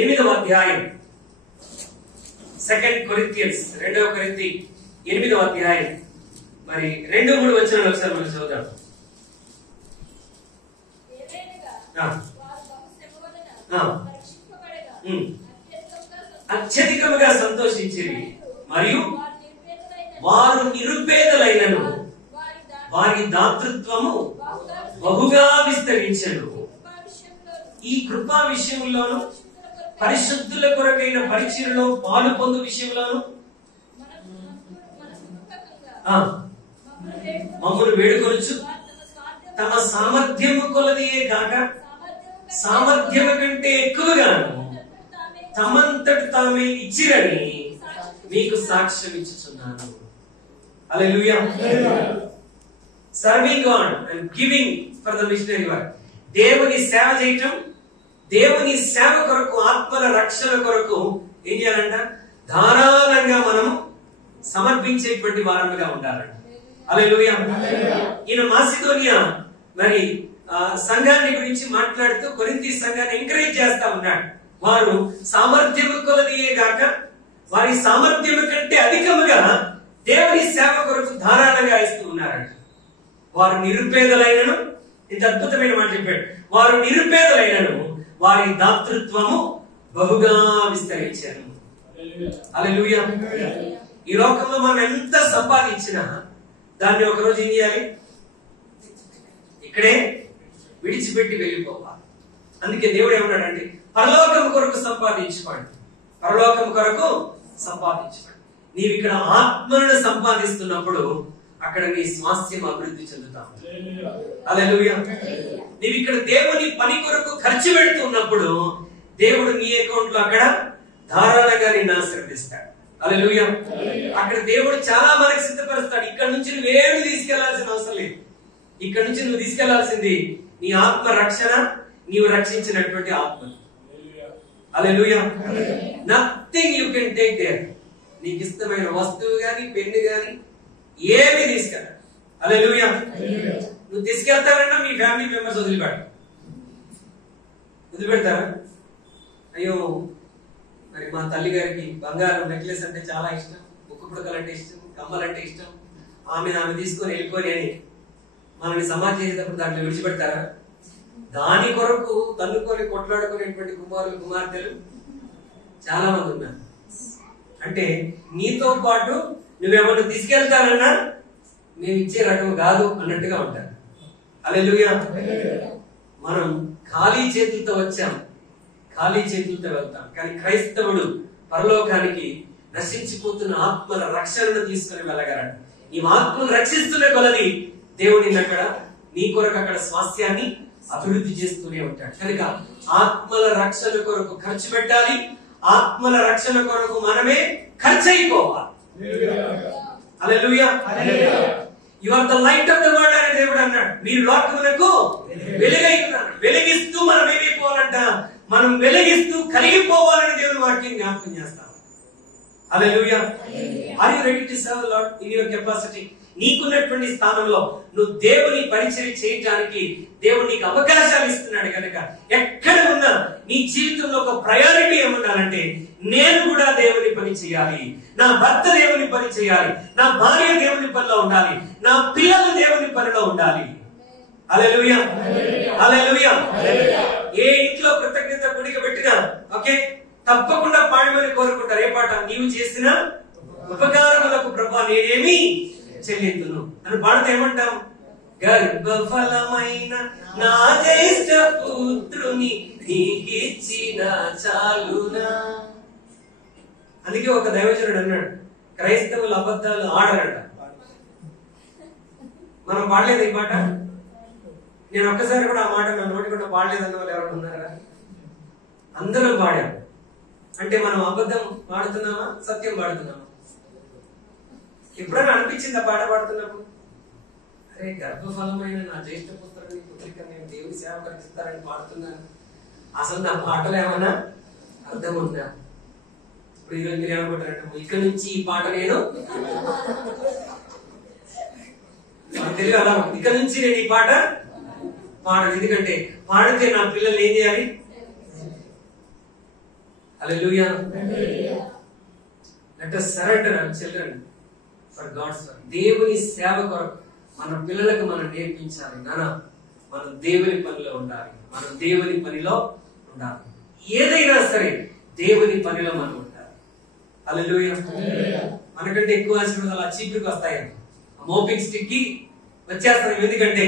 8వ అధ్యాయం, 2 కొరింథియన్స్ 2వ కొరింథీ 8వ అధ్యాయం మరి 2-3 వచనాలు ఒకసారి మనం చదువుదాం. అత్యధికముగా సంతోషించిరి మరియు వారు నిరుపేదలైనను వారి దాతృత్వము బహుగా విస్తరించెను. ఈ కృపా విషయంలోను పరిశుద్ధుల కొరకైన పరిచర్యలో పాలు పొందు విషయంలోను మమ్మల్ని వేడుకొనుచు తమ సామర్థ్యము కొలదియే కాక సామర్థ్యము కంటే ఎక్కువగాను తమంతటి తామే ఇచ్చిరని మీకు సాక్ష్యం ఇచ్చుచున్నాను. Hallelujah. Serving God and giving for the missionary work. దేవుని సేవ చేయటం, దేవుని సేవ కొరకు, ఆత్మల రక్షణ కొరకు ఏం చేయాలంట? ధారాళంగా మనం సమర్పించేటువంటి వారముగా ఉండాలంట. హల్లెలూయా. ఈయన మాసిదోనియా మరి సంఘాన్ని గురించి మాట్లాడుతూ కొరింథీ సంఘాన్ని ఎంకరేజ్ చేస్తా ఉన్నాడు. వారు సామర్థ్యము కొలదియే గాక వారి సామర్థ్యము కంటే అధికముగా దేవుని సేవ కొరకు ధారాళంగా ఇస్తూ ఉన్నారంట. వారు నిరుపేదలైనను, ఇంత అద్భుతమైన మాట చెప్పాడు, వారు నిరుపేదలైనను వారి దాతృత్వము బహుగా విస్తరించారు. హల్లెలూయా. ఈ లోకంలో మనం ఎంత సంపాదించినా దాన్ని ఒకరోజు ఏం చేయాలి? ఇక్కడే విడిచిపెట్టి వెళ్ళిపోవాలి. అందుకే దేవుడు ఏమన్నాడంటే పరలోకం కొరకు సంపాదించుకోండి, పరలోకం కొరకు సంపాదించుకోండి. నీవు ఇక్కడ ఆత్మను సంపాదిస్తున్నప్పుడు అక్కడ నీ స్వాస్థ్యం అభివృద్ధి చెందుతావు. హల్లెలూయా. నీవు ఇక్కడ దేవుని పని కొరకు ఖర్చు పెడుతున్నప్పుడు దేవుడు నీ అకౌంట్ లో అక్కడ ధారాళంగా నిన్ను ఆశీర్వదిస్తాడు. హల్లెలూయా. అక్కడ దేవుడు చాలా మనకు సిద్ధపరుస్తాడు. ఇక్కడ నుంచి నువ్వేమి తీసుకెళ్లాల్సిన అవసరం లేదు. ఇక్కడ నుంచి నువ్వు తీసుకెళ్లాల్సింది నీ ఆత్మ రక్షణ, నీవు రక్షించినటువంటి ఆత్మ. Hallelujah. Nothing you can take there. నీకు ఇష్టమైన వస్తువు గాని, పెన్ను గాని ఏమి తీసుకెళ్ళ. హల్లెలూయా. నువ్వు తీసుకెళ్తావన్నా మీ ఫ్యామిలీ మెంబర్స్ వదిలిపెడతారా? అయ్యో మరి మా తల్లి గారికి బంగారం నెక్లెస్ అంటే చాలా ఇష్టం, ముక్కు పుడకలు అంటే ఇష్టం, కమ్మలు అంటే ఇష్టం, ఆమె తీసుకొని వెళ్ళిపోయి అని మనల్ని సమాధి చేసేటప్పుడు దాంట్లో విడిచిపెడతారా? దాని కొరకు తన్నుకొని కొట్లాడుకునేటువంటి కుమారులు, కుమార్తెలు చాలా మంది ఉన్నారు. అంటే నీతో పాటు నువ్వేమన్నా తీసుకెళ్తానన్నా మేము ఇచ్చే రకం కాదు అన్నట్టుగా ఉంటారు. హల్లెలూయా. మనం ఖాళీ చేతులతో వచ్చాం, ఖాళీ చేతులతో వెళ్తాం. కానీ క్రైస్తవుడు పరలోకానికి నశించిపోతున్న ఆత్మల రక్షణను తీసుకుని వెళ్ళగలడు. ఈ ఆత్మను రక్షిస్తున్న కొలది దేవుడిని అక్కడ నీ కొరకు అక్కడ స్వాస్థ్యాన్ని అభివృద్ధి చేస్తూనే ఉంటాడు. కనుక ఆత్మల రక్షణ కొరకు ఖర్చు పెట్టాలి. ఆత్మల రక్షణ కొరకు మనమే ఖర్చు అయిపోవాలి. Hallelujah. You are the light of the world అని దేవుడు అన్నాడు. మీరు లోకమునకు వెలుగై ఉన్నారు. వెలిగిస్తూ మనం ఏమైపోవాలంట? మనం వెలిగిస్తూ కలిగిపోవాలని దేవుని వాక్యం జ్ఞాపకం చేస్తాం. Hallelujah. Are you ready to serve the Lord in your capacity? నీకున్నటువంటి స్థానంలో నువ్వు దేవుని పరిచర్య చేయడానికి దేవుడు నీకు అవకాశాలు ఇస్తున్నాడు. కనుక ఎక్కడ ఉన్నా నీ జీవితంలో ఒక ప్రయారిటీ ఏముండాలంటే నేను కూడా దేవుని పని చేయాలి, నా భర్త దేవుని పని చేయాలి, నా భార్య దేవుని పనిలో ఉండాలి, నా పిల్లలు దేవుని పనిలో ఉండాలి. హల్లెలూయా. హల్లెలూయా. ఏ ఇంట్లో కృతజ్ఞత గుడిక పెట్టినా ఓకే తప్పకుండా పాడమని కోరుకుంటారు. ఏ పాట? నీవు చేసిన ఉపకారములకు ప్రభువా నేనేమి చెల్లింతును అని పాడితే ఏమంటాం? గర్భఫలమైన నా జ్యేష్ఠ పుత్రుని నీకిచ్చిన చాలునా. అందుకే ఒక దైవజనుడు అన్నాడు, క్రైస్తవులు అబద్ధాలు ఆడరంట. మనం పాడలేదు ఈ మాట. నేను ఒక్కసారి కూడా ఆ మాట నా నోటి కూడా పాడలేదన్న వాళ్ళు ఎవరు ఉన్నారా? అందరూ పాడారు. అంటే మనం అబద్ధం పాడుతున్నామా, సత్యం పాడుతున్నామా? ఎప్పుడైనా అనిపించిందా పాట పాడుతున్నప్పుడు, అరే గర్భఫలమైన నా జ్యేష్ఠ పుత్రుని పుత్రిక నేను దేవుని సేవ కలిగిస్తారని పాడుతున్నాను, అసలు నా పాటలు ఏమైనా అర్థం ఉందా? ఇప్పుడు ఈరోజు మీరు ఏమనుకుంటారంటే, ఇక్కడ నుంచి ఈ పాట నేను తెలియదు అలా, ఇక్కడ నుంచి నేను ఈ పాట పాడను, ఎందుకంటే పాడితే నా పిల్లలు ఏం చేయాలి? Hallelujah. Let us surrender our children for God's work. దేవుని సేవ కొరకు మన పిల్లలకు మనం నేర్పించాలి. నాన్న మనం దేవుని పనిలో ఉండాలి, మనం దేవుని పనిలో ఉండాలి. ఏదైనా సరే దేవుని పనిలో మనం ఉండాలి. హల్లెలూయా. మనకంటే ఎక్కువ ఆశీర్వాదాలు ఆ చీపురికి వస్తాయండి, మోపింగ్ స్టిక్ కి వచ్చేస్తాం. ఎందుకంటే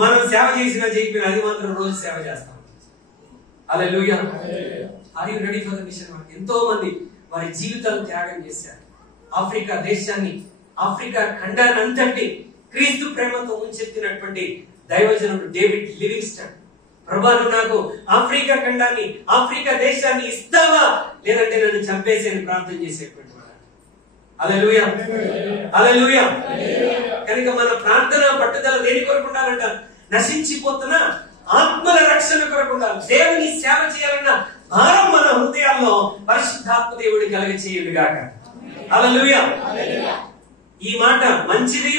మనం సేవ చేసినా చెప్పిన అది మాత్రం రోజు సేవ చేస్తాం. Hallelujah. Are you ready for the mission? ఎంతో మంది వారి జీవితాలు త్యాగం చేశారు. ఆఫ్రికా దేశాన్ని, ఆఫ్రికా ఖండాన్ని అంతటి క్రీస్తు ప్రేమతో ముంచెత్తినటువంటి దైవజనుడు డేవిడ్ లివింగ్స్టన్, ప్రభువా నువ్వు నాకు ఆఫ్రికా ఖండాన్ని, ఆఫ్రికా దేశాన్ని ఇస్తావా, లేదంటే నన్ను చంపేసి అని ప్రార్థన చేసేటువంటి వాడు. హల్లెలూయా. హల్లెలూయా. కనుక మన ప్రార్థన పట్టుదల దేని కొరకు ఉండాలంట? నశించిపోతున్న ఆత్మల రక్షణ కొరకు ఉండాలి. దేవుని సేవ చేయాలన్న భారం మన హృదయాల్లో పరిశుద్ధాత్మ దేవుడి కలగ చేయును గాక. హల్లెలూయా. ఈ మాట మంచిది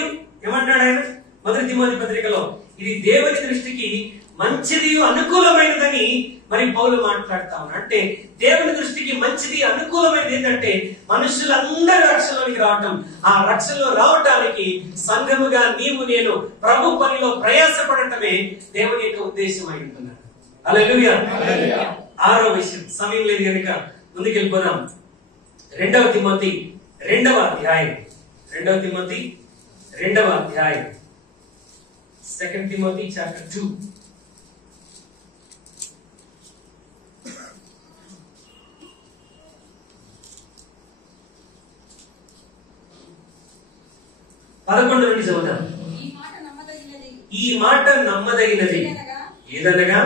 ఏమంటాడు ఆయన? మొదటి తిమోతి పత్రికలో ఇది దేవుని దృష్టికి మంచిది అనుకూలమైనదని మరి పౌలు మాట్లాడుతా ఉన్నాడు. అంటే దేవుని దృష్టికి మంచిది అనుకూలమైనది ఏంటంటే మనుషులందరూ రక్షణలోనికి రావటం. ఆ రక్షణలో రావటానికి సంఘముగా నీవు నేను ప్రభు పనిలో ప్రయాసపడటమే దేవుని యొక్క ఉద్దేశం అయి ఉంటున్నాడు. హల్లెలూయా. ఆరో విషయం, సమయం లేదు కనుక ముందుకెళ్ళిపోదాం. 2వ తిమోతి 2వ అధ్యాయం, 2వ తిమోతి 2వ అధ్యాయం, 2 Timothy chapter 2. పదకొండు నుండి చదువుదాం. ఈ మాట నమ్మదగినది ఏదనగా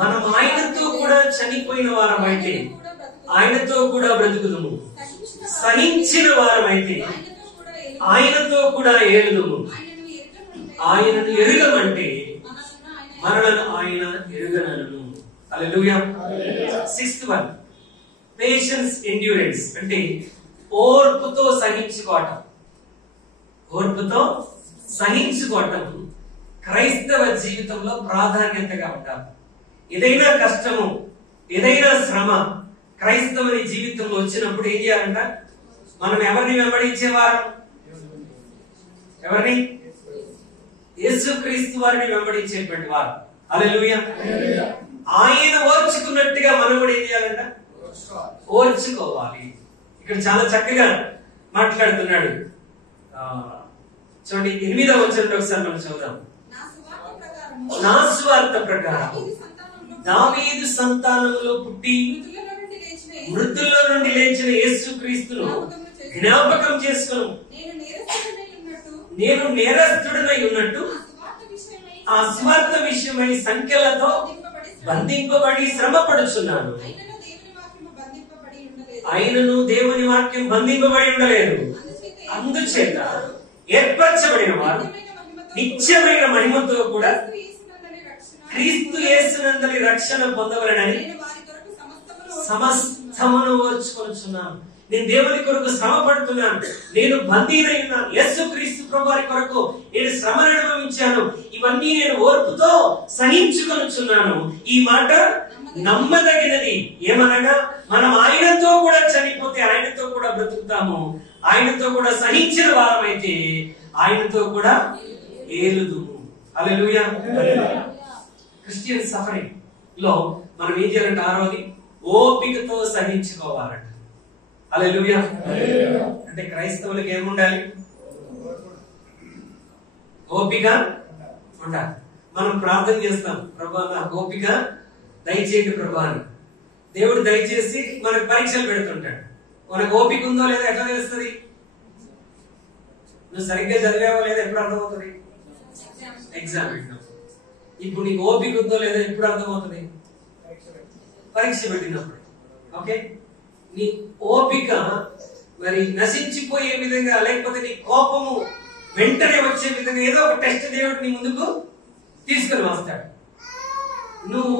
మనం ఆయనతో కూడా చనిపోయిన వారమైతే ఆయనతో కూడా బ్రతుకుదుము, సహించిన వారమైతే ఆయనతో కూడా ఏలుదుము. ఆయనను ఎరుగమంటే మనలను ఆయన ఎరుగనను. హల్లెలూయా. 6th one, పేషెన్స్ ఎండ్యూరెన్స్ అంటే ఓర్పుతో సహించుకోవటం. ఓర్పుతో సహించుకోవటం క్రైస్తవ జీవితంలో ప్రాధాన్యతగా ఉండాలి. ఏదైనా కష్టము, ఏదైనా శ్రమ క్రైస్తవుని జీవితంలో వచ్చినప్పుడు ఏం చేయాలంట? మనం ఎవరిని వెంబడించేవారు? ఎవరిని? యేసుక్రీస్తు వారిని వెంబడించేటువంటి వారు. హల్లెలూయా. ఆయన ఓర్చుకున్నట్టుగా మనం కూడా ఏం చేయాలంట? ఓర్చుకోవాలి. ఇక్కడ చాలా చక్కగా మాట్లాడుతున్నాడు. చూడండి 8వ వచనంలో ఒకసారి మనం చదువుదాం. నా సువార్త ప్రకారం దావీదు సంతానంలో పుట్టి మృతుల్లో నుండి లేచిన యేసుక్రీస్తును జ్ఞాపకం చేసుకును. నేను నేరస్తుడనై ఉన్నట్టు ఆ సువార్త విషయమై సంఖ్యలతో బంధింపబడి శ్రమ పడుచున్నాను. ఆయనను దేవుని వాక్యం బంధింపబడి ఉండలేదు. అందుచేత ఏర్పరచబడిన వారు నిత్యమైన మహిమతో కూడా క్రీస్తు యేసునందలి రక్షణ పొందవలెనని సమస్తమును ఓర్చుకొనుచున్నాను. నేను దేవుని కొరకు శ్రమ పడుతున్నాను, నేను బందీనై ఉన్నాను, యేసుక్రీస్తు ప్రభువారి కొరకు నేను శ్రమను అనుభవించాను, ఇవన్నీ నేను ఓర్పుతో సహించుకొనుచున్నాను. ఈ మాట నమ్మదగినది ఏమనగా మనం ఆయనతో కూడా చనిపోతే ఆయనతో కూడా బ్రతుకుతాము, ఆయనతో కూడా సహించిన వారమైతే ఆయనతో కూడా ఏలుదుము. హల్లెలూయా. క్రిస్టియన్ సఫరింగ్ లో మనం ఏం చేయాలంటే 6వది ఓపికతో సహించుకోవాలంట. హల్లెలూయా. అంటే క్రైస్తవులకు ఏముండాలి? ఓపిక ఉండాలి. మనం ప్రార్థన చేస్తాం, ప్రభువా నాకు ఓపిక దయచేయండి ప్రభువా అని. దేవుడు దయచేసి మనకు పరీక్షలు పెడుతుంటాడు. మనకు ఓపిక ఉందో లేదో ఎట్లా తెలుస్తుంది? నువ్వు సరిగ్గా చదివావో లేదో ఎప్పుడు అర్థమవుతుంది? ఎగ్జామ్ పెట్టినావు. ఇప్పుడు నీకు ఓపిక ఉందో లేదో ఎప్పుడు అర్థమవుతుంది? పరీక్ష పెట్టినప్పుడు. ఓకే, నీ ఓపిక మరి నశించిపోయే విధంగా, లేకపోతే నీ కోపము వెంటనే వచ్చే విధంగా ఏదో ఒక టెస్ట్ దేవుడు నీ ముందుకు తీసుకొని వస్తాడు. నువ్వు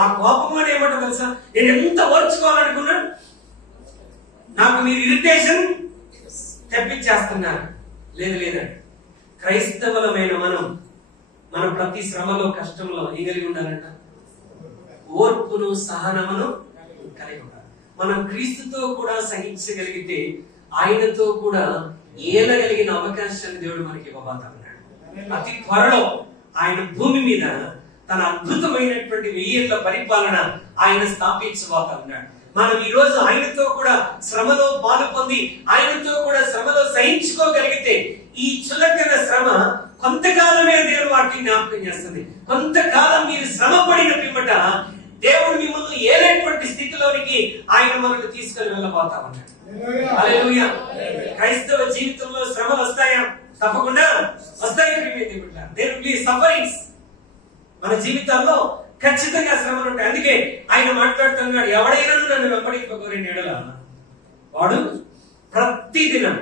ఆ కోపం అని ఏమంటా తెలుసా, నేను ఎంత ఓర్చుకోవాలనుకున్నా నాకు మీరు ఇరిటేషన్ తెప్పించేస్తున్నారు. లేదండి, క్రైస్తవులమైన మనం ప్రతి శ్రమలో కష్టంలో ఏం కలిగి ఉండాలంట? ఓర్పును సహనమును కలిగి ఉండాలి. మనం క్రీస్తుతో కూడా సహించగలిగితే ఆయనతో కూడా ఏలగలిగిన అవకాశాన్ని దేవుడు మనకి ఇవ్వబోతున్నాడు. అతి త్వరలో ఆయన భూమి మీద తన అద్భుతమైనటువంటి 1000 ఏళ్ల పరిపాలన ఆయన స్థాపించబోతున్నాడు. మనం ఈ రోజు ఆయనతో కూడా శ్రమలో పాలు పొంది ఆయనతో కూడా శ్రమలో సహించుకోగలిగితే ఈ చులకన శ్రమ కొంతకాలమే దేవుడు వాటిని జ్ఞాపకం చేస్తుంది. కొంతకాలం మీరు శ్రమ పడిన పిమ్మట దేవుడు మిమ్మల్ని ఏలేటువంటి స్థితిలోనికి ఆయన మనల్ని తీసుకొని వెళ్ళబోతా ఉన్నాడు. హల్లెలూయా. క్రైస్తవ జీవితంలో శ్రమలు వస్తాయా? తప్పకుండా వస్తాయి. సఫరింగ్స్ మన జీవితాల్లో ఖచ్చితంగా శ్రమలు ఉంటాయి. అందుకే ఆయన మాట్లాడుతున్నాడు, ఎవడైనా నన్ను వెంబడింపకోరిన ఎడల వాడు ప్రతిదినం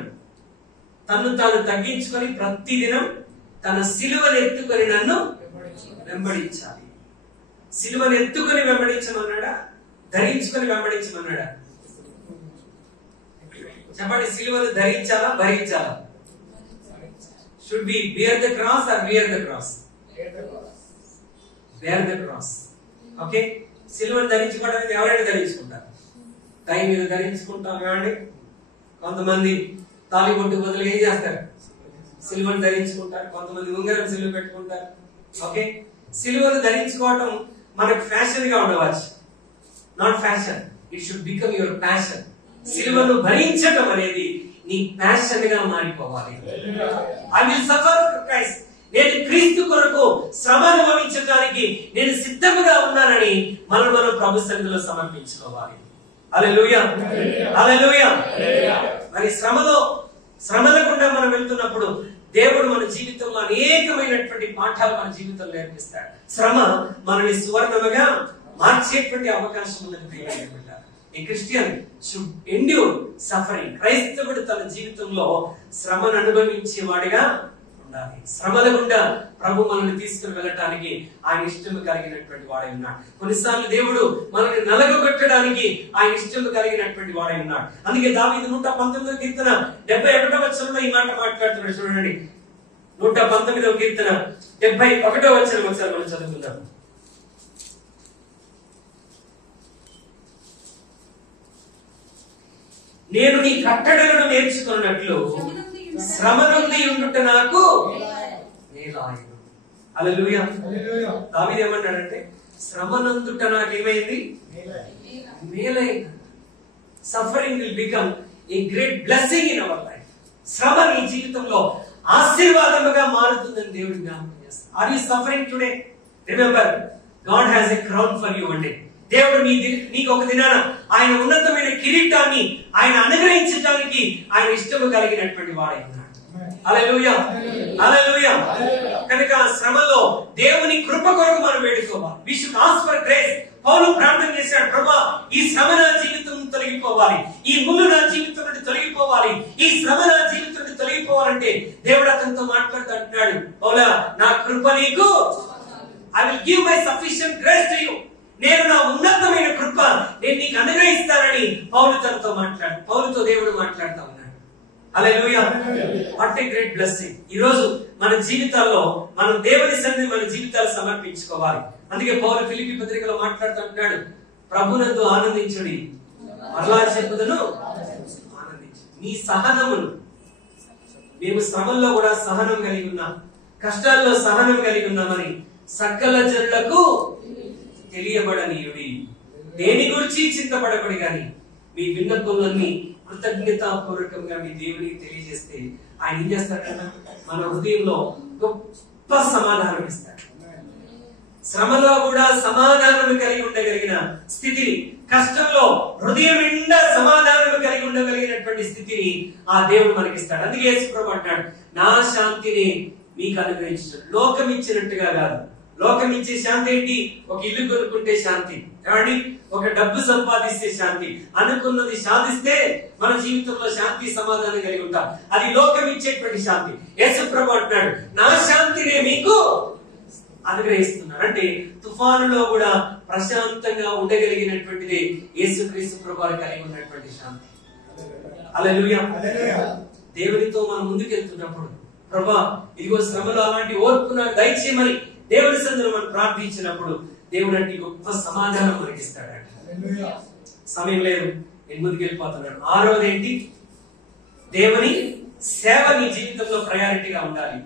తను తాను తగ్గించుకొని ప్రతిదినం తన సిలువను ఎత్తుకొని నన్ను వెంబడించాలి. సిలువను ఎత్తుకొని వెంబడించమన్నాడా, ధరించుకొని వెంబడించమన్నాడా? చెప్పండి, సిలువను ధరించాలా, భరించాలా? Should be bear the cross or wear the cross? bear the cross. Okay, సిలువను ధరించుకోవడం అనేది ఎవరైనా ధరించుకుంటారు. టై మీద ధరించుకుంటాం ఏమండి. కొంతమంది తాళిబొట్టు బదులు ఏం చేస్తారు? సిలువను ధరించుకుంటారు. కొంతమంది ఉంగరం సిలువ పెట్టుకుంటారు. ఓకే, సిలువను ధరించుకోవడం మనకు ఫ్యాషన్ గా ఉండవచ్చు. Not fashion, it should become your passion. సిలువను భరించడం అనేది నీ ప్యాషన్ గా మారిపోవాలి. I will suffer for Christ. నేను క్రీస్తు కొరకు శ్రమ అనుభవించడానికి నేను సిద్ధంగా ఉన్నానని మనం ప్రభు సన్నిధిలో సమర్పించుకోవాలి. హల్లెలూయా, హల్లెలూయా. మరి శ్రమల గుండా మనం వెళ్తున్నప్పుడు దేవుడు మన జీవితంలో అనేకమైనటువంటి పాఠాలు మన జీవితంలో నేర్పిస్తాడు. శ్రమ మనని సువర్ణముగా మార్చేటువంటి అవకాశం ఉన్నది. A Christian should endure suffering. క్రైస్తవుడు తన జీవితంలో శ్రమను అనుభవించేవాడిగా ఉండాలి. శ్రమల గుండా ప్రభు మనల్ని తీసుకుని వెళ్ళటానికి ఆయన ఇష్టం కలిగినటువంటి వాడై ఉన్నాడు. కొన్నిసార్లు దేవుడు మనల్ని నలగొట్టడానికి ఆయన ఇష్టం కలిగినటువంటి వాడై ఉన్నాడు. అందుకే దావీదు 119వ కీర్తన 71వ వచనంలో ఈ మాట మాట్లాడుతున్నాడు. చూడండి, 119వ కీర్తన 71వ వచనం ఒకసారి మనం చదువుకుందాం. నేను నీ కట్టడలను నేర్చుకున్నట్లు శ్రమ నుండి ఉండుట నాకు మేలాయను. హల్లెలూయా. దావీదు ఏమన్నాడంటే, శ్రమనందుట నాకేమైంది? మేలైన. Suffering will become a great blessing in our life. శ్రమ నీ జీవితంలో ఆశీర్వాదముగా మారుతుందని దేవుడు జ్ఞాపకం చేస్తాడు. Are you suffering today? Remember, God has a crown for you one day. దేవుడు నీకు ఒక దినాన ఆయన ఉన్నతమైన కిరీటాన్ని ఆయన అనుగ్రహించడానికి ఆయన ఇష్టము కలిగినటువంటి వాడై ఉన్నాడు. హల్లెలూయా, హల్లెలూయా. కనుక శ్రమలో దేవుని కృప కొరకు మనం వేడుకోవాలి. We should ask for grace. పౌలు ప్రార్థన చేశాడు, ప్రభువా ఈ శ్రమ నా జీవితం తొలగిపోవాలి, ఈ ముళ్ళు నా జీవితం నుండి తొలగిపోవాలి, ఈ శ్రమ నా జీవితం నుండి తొలగిపోవాలంటే దేవుడు అతనితో మాట్లాడుతూ అంటున్నాడు, పౌలా నా కృప నీకు, I will give my sufficient grace to you. నేను నా ఉన్నతమైన కృప నేను నీకు అనుగ్రహిస్తానని పౌలుతో దేవుడు మాట్లాడుతూ ఉన్నాడు. Hallelujah. What a great blessing. ఈ రోజు మన జీవితాల్లో మనం దేవుని సన్నిధిని మన జీవితాలు సమర్పించుకోవాలి. అందుకే పౌలు ఫిలిప్పీ పత్రికలో మాట్లాడుతున్నాడు, ప్రభునందు ఆనందించుడి, మరలా చెప్పుదును ఆనందించు. నీ సహనమును, మేము శ్రమల్లో కూడా సహనం కలిగి ఉన్నాం, కష్టాల్లో సహనం కలిగి ఉన్నామని సకల జనులకు తెలియబడనీయుడి. దేని గురించి చింతపడబడి గాని మీ విన్నపములన్నీ కృతజ్ఞతాపూర్వకంగా మీ దేవునికి తెలియజేస్తే ఆయన ఏం చేస్తాడంట? మన హృదయంలో గొప్ప సమాధానం ఇస్తాడు. శ్రమలో కూడా సమాధానం కలిగి ఉండగలిగిన స్థితిని, కష్టంలో హృదయం నిండా సమాధానం కలిగి ఉండగలిగినటువంటి స్థితిని ఆ దేవుడు మనకిస్తాడు. అందుకే యేసు ప్రభువు అంటాడు, నా శాంతిని మీకు అనుగ్రహించాడు, లోకం ఇచ్చినట్టుగా కాదు, లోకం ఇచ్చే శాంతి ఏంటి? ఒక ఇల్లు కొనుక్కుంటే శాంతి, కానీ ఒక డబ్బు సంపాదిస్తే శాంతి, అనుకున్నది సాధిస్తే మన జీవితంలో శాంతి సమాధానం కలిగి ఉంటాం. అది లోకం ఇచ్చేటువంటి శాంతి. యేసుప్రభు అంటున్నాడు, నా శాంతినే మీకు అనుగ్రహిస్తున్నాను. అంటే తుఫానులో కూడా ప్రశాంతంగా ఉండగలిగినటువంటిది యేసుక్రీస్తు ప్రభువు కలిగి ఉన్నటువంటి శాంతి. హల్లెలూయా. దేవునితో మనం ముందుకెళ్తున్నప్పుడు, ప్రభా ఇదిగో శ్రమలో అలాంటి ఓర్పు నాకు దయచేయమని దేవుని సన్నిధిలో మనం ప్రార్థించినప్పుడు దేవుడు అంటే గొప్ప సమాధానం మనకిస్తాడంట. సమయం లేదు, నేను ముందుకెళ్ళిపోతున్నాను. ఆరోది ఏంటి? దేవుని సేవ నీ జీవితంలో ప్రయారిటీగా ఉండాలి.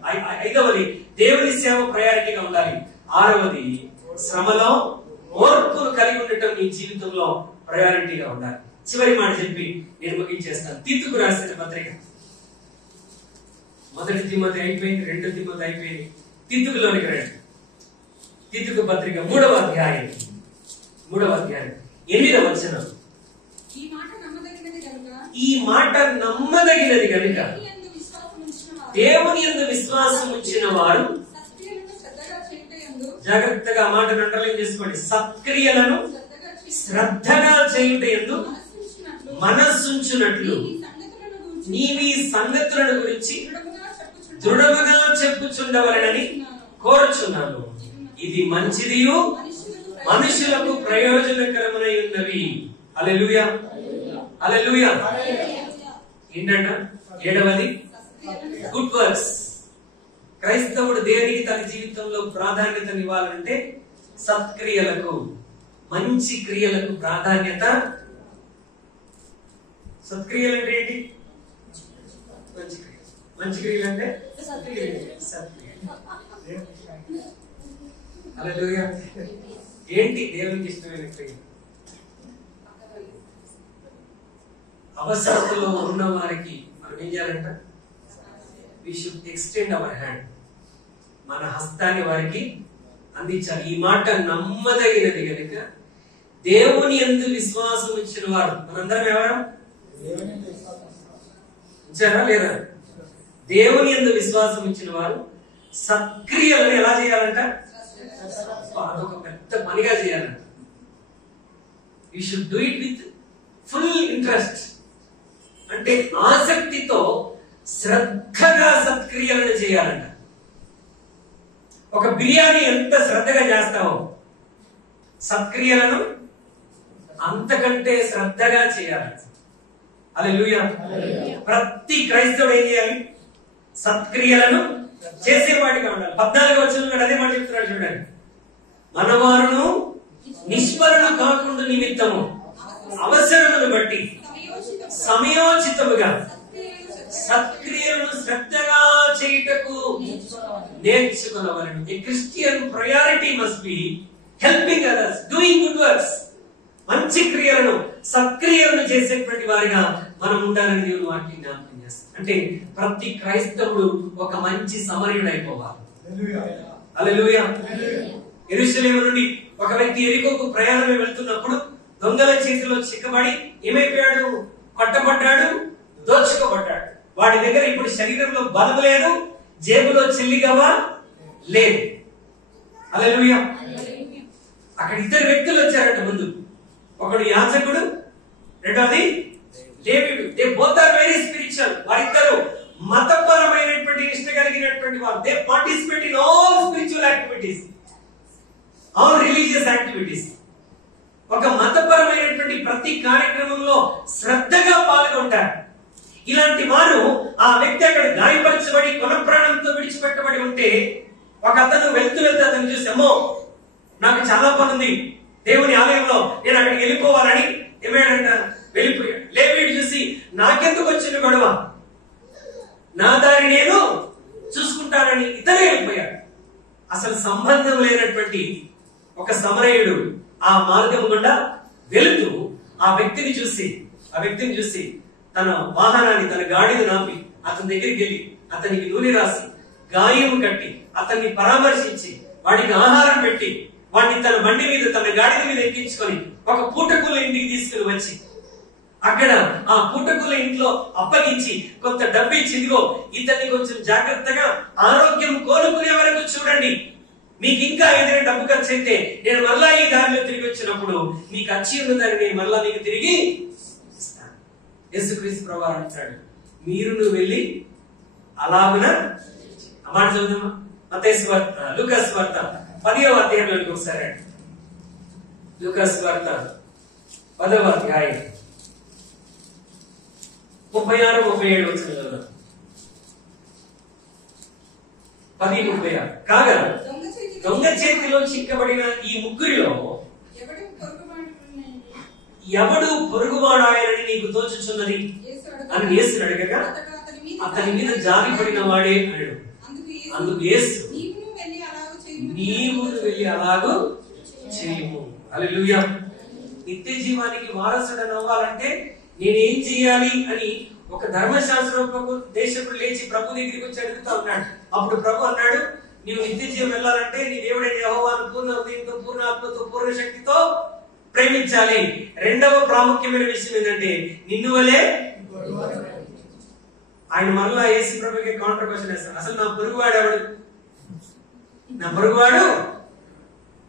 ఐదవది దేవుని సేవ ప్రయారిటీగా ఉండాలి. ఆరవది శ్రమలో ఓర్పును కలిగి ఉండటం నీ జీవితంలో ప్రయారిటీగా ఉండాలి. చివరి మాట చెప్పి నేను ముగించేస్తాను. తీతుకు రాసిన పత్రిక 1 తిమోతి అయిపోయింది, 2 తిమోతి అయిపోయింది. తీతుకులోనికి రండి. తీతుకు పత్రిక 3వ అధ్యాయం 8వ వచనం. ఈ మాట నమ్మదగినది గనుక దేవుని యందు విశ్వాసం ఉంచిన వారు, జాగ్రత్తగా మాటను అండర్లైన్ చేసుకోండి, సత్క్రియలను శ్రద్ధగా చేయుట యందు మనస్సుంచునట్లు నీవి సంగతులను గురించి దృఢముగా చెప్పుచుండవలనని కోరుచున్నాను. ఇది మంచిదియు మనుషులకు ప్రయోజనకరమై ఉన్నవి. హల్లెలూయా, హల్లెలూయా. ఏంటంట? 7వది గుడ్ వర్క్స్. క్రైస్తవుడు దేనికి తన జీవితంలో ప్రాధాన్యతనివ్వాలంటే సత్క్రియలకు, మంచి క్రియలకు ప్రాధాన్యత. సత్క్రియలు అంటే ఏంటి? మంచి క్రియలు. మంచి క్రియలు అంటే సత్క్రియలు. హల్లెలూయా. ఏంటి దేవునికి ఇష్టమైన క్రియ? అవసరతలో ఉన్న వారికి మనం ఏం చేయాలంట? we should extend our hand. మన హస్తాన్ని వారికి అందించాలి. ఈ మాట నమ్మదగినది కనుక దేవుని యందు విశ్వాసం ఉంచిన వారు, మనందరం ఎవరు? ఉంచారా లేదా? దేవుని యందు విశ్వాసం ఉంచిన వారు సత్క్రియలను ఎలా చేయాలంట? అదొక పెద్ద పనిగా చేయాలంట. You should do it with full interest. అంటే ఆసక్తితో శ్రద్ధగా సత్క్రియలను చేయాలంట. ఒక బిర్యానీ ఎంత శ్రద్ధగా చేస్తావో సత్క్రియలను అంతకంటే శ్రద్ధగా చేయాలి. హల్లెలూయా. ప్రతి క్రైస్తవుడు ఏం చేయాలి? సత్క్రియలను చేసేవాడిగా ఉండాలి. 14వ వచనంలో అదే మాట చెప్తున్నాడు చూడండి. మనవారును నిష్ఫలము కాకుండా నిమిత్తము అవసరమును బట్టి సమయోచితముగా సత్క్రియలను శ్రద్ధగా చేయుటకు నేర్చుకునవలెను. A Christian priority must be helping others, doing good works. మంచి క్రియలను, సత్క్రియలను చేసేటువంటి వారిగా మనం ఉండాలని దేవుని వాక్యం జ్ఞాపకం చేస్తాం. అంటే ప్రతి క్రైస్తవుడు ఒక మంచి సమరయుడు అయిపోవాలి. హల్లెలూయా. యెరూషలేము నుండి ఒక వ్యక్తి ఎరికోకు ప్రయాణమే వెళ్తున్నప్పుడు దొంగల చేతిలో చిక్కబడి ఏమైపోయాడు? కొట్టబడ్డాడు, దోచుకోబడ్డాడు. వాడి దగ్గర ఇప్పుడు శరీరంలో బలం లేదు, జేబులో చిల్లిగవ్వ లేదు. హల్లెలూయా. అక్కడ 2 వ్యక్తులు వచ్చారట ముందు. ఒకడు యాజకుడు, రెండోది లేవీయుడు. They both are very spiritual. వారిద్దరు మతపరమైనటువంటి నిష్ట కలిగినటువంటి వారు. They participate in all spiritual activities, all religious activities. ఒక మతపరమైనటువంటి ప్రతి కార్యక్రమంలో శ్రద్ధగా పాల్గొంటారు. ఇలాంటి వారు, ఆ వ్యక్తి అక్కడ గాయపరచబడి కొన ప్రాణంతో విడిచిపెట్టబడి ఉంటే ఒక అతను వెళ్తూ అతను చూసి, అమ్మో నాకు చాలా పని ఉంది దేవుని ఆలయంలో, నేను అక్కడికి వెళ్ళిపోవాలని ఏమేడంట వెళ్ళిపోయాడు. లేవీయుడు చూసి, నాకెందుకు వచ్చిన గొడవ, నా దారి నేను చూసుకుంటానని ఇతనే వెళ్ళిపోయాడు. అసలు సంబంధం లేనటువంటి ఒక సమరయుడు ఆ మార్గం గుండా వెళుతూ ఆ వ్యక్తిని చూసి తన వాహనాన్ని, తన గాడిని నాపి అతని దగ్గరికి వెళ్ళి అతనికి నూనె రాసి గాయం కట్టి అతన్ని పరామర్శించి వాడికి ఆహారం పెట్టి వాడిని తన బండి మీద, తన గాడిద మీద ఎక్కించుకొని ఒక పూటకూల ఇంటికి తీసుకుని వచ్చి అక్కడ ఆ పూటకూల ఇంట్లో అప్పగించి కొంత డబ్బు ఇచ్చి, ఇదిగో ఇతన్ని కొంచెం జాగ్రత్తగా ఆరోగ్యం కోలుకునే వరకు చూడండి, మీకు ఇంకా ఏదైనా డబ్బు ఖర్చు అయితే నేను మళ్ళా ఈ దారిలో తిరిగి వచ్చినప్పుడు మీకు అచ్చి ఉన్నదాన్ని నేను మళ్ళా మీకు తిరిగి ఇస్తాను. యేసుక్రీస్తు ప్రభువు అంటాడు, మీరు నువ్వు వెళ్ళి అలాగున మాట చదువుదామా? మత్తయి సువార్త, లూకా సువార్త 10వ అధ్యాయంలోకి ఒకసారి అండి. లూకా సువార్త 10వ అధ్యాయం 36-37 వచనాలు. 10:36. కాగా దొంగ చేతిలో చిక్కబడిన ఈ ముగ్గురిలో ఎవడు పొరుగువాడాయనని నీకు తోచుచున్నది అని యేసుని అడగగా అతని మీద జారి పడిన వాడే అన్నాడు. అందుకు యేసు, నీవు వెళ్ళి అలాగూ చేయము. హల్లెలూయా. నిత్య జీవానికి వారసుడని అవ్వాలంటే నేనేం చెయ్యాలి అని ఒక ధర్మశాస్త్రపు దేశకుడు లేచి ప్రభు దగ్గరికి వచ్చి అడుగుతా ఉన్నాడు. అప్పుడు ప్రభు అన్నాడు, నీవు నిత్య జీవం వెళ్ళాలంటే నీ దేవుడైన యెహోవాను పూర్ణ హృదయంతో, పూర్ణ ఆత్మతో, పూర్ణ శక్తితో ప్రేమించాలి. రెండవ ప్రాముఖ్యమైన విషయం ఏంటంటే నిన్ను వలే. ఆయన మరలా యేసు ప్రభుకి కౌంటర్ క్వశ్చన్ వేస్తాడు, అసలు నా పొరుగువాడు ఎవడు? నా పొరుగువాడు.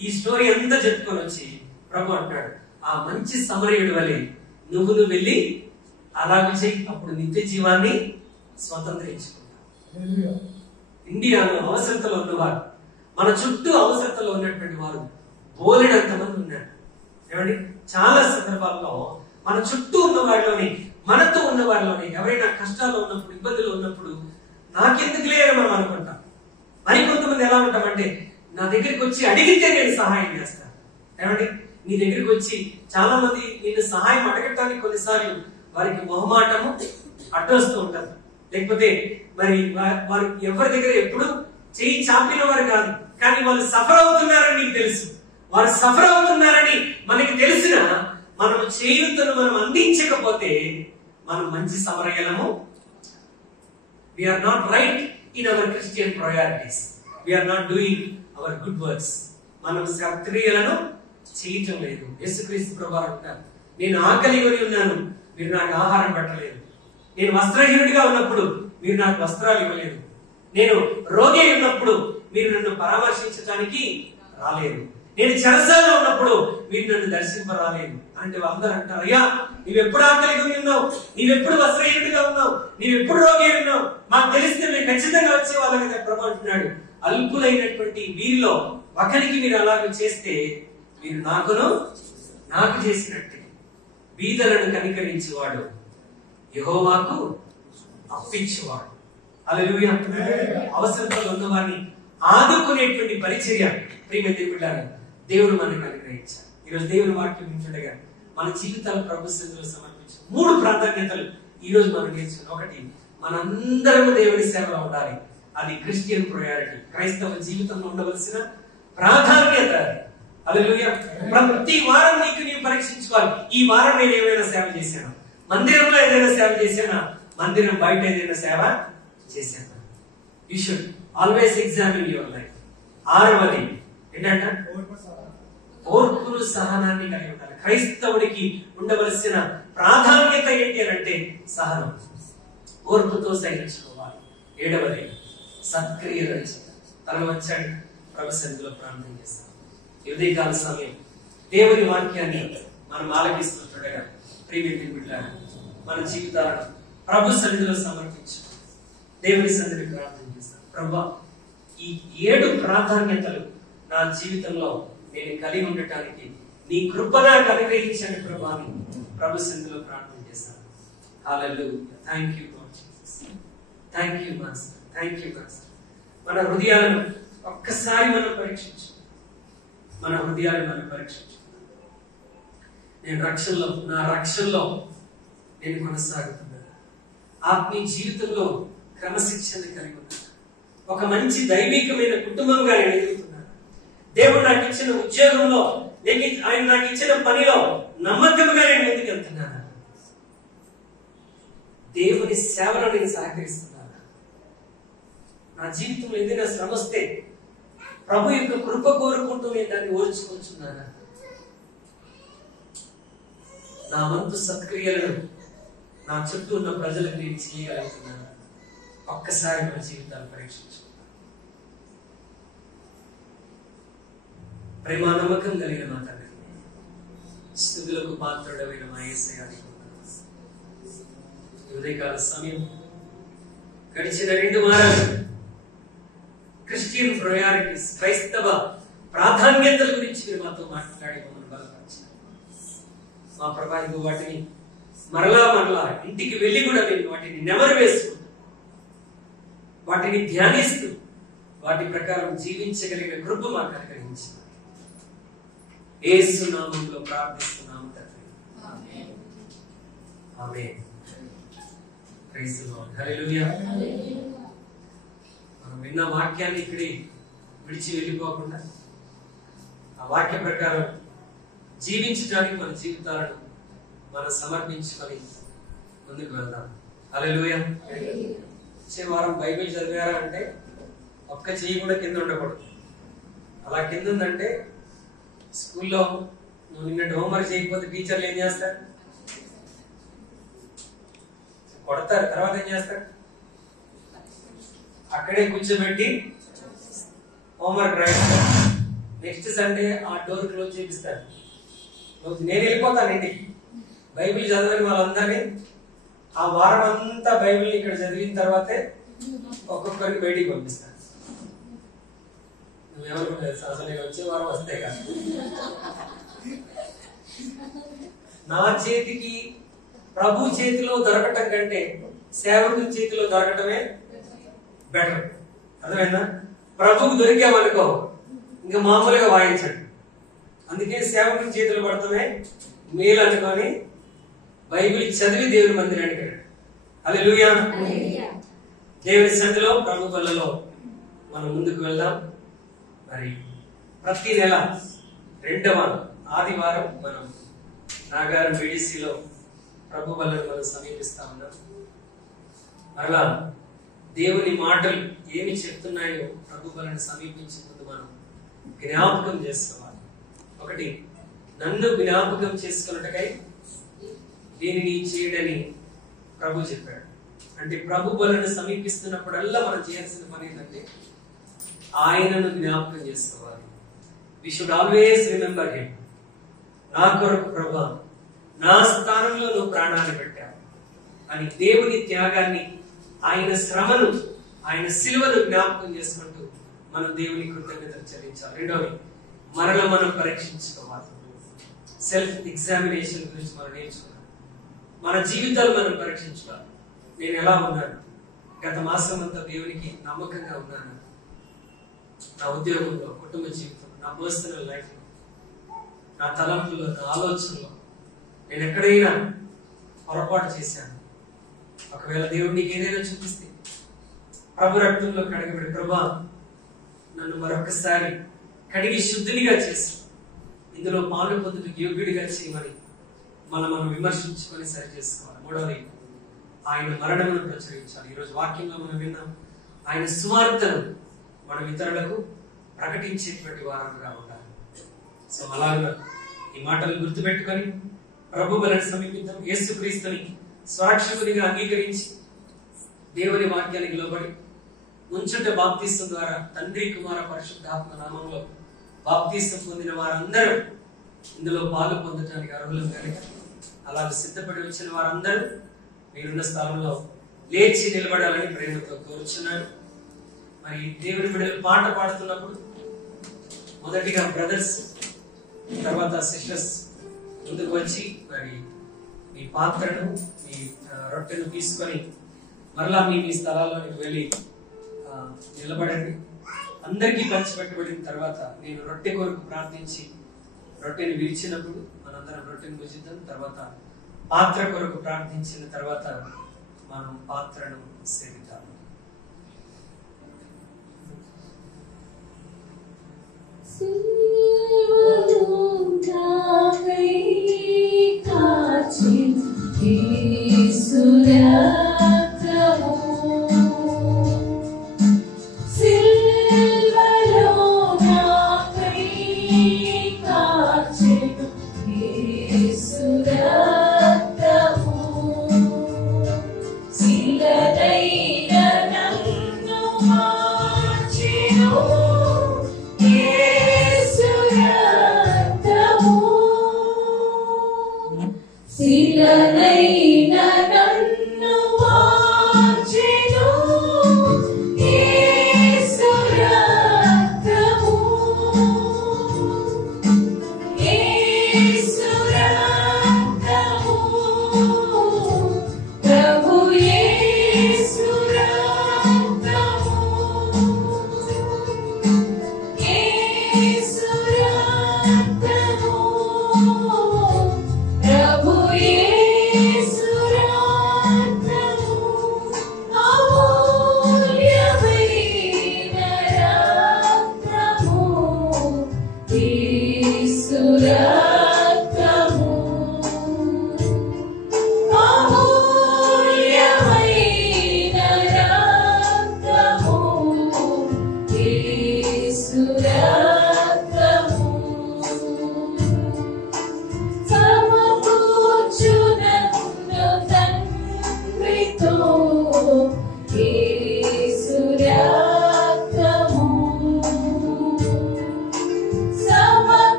ఈ స్టోరీ అంతా చెప్పుకొని వచ్చి ప్రభు అంటాడు, ఆ మంచి సమరయుడు వలె నువ్వు వెళ్ళి అలాగ చెయ్యి, అప్పుడు నిత్య జీవాన్ని స్వతంత్రించుకుంటావు. ఇండియాలో అవసరతలో ఉన్నవారు, మన చుట్టూ అవసరతలో ఉన్నటువంటి వారు బోలెడంత మంది ఉన్నారు. ఏమండి, చాలా సందర్భాల్లో మన చుట్టూ ఉన్న వారిలోని, మనతో ఉన్న వారిలోని ఎవరైనా కష్టాల్లో ఉన్నప్పుడు, ఇబ్బందులు ఉన్నప్పుడు నాకెందుకులే అని మనం అనుకుంటాం. మరి కొంతమంది ఎలా ఉంటామంటే నా దగ్గరికి వచ్చి అడిగితే నేను సహాయం చేస్తాను. ఏమండి, నీ దగ్గరికి వచ్చి చాలా మంది నిన్ను సహాయం అడగటానికి కొన్నిసార్లు వారికి మొహమాటము అడ్డొస్తూ ఉంటారు. లేకపోతే మరి వారు ఎవరి దగ్గర ఎప్పుడు చేయి చాపిన వారు కాదు, కానీ వాళ్ళు సఫర్ అవుతున్నారని నీకు తెలుసు. వారు సఫర్ అవుతున్నారని మనకి తెలిసిన మనం చేయుతను మనం అందించకపోతే మనం మంచి సమరయలము. We are not right in our Christian priorities. We are not doing our good works. మనం సత్క్రియలను చేయటం లేదు. యేసుక్రీస్తు ప్రభువు అంటారు, నేను ఆకలి కొని ఉన్నాను, మీరు నాకు ఆహారం పెట్టలేదు. నేను వస్త్రహీనుడిగా ఉన్నప్పుడు మీరు నాకు వస్త్రాలు ఇవ్వలేదు. నేను రోగి ఉన్నప్పుడు మీరు నన్ను పరామర్శించడానికి రాలేదు. నేను చెరసాలలో ఉన్నప్పుడు మీరు నన్ను దర్శింపరాలేదు. అంటే అందరూ అంటారు, అయ్యా నీవెప్పుడు ఆకలి కొని ఉన్నావు, నీవెప్పుడు వస్త్రహీనుడిగా ఉన్నావు, నీవెప్పుడు రోగి ఉన్నావు, మాకు తెలిస్తే మేము ఖచ్చితంగా వచ్చే వాళ్ళకి ప్రభు అంటున్నాడు, అల్పులైనటువంటి వీరిలో ఒకరికి మీరు అలాగ చేస్తే మీరు నాకు చేసినట్టే. బీదలను కనికరించేవాడు యెహోవాకు అప్పించేవాడు. హల్లెలూయా. అవసరంలో ఉన్న వారిని ఆదుకునేటువంటి పరిచర్య ప్రియమైన దేవుళ్ళారా దేవుడు మనకు అనుగ్రహించారు. ఈరోజు దేవుని వాక్యం వింటుండగా మన జీవితాలు ప్రభు సన్నిధిలో సమర్పించి 3 ప్రాధాన్యతలు ఈ రోజు మనం నేర్చుకున్నాం. ఒకటి, మనందరము దేవుని సేవలో ఉండాలి. అది క్రిస్టియన్ ప్రయారిటీ, క్రైస్తవ జీవితంలో ఉండవలసిన ప్రాధాన్యత. హల్లెలూయా. ప్రతి వారం నీవు పరీక్షించుకోవాలి. ఈ వారం నేను ఏమైనా సేవ చేశానా? మందిరంలో ఏదైనా సేవ చేశానా? మందిరం బయట ఏదైనా సేవ చేశానా? You should always examine your life. 6వది ఏంటంట? ఓర్పును సహనాన్ని కలిగి ఉండాలి. క్రైస్తవుడికి ఉండవలసిన ప్రాధాన్యత ఏంటి అంటే సహనం, ఓర్పుతో సహించుకోవాలి. 7వది సత్క్రియలు. తల వచ్చాడు ప్రభు సన్నిధిలో ప్రార్థన చేస్తాం. ఉదయకాల సమయం దేవుని వాక్యాన్ని మనం ఆలకిస్తుండగా ప్రియమైన బిడ్డలారా మన జీవితాలను ప్రభు సన్నిధిలో సమర్పించు, దేవుని సన్నిధిని ప్రార్థన చేస్తాం. ప్రభువా, ఈ 7 ప్రాధాన్యతలు నా జీవితంలో నేను కలిగి ఉండటానికి నీ కృప నాకు అనుగ్రహించండి ప్రభువా అని ప్రభు సన్నిధిలో ప్రార్థన చేస్తాను. Hallelujah. Thank you Lord Jesus. Thank you master. Thank you master. మన హృదయాలను ఒక్కసారి మనం పరీక్షించు. మన హృదయాలను మనం పరీక్షించు. నేను నా రక్షణలో నేను కొనసాగుతున్నాను. ఆత్మీయ జీవితంలో క్రమశిక్షణ కలిగి ఉన్నాను. ఒక మంచి దైవికమైన కుటుంబంగా నేను ఎదుగుతున్నాను. దేవుడు నాకు ఇచ్చిన ఉద్యోగంలో, ఆయన నాకు ఇచ్చిన పనిలో నమ్మకంగా నేను ముందుకెళ్తున్నాను. దేవుని సేవలో నేను సహకరిస్తున్నాను. నా జీవితంలో ఏదైనా శ్రమ వస్తే ప్రభు యొక్క కృప కోరుకుంటూ నేను దాన్ని ఓర్చుకుంటున్నాను. నా వంతు సత్క్రియలను నా చుట్టూ ఉన్న ప్రజలకు నేను చేయగలుగుతున్నాను. ఒక్కసారి మన జీవితాలు పరీక్షించుకుంటాను. ప్రేమ నమ్మకం కలిగిన మా తండ్రి, స్తుతులకు పాత్రుడమైన మా యేసయ్య ఉదయకాల సమయం గడిచిన 2 వారాలు క్రిస్టియన్ ప్రయారిటీస్, క్రైస్తవ ప్రాధాన్యతల గురించి మీరు మాతో మాట్లాడి మమ్మల్ని బలపరిచారు. మా ప్రభావితం వాటిని మరలా ఇంటికి వెళ్ళి కూడా మేము వాటిని నెమరు వేసుకుంటూ వాటిని ధ్యానిస్తూ వాటి ప్రకారం జీవించగలిగిన కృప మాకు అనుగ్రహించారు. యేసు నామములో ప్రార్థిస్తున్నాము తండ్రి, ఆమేన్. ప్రైజ్ ది లార్డ్, హల్లెలూయా. మనం విన్న వాక్యాన్ని ఇక్కడే విడిచి వెళ్ళిపోకుండా ఆ వాక్య ప్రకారం జీవించడానికి మన జీవితాలను మనం సమర్పించుకొని ముందుకు వెళ్దాం. హల్లెలూయా. వచ్చే వారం బైబిల్ చదివారా అంటే ఒక్క చెయ్యి కూడా కింద ఉండకూడదు. అలా కింద ఉందంటే స్కూల్లో నువ్వు నిన్నటి హోంవర్క్ చేయకపోతే టీచర్లు ఏం చేస్తారు? కొడతారు. తర్వాత ఏం చేస్తారు? అక్కడే కూర్చోబెట్టి హోంవర్క్ రాయిస్తారు. నెక్స్ట్ సండే ఆ డోర్ క్లోజ్ చేపిస్తారు. నేను వెళ్ళిపోతాను ఇంటికి. బైబిల్ చదవని వాళ్ళందరినీ ఆ వారం అంతా బైబిల్ ఇక్కడ చదివిన తర్వాతే ఒక్కొక్కరికి బయటికి పంపిస్తాను. నువ్వేమనుకుంటావు? అసలు నేను వచ్చే వారం వస్తే కాదు. నా చేతికి ప్రభు చేతిలో దొరకటం కంటే సేవకుడి చేతిలో దొరకటమే బెటర్. అర్థమైందా? ప్రభుకు దొరికామనుకో ఇంకా మామూలుగా వాయించండి. అందుకే సేవకుడి చేతిలో పడటమే మేలు అనుకొని బైబిల్ చదివి దేవుని మందిరానికి వెళ్ళండి. హల్లెలూయా. దేవుని సన్నిధిలో ప్రభు బల్లలో మనం ముందుకు వెళ్దాం. మరి ప్రతి నెల 2వ ఆదివారం మనం నాగారం BDCలో ప్రభు బల్లను మనం సమీపిస్తా ఉన్నాం. మరలా దేవుని మాటలు ఏమి చెప్తున్నాయో ప్రభు బలను సమీపించే ముందు మనం జ్ఞాపకం చేసుకోవాలి. ఒకటి, నన్ను జ్ఞాపకం చేసుకున్నట్టుకై దీనిని చేయడని ప్రభు చెప్పాడు. అంటే ప్రభు బలను సమీపిస్తున్నప్పుడల్లా మనం చేయాల్సిన పని ఏంటంటే ఆయనను జ్ఞాపకం చేసుకోవాలి. We should always remember him. నా కొరకు ప్రభు నా స్థానంలో నువ్వు ప్రాణాన్ని పెట్టావు అని దేవుని త్యాగాన్ని, ఆయన శ్రమను, ఆయన సిలువను జ్ఞాపకం చేసుకుంటూ మనం దేవుని కృతజ్ఞతలు చెల్లించాలి. రెండవది, మనలో మనం పరీక్షించుకోవాలి. సెల్ఫ్ ఎగ్జామినేషన్ గురించి మనం నేర్చుకోవాలి. మన జీవితాలు మనం పరీక్షించుకోవాలి. నేను ఎలా ఉన్నాను? గత మాసం అంతా దేవునికి నమ్మకంగా ఉన్నాను. నా ఉద్యోగంలో, కుటుంబ జీవితంలో, నా పర్సనల్ లైఫ్ లో, నా తలంపుల్లో, నా ఆలోచనలో నేను ఎక్కడైనా పొరపాటు చేశాను. ఒకవేళ దేవుడు నీకు ఏదైనా చూపిస్తే ప్రభు రక్తంలో కడగబడి, ప్రభా నన్ను మరొకసారి కడిగి శుద్ధినిగా చేసి ఇందులో పాలు పొందుకు యోగ్యుడిగా చేయమని మనం విమర్శించుకొని సరి చేసుకోవాలి. మూడవది, ఆయన మరణమును ప్రచురించాలి. ఈరోజు వాక్యంలో మనం విన్నాం, ఆయన సువార్తను మనం ఇతరులకు ప్రకటించేటువంటి వారంగా ఉండాలి. సో అలాగా ఈ మాటలు గుర్తుపెట్టుకొని ప్రభు బలను సమీపిద్దాం. యేసుక్రీస్తుని స్వరక్షకునిగా అంగీకరించి దేవుని వాక్యానికి లోబడి ముంచుట బాప్తిస్తం ద్వారా తండ్రి, కుమార, పరిశుద్ధాత్మ నామంలో బాప్తిస్తం పొందిన వారందరూ ఇందులో పాలు పొందడానికి అర్హులం కనుక అలాగే సిద్ధపడి వచ్చిన వారందరూ మీరున్న స్థలంలో లేచి నిలబడాలని ప్రేమతో కోరుచున్నాను. మరి దేవుని బిడ్డలు పాట పాడుతున్నప్పుడు మొదటిగా బ్రదర్స్, తర్వాత సిస్టర్స్ ముందుకు వచ్చి మరి మీ పాత్రను, మీ రొట్టెను తీసుకొని మరలా మీ స్థలాల్లోకి వెళ్ళి నిలబడండి. అందరికీ పంచిపెట్టబడిన తర్వాత నేను రొట్టె కొరకు ప్రార్థించి రొట్టెని విరిచినప్పుడు మనందరం రొట్టెను భుజిద్దాం. తర్వాత పాత్ర కొరకు ప్రార్థించిన తర్వాత మనం పాత్రను సేవిద్దాం. Yes.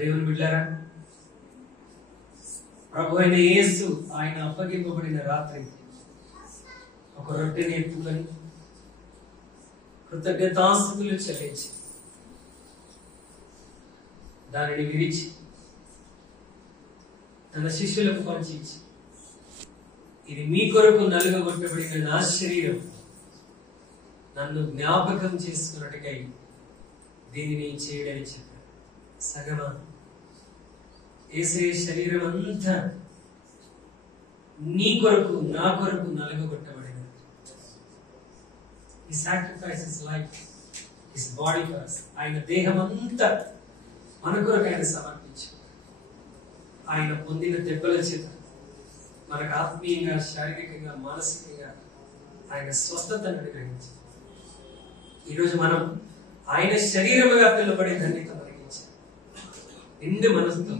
దేవుని బిడ్డారా, ప్రభు అయిన యేసు ఆయన అప్పగింపబడిన రాత్రి ఒక రొట్టెని ఎత్తుకొని కృతజ్ఞతాస్తుతులు చెల్లించి దానిని విరిచి తన శిష్యులకు పంచి, ఇది మీ కొరకు నలుగగొట్టబడిన నా శరీరం, నన్ను జ్ఞాపకం చేసుకున్నట్టుకై దీనిని చేయడని చెప్పారు. సగమా యేసయ్య శరీరం అంతా నీ కొరకు నా కొరకు నలుగగొట్టబడినది. He sacrificed his life, his body for us. ఆయన దేహం అంతా మన కొరకు ఆయన సమర్పించారు. ఆయన పొందిన దెబ్బల చేత మనకు ఆత్మీయంగా, శారీరకంగా, మానసికంగా ఆయన స్వస్థతను అనుగ్రహించారు. ఈరోజు మనం ఆయన శరీరముగా పిలువబడే ధన్యత మనకించారు. నిండు మనసుతో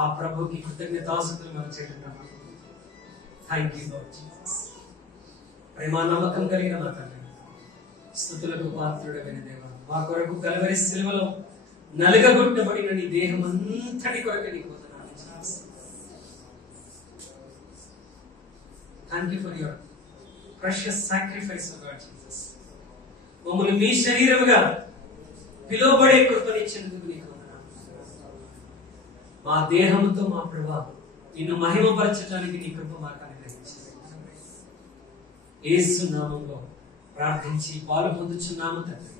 ఆ ప్రభుకి కృతజ్ఞతాస్తుతులు మనం చేస్తున్నాం. Thank you Lord Jesus. ప్రేమ నమ్మకం కలిగిన మా తండ్రి, స్తుతులకు పాత్రుడమైన దేవా, మా కొరకు కల్వరి శిలువలో నలుగగొట్టబడిన నీ దేహం అంతటి కొరకు నీకు వందనాలు Jesus. Thank you for your precious sacrifice of God Jesus. మమ్మల్ని మీ శరీరముగా పిలువబడే కృపనిచ్చినందుకు నీకు వందనాలు. మా దేహంతో మా ప్రభా నిన్ను మహిమపరచడానికి నీ కృప మాకు అనుగ్రహించింది. యేసు నామములో ప్రార్థించి పాలు పొందుచున్నాము తండ్రి.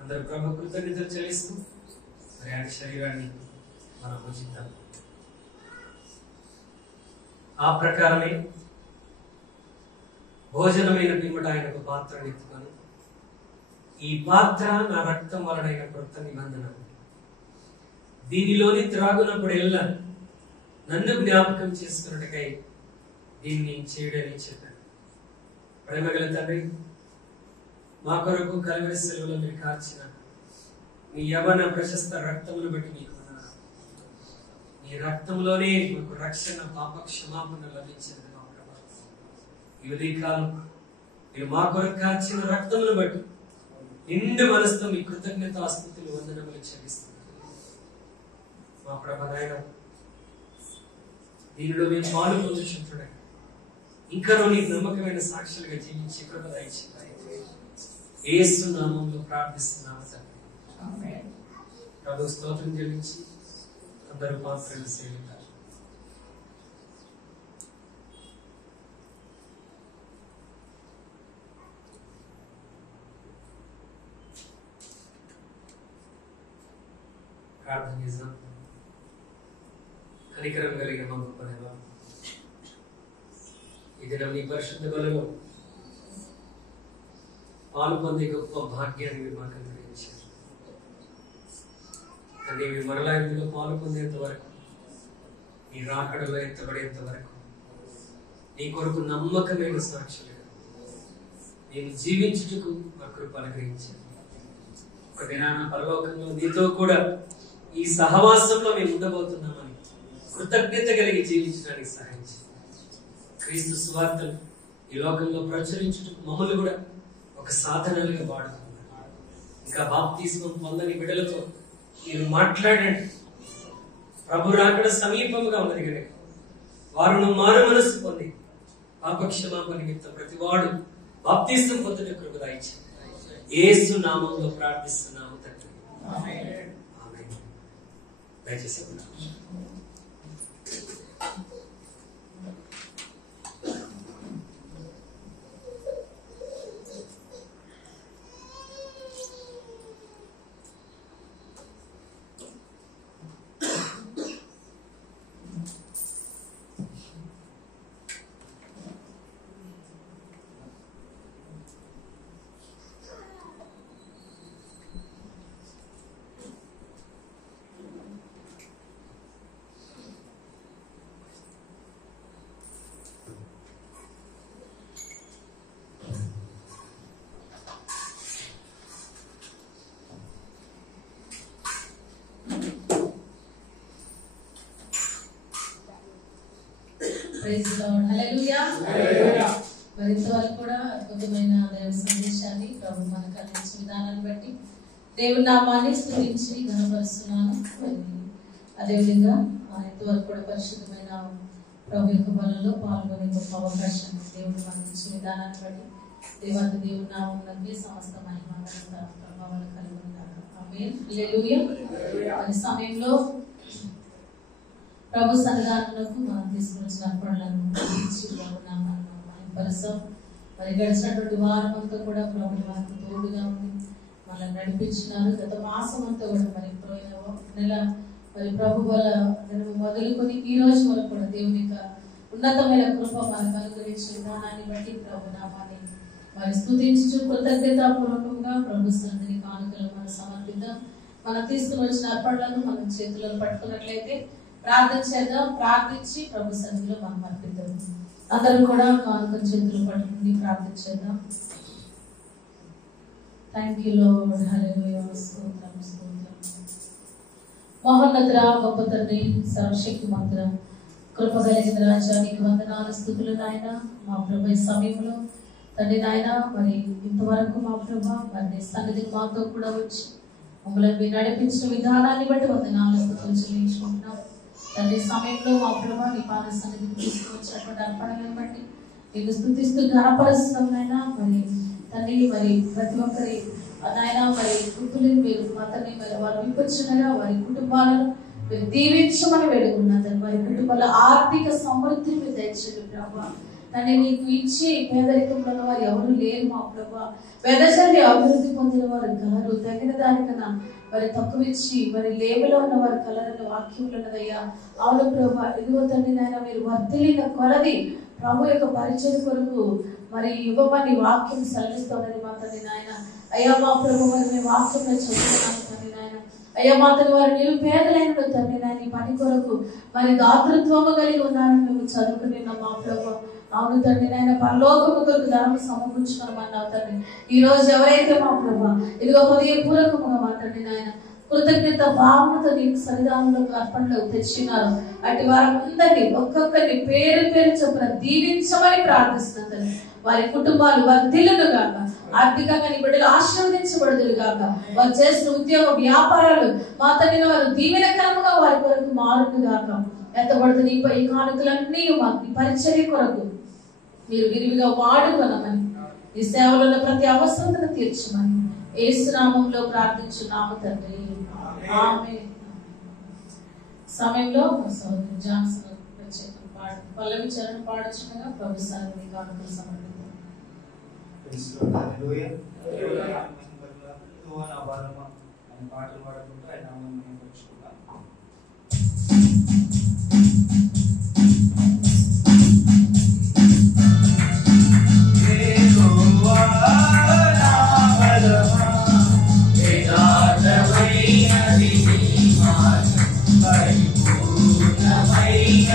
అందరూ ప్రభు కృతజ్ఞతలు చెల్లిస్తూ మరి ఆయన శరీరాన్ని మనం భుజిద్దాం. ఆ ప్రకారమే భోజనమైన పిమ్మట ఆయన ఒక పాత్రను ఎత్తుకొని, ఈ పాత్ర నా రక్తం వలనైన కొత్త నిబంధన, దీనిలోని త్రాగునప్పుడెల్లా నన్ను జ్ఞాపకం చేసుకున్నట్టుకై దీన్ని చేయడని చెప్పాను. ప్రేమగల తండ్రి, మా కొరకు కల్వరి శిలువలో మీరు కార్చిన మీ యవ్వన ప్రశస్త రక్తమును బట్టి మీకు వందనాలు. మీ రక్తంలోనే మాకు రక్షణ, పాప క్షమాపణ లభించింది. మా ప్రభా, ఈ ఉదయకాలం మీరు మా కొరకు కార్చిన రక్తమును బట్టి నిండు మనసుతో మీ కృతజ్ఞతాస్తుతులు వందనములు చెల్లిస్తున్నారు. మా ప్రభా నాయన, దీనిలో మేము పాలు పొందుచుంటున్నాం. ఇంకా నీకు నమ్మకమైన సాక్షులుగా జీవించి కృప దయచేయండి. యేసు నామములో ప్రార్థిస్తున్నాము తండ్రి. ప్రభు స్తోత్రం చెల్లించి అందరూ పాత్రలు సేవించారు. ప్రార్థన చేద్దాం. కనికరం కలిగిన మా గొప్ప దేవా, ఈ దినం నీ పరిశుద్ధ బలలో పాలు పొందే గొప్ప భాగ్యాన్ని మీరు మాకు అనుగ్రహించారు. కానీ మీరు మరలా ఇందులో పాలు పొందేంత వరకు నీ రాకడలో ఎత్తబడేంత వరకు నీ కొరకు నమ్మకమైన సాక్షులుగా నేను జీవించుటకు మా కృప అనుగ్రహించాను. ఒక దినాన పరలోకంలో నీతో కూడా ఈ సహవాసంలో మేము ఉండబోతున్నామని కృతజ్ఞత కలిగి జీవించడానికి సహాయం చేయండి. క్రీస్తు సువార్తను ఈ లోకంలో ప్రచురించుటకు మమ్మల్ని కూడా ఒక సాధనాలుగా వాడుతున్నారు. ఇంకా బాప్తిస్మం పొందని బిడ్డలతో మీరు మాట్లాడండి. ప్రభు రాకడ సమీపంగా ఉన్నది కనుక వారును మారు మనస్సు పొంది పాపక్షమాపణ నిమిత్తం ప్రతి వాడు బాప్తిస్మం పొందుట కృప దయచేయండి. యేసు నామములో ప్రార్థిస్తున్నాము తండ్రి, ఆమేన్. ఆమేన్. దయచేసి ప్రైజ్ లార్డ్, హల్లెలూయా. మరి ఇంతవరకు కూడా అద్భుతమైన దైవ సందేశాన్ని ప్రభు మనకు అందించిన విధానాన్ని బట్టి దేవుని నామాన్ని స్తుతించి ఘనపరుస్తున్నాను. మరి అదేవిధంగా ఇంతవరకు కూడా పరిశుద్ధమైన ప్రభు యొక్క బలంలో పాల్గొనే గొప్ప అవకాశాన్ని దేవుడు మనకి ఇచ్చిన విధానాన్ని బట్టి దేవత దేవుని నామమునకే సమస్త మహిమ ఘనత ప్రభావాలు కలుగును గాక. ఆమేన్. హల్లెలూయా. మరి సమయంలో ప్రభు సన్నిధానంలోకి మనం తీసుకొచ్చిన అర్పణలను పరిసం. మరి గడిచినటువంటి వారం అంతా కూడా ప్రభు మనకు తోడుగా ఉంది, మనల్ని నడిపించినారు. గత మాసం అంతా కూడా మరి నెల మరి ప్రభు వల్ల మొదలుకొని ఈ రోజు వరకు కూడా దేవుని యొక్క ఉన్నతమైన కృప మనకు అనుగ్రహించిన విధానాన్ని బట్టి ప్రభు నామాన్ని మరి స్తుతించు కృతజ్ఞతాపూర్వకంగా ప్రభు సన్నిధిని కానుకలు మనం సమర్పిద్దాం. మనం తీసుకుని వచ్చిన అర్పణలను మనం చేతులను పట్టుకున్నట్లయితే ప్రార్థన చేద్దాం. ప్రార్థించి ప్రభు సన్నిధిలో మనం అర్పిద్దాం. అందరూ కూడా కానుక చేతులు పట్టుకుని ప్రార్థన చేద్దాం. థ్యాంక్ యూ లార్డ్, హల్లెలూయా. స్తోత్రం స్తోత్రం. మహోన్నతుడా, గొప్ప తండ్రి, సర్వశక్తిమంతుడా, కృప కలిగిన రాజా, నీకు వందనాలు స్తుతులు నాయన. మా ప్రభు సమయంలో తండ్రి నాయన మరి ఇంతవరకు మా ప్రభు మరి సన్నిధికి మాతో కూడా వచ్చి మమ్మల్ని మీరు నడిపించిన విధానాన్ని బట్టి వందనాలు స్తుతులు చెల్లించుకుంటున్నాం. తండ్రి సమయంలో మా ప్రభు నీ పాద సన్నిధికి తీసుకువచ్చినటువంటి అర్పణలను బట్టి నీకు స్తుతిస్తూ ఘనపరుస్తున్నాయినా. మరి తండ్రి మరి ప్రతి ఒక్కరి నాయన మరి గుర్తులు మీరు అతన్ని మరి వారు విపచ్చునగా వారి కుటుంబాలను మీరు దీవించమని వేడుకున్నా. తండ్రి వారి కుటుంబాల ఆర్థిక సమృద్ధిని మీరు దయచేయండి ప్రభా. తండ్రి నీకు ఇచ్చి పేదరికంలో వారు ఎవరు లేరు మా ప్రభా. పేదచల్లి అభివృద్ధి పొందిన వారు కలరు, తగిన దానికన్నా మరి తక్కువ ఇచ్చి మరి లేబులో ఉన్న వారు కలరని వాక్యంలో ఉన్నదయ్యా. అవును ప్రభా, ఇదిగో తండ్రి నాయన మీరు వర్ధిల్లిన కొలది ప్రభు యొక్క పరిచయ కొరకు మరి ఇవ్వమని వాక్యం సెలవిస్తోందని మా తండ్రి నాయన. అయ్యా మా ప్రభు మరి మేము వాక్యంలో చదువుతున్నాను తండ్రి నాయన. అయ్యా మా తండ్రి వారు నిరుపేదలైన తండ్రి నాయన ఈ పని కొరకు మరి దాతృత్వము కలిగి ఉన్నారని మేము చదువుకుని మా ప్రభు. అవును తండ్రి నాయన, పరలోకము కొరకు ధనం సమకూర్చుకోమన్నావు తండ్రి. ఈ రోజు ఎవరైతే మా ప్రభు ఇదిగో హృదయపూర్వకముగా మా తండ్రి నాయన కృతజ్ఞత భావనతో నీకు సన్నిధానంలో అర్పణలో తెచ్చినారు అటు వారందరినీ ఒక్కొక్కరిని పేరు పేరు చొప్పున దీవించమని ప్రార్థిస్తున్నాను తండ్రి. వారి కుటుంబాలు వర్ధిల్లును గాక, ఆర్థికంగా నీ బిడ్డలు ఆశీర్వదించబడుదురు గాక, వారు చేసిన ఉద్యోగ వ్యాపారాలు మా తండ్రి వారు దీవెనకరముగా వారి కొరకు మారును గాక. ఎంతబడుతుంది ఈ కానుకలన్నీ మాకు పరిచర్య కొరకు మీరు విరివిగా వాడుకొనమని, ఈ సేవలలో ప్రతి అవసరతను తీర్చమని యేసు నామములో ప్రార్థించున్నాము తండ్రి, ఆమేన్. సమయంలో జాన్సన్ పల్లవి చరణ్ పాడుచుండగా ప్రభు సారి కానుకలు సమర్పిద్దాం. పాటలు పాడుకుంటూ ఆయన నామమును మహిమపరచుకుందాం. పరిపూర్ణమైన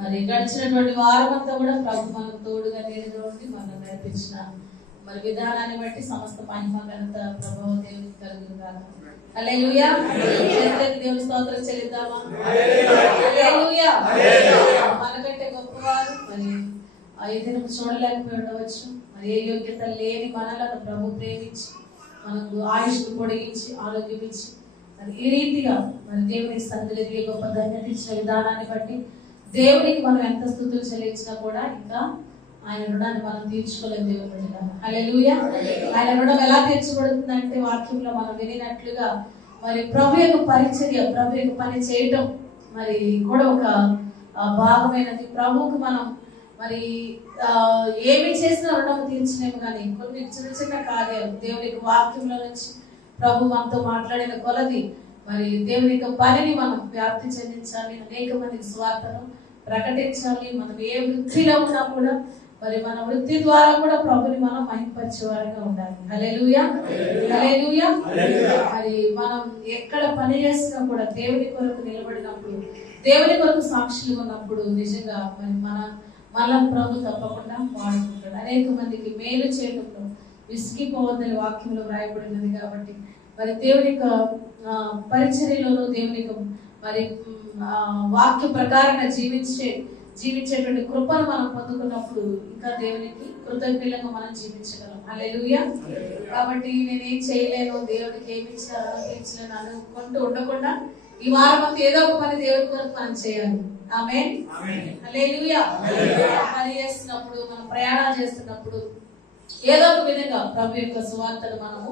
మరి గడిచినటువంటి వారం అంతా కూడా ప్రభు మనకు తోడుగా నీడగా ఉండి మనం నడిపించిన మరి విధానాన్ని బట్టి సమస్త మహిమ ఘనత ప్రభావ దేవునికి కలుగుగాక. హల్లెలూయా. దేవుని స్తోత్రం చెల్లిద్దామా? హల్లెలూయా. మనకంటే గొప్పవారు మరి ఈ దినం చూడలేకపోయి ఉండవచ్చు. మరి ఏ యోగ్యత లేని మనలను ప్రభు ప్రేమించి మనకు ఆయుష్ పొడిగించి ఆరోగ్యం ఇచ్చి మరి ఈ రీతిగా మరి దేవునికి సన్నిధిలో ఎదిగే గొప్ప ధన్యత ఇచ్చిన విధానాన్ని బట్టి దేవునికి మనం ఎంత స్తుతులు చెల్లించినా కూడా ఇంకా ఆయన రుణాన్ని మనం తీర్చుకోలేము. దేవుని బిడ్డలారా, హల్లెలూయా. ఆయన రుణం ఎలా తీర్చబడుతుందంటే వాక్యంలో మనం వినినట్లుగా మరి ప్రభు యొక్క పరిచర్య, ప్రభు యొక్క పని చేయటం మరి కూడా ఒక భాగమైనది. ప్రభువుకు మనం మరి ఏమి చేసినా రుణం తీర్చలేము. కానీ కొన్ని చిన్న చిన్న కార్యాలు దేవుని యొక్క వాక్యంలో నుంచి ప్రభు మనతో మాట్లాడిన కొలది మరి దేవుని యొక్క పనిని మనం వ్యాప్తి చెందించాలి. అనేక మందికి స్వార్థను ప్రకటించాలి. మనం ఏ వృత్తిలో ఉన్నా కూడా మరి మన వృత్తి ద్వారా కూడా ప్రభుని మనం మహింపరిచే వారిగా ఉండాలి. హల్లెలూయా, హల్లెలూయా. మరి మనం ఎక్కడ పని చేసినా కూడా దేవుని కొరకు నిలబడినప్పుడు, దేవుని కొరకు సాక్షులుగా ఉన్నప్పుడు నిజంగా మరి మనం ప్రభు తప్పకుండా వాడుకుంటాడు. అనేక మందికి మేలు చేయడంలో విసిగిపోవద్దని వాక్యంలో వ్రాయబడినది. కాబట్టి మరి దేవుని యొక్క పరిచర్యలోను దేవుని యొక్క మరి వాక్య ప్రకారంగా జీవించేటువంటి కృపను మనం పొందుకున్నప్పుడు ఇంకా దేవునికి కృతజ్ఞతగా మనం జీవించగలం. హల్లెలూయా. కాబట్టి నేనేం చేయలేను, దేవుడికి ఏమి ఇచ్చాను అనుకుంటూ ఉండకుండా ఈ వారం అంతా ఏదో ఒక పని దేవుడి కొరకు మనం చేయాలి. ఆమేన్, హల్లెలూయా. పని చేస్తున్నప్పుడు, మనం ప్రయాణాలు చేస్తున్నప్పుడు ఏదో ఒక విధంగా ప్రభు యొక్క సువార్తను మనము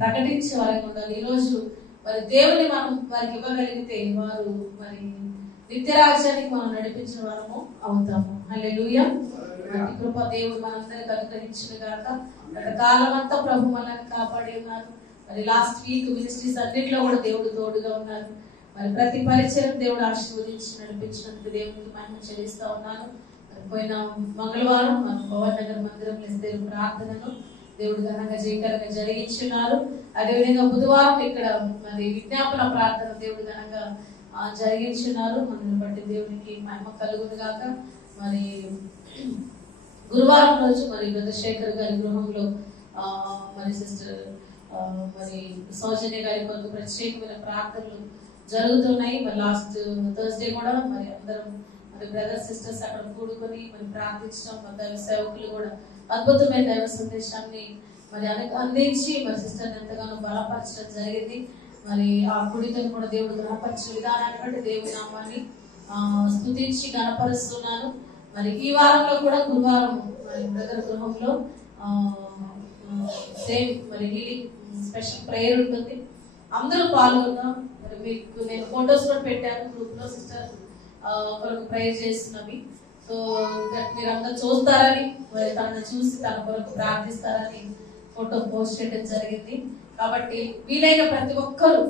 ప్రకటించే వారికి ఉండాలి. ఈరోజు మరి దేవుని మనం వారికి ఇవ్వగలిగితే వారు మరి నిత్యరాజ్యానికి మనం నడిపించిన వారము అవుతాము. హల్లెలూయా. అతి కృప దేవుడు మనందరికి అనుగ్రహించిన గాక. గత కాలం అంతా ప్రభు మనల్ని కాపాడి ఉన్నారు. మరి లాస్ట్ వీక్ మినిస్ట్రీస్ అన్నింటిలో కూడా దేవుడు తోడుగా ఉన్నారు. మరి ప్రతి పరిచయం దేవుడు ఆశీర్వదించి నడిపించినందుకు దేవునికి మహిమ చెల్లిస్తా ఉన్నాను. పోయిన మంగళవారం మన పవన్ నగర్ మందిరంలో ఇస్తే ప్రార్థనను దేవుడు ఘనంగా జయకరంగా జరిగించున్నారు. అదేవిధంగా బుధవారం ఇక్కడ మరి విజ్ఞాపన ప్రార్థన దేవుడు ఘనంగా జరిగించున్నారు. మనల్ని బట్టి దేవునికి మహిమ కలుగును గాక. మరి గురువారం రోజు మరి చంద్రశేఖర్ గారి గృహంలో మరి సిస్టర్ మరి సౌజన్య గారి కొరకు ప్రత్యేకమైన ప్రార్థనలు జరుగుతున్నాయి. మరి లాస్ట్ థర్స్డే కూడా మరి అందరం మరి బ్రదర్స్ సిస్టర్స్ అక్కడ కూడుకొని మరి ప్రార్థించడం, దైవ సేవకులు కూడా అద్భుతమైన దైవ సందేశాన్ని మరి అందించి మరి సిస్టర్ని ఎంతగానో బలపరచడం జరిగింది. మరి ఆ కుడితను కూడా దేవుడు గణపరిచిన విధానాన్ని బట్టి దేవుడి నామాన్ని స్తుతించి గణపరుస్తున్నాను. మరి ఈ వారంలో కూడా గురువారం మరి బ్రదర్ గృహంలో సేమ్ మరి హీలింగ్ స్పెషల్ ప్రేయర్ ఉంటుంది. అందరూ పాల్గొన్నాం. మరి మీకు నేను ఫొటోస్ కూడా పెట్టాను గ్రూప్ లో, సిస్టర్ కొరకు ప్రేయర్ చేస్తున్నవి. సో మీరు అందరూ చూస్తారని, మరి తనను చూసి తన కొరకు ప్రార్థిస్తారని ఫోటో పోస్ట్ చేయడం జరిగింది. కాబట్టి వీలైన ప్రతి ఒక్కరు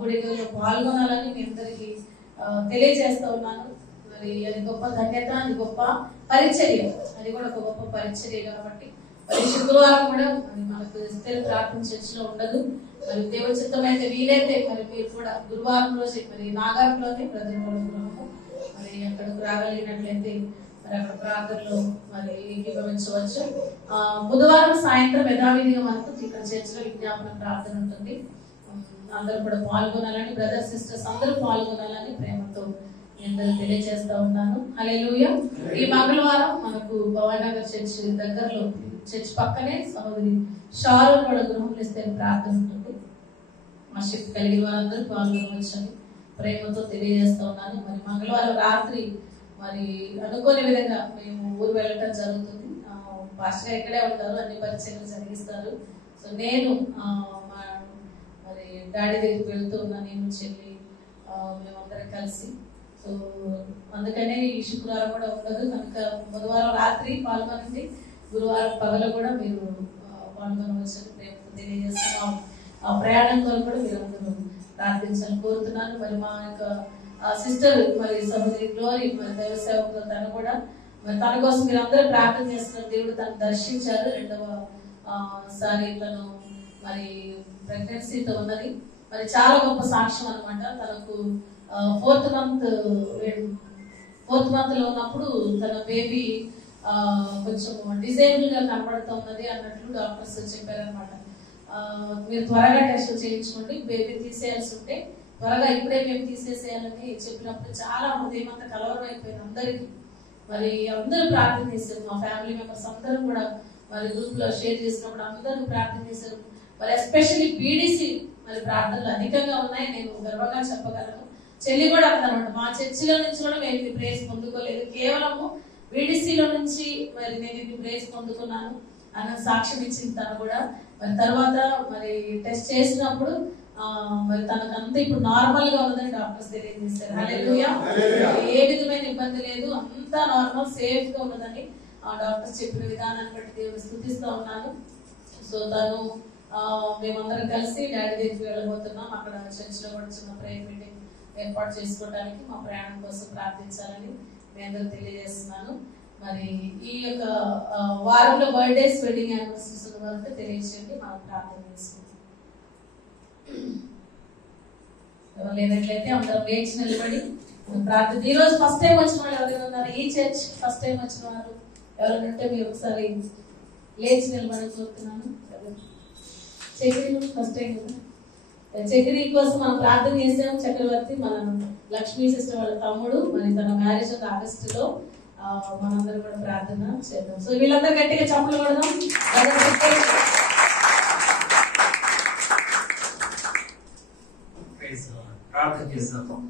గుడిలో పాల్గొనాలని మీ అందరికి తెలియజేస్తా ఉన్నాను. మరి అది గొప్ప ధన్యత, అది గొప్ప పరిచర్య, అది కూడా ఒక గొప్ప పరిచర్య. కాబట్టి మరి శుక్రవారం కూడా మరి మనకు స్థిర ప్రార్థన చర్చిలో ఉండదు. మరి దేవ చిత్తమైతే వీలైతే మరి మీరు కూడా గురువారం రోజు మరి నాగారంలోనే ప్రజలు మరి అక్కడికి రాగలిగినట్లయితే మరి అక్కడ ప్రార్థనలో మరి ఏకీభవించవచ్చు. బుధవారం సాయంత్రం యథావిధిగా మనకు ఇక్కడ చర్చిలో విజ్ఞాపన ప్రార్థన ఉంటుంది. అందరూ కూడా పాల్గొనాలని, బ్రదర్స్ సిస్టర్స్ అందరూ పాల్గొనాలని ప్రేమతో అందరూ తెలియజేస్తా ఉన్నాను. హల్లెలూయా. ఈ మంగళవారం మనకు భవానగర్ చర్చ్ దగ్గరలో, చర్చ్ పక్కనే సహోదరి షారోన్ వాళ్ళ గృహంలో ఇస్తే ప్రార్థన ఉంటుంది. మా శక్తి కలిగిన వారందరూ పాల్గొనవచ్చని ప్రేమతో తెలియజేస్తా ఉన్నాను. మరి మంగళవారం రాత్రి మరి అనుకోని విధంగా మేము ఊరు వెళ్ళటం జరుగుతుంది. పాస్టర్ ఇక్కడే ఉంటారు, అన్ని పరిచయాలు జరిగిస్తారు. సో నేను మరి డాడీ దగ్గరికి వెళ్తూ ఉన్నా, నేను చెల్లి మేమందరం కలిసి. సో సో అందుకనే ఈ శుక్రవారం కూడా ఉండదు కనుక బుధవారం రాత్రి పాల్గొనండి, గురువారం పగలు కూడా మీరు పాల్గొనవచ్చని ప్రేమతో తెలియజేస్తున్నాం. ఆ ప్రయాణం కొరకు కూడా మీరు అందరూ ప్రార్థించాలని కోరుతున్నాను. మరి మా యొక్క సిస్టర్ మరి సహోదరి గ్లోరీ మరి దైవ సేవకులు తను కూడా మరి తన కోసం మీరు అందరూ ప్రార్థన చేస్తున్నారు. దేవుడు తను దర్శించారు. రెండవ సారి తను మరి ప్రెగ్నెన్సీతో ఉన్నది. మరి చాలా గొప్ప సాక్ష్యం అనమాట. తనకు ఫోర్త్ మంత్ లో ఉన్నప్పుడు తన బేబీ కొంచెం డిజేబుల్ గా కనపడుతూ ఉన్నది అన్నట్లు డాక్టర్స్ చెప్పారనమాట. మీరు త్వరగా టెస్ట్ చేయించుకోండి, బేబీ తీసేయాల్సి ఉంటే త్వరగా ఇప్పుడే మేము తీసేసేయాలని చెప్పినప్పుడు చాలా హృదయం అంతా కలవరం అయిపోయింది అందరికి. మరి అందరూ ప్రార్థన చేశారు. మా ఫ్యామిలీ మెంబర్స్ అందరూ కూడా మరి గ్రూప్ లో షేర్ చేసినప్పుడు అందరూ ప్రార్థన చేశారు. మరి ఎస్పెషల్లీ బీడీసీ మరి ప్రార్థనలు అధికంగా ఉన్నాయి, నేను గర్వంగా చెప్పగలను. చెల్లి కూడా అన్నమాట, మా చర్చిలో నుంచి కూడా మేము ప్రేస్ పొందుకోలేదు, కేవలము బీడీసీలో నుంచి మరి నేను ఇది ప్రేస్ పొందుకున్నాను అన్న సాక్ష్యం ఇచ్చింది తను కూడా. మరి తర్వాత మరి టెస్ట్ చేసినప్పుడు మరి తనకంతా ఇప్పుడు నార్మల్ గా ఉన్నదని డాక్టర్స్ తెలియజేశారు. హల్లెలూయా. ఏ విధమైన ఇబ్బంది లేదు, అంతా నార్మల్ సేఫ్ గా ఉన్నదని ఆ డాక్టర్స్ చెప్పిన విధానాన్ని బట్టి దేవుడు స్తుతిస్తూ ఉన్నాను. సో తను మేమందరం కలిసి డాడీ దగ్గరికి వెళ్ళబోతున్నాం. అక్కడ చర్చ్ లో కూడా చిన్న ప్రేయర్ మీటింగ్ ఏర్పాటు చేసుకోవడానికి మా ప్రయాణం కోసం ప్రార్థించాలని మీ అందరూ తెలియజేస్తున్నాను. మరి ఈ యొక్క వారంలో బర్త్డేస్ వెడ్డింగ్ యానివర్సరీస్ ఉన్న వారికి తెలియజేయండి, మనం ప్రార్థన చేసుకుంటాం. లేనట్లయితే అందరం లేచి నిలబడి ప్రార్థన. ఈ రోజు ఫస్ట్ టైం వచ్చిన వాళ్ళు ఎవరైనా ఉన్నారు? ఈ చర్చ్ ఫస్ట్ టైం వచ్చిన వారు ఎవరైనా ఉంటే మీరు ఒకసారి లేచి నిలబడి కోరుతున్నాను. చక్రి ఫస్ట్ టైం కదా, చక్రి కోసం మనం ప్రార్థన చేసాము. చక్రవర్తి మన లక్ష్మీ సిస్టర్ వాళ్ళ తమ్ముడు, మరి తన మ్యారేజ్ ఉంది ఆగస్టులో. మనందరం కూడా ప్రార్థన చేద్దాం. సో వీళ్ళందరూ గట్టిగా చప్పలు కొడదాం. ప్రార్థన చేస్తాం.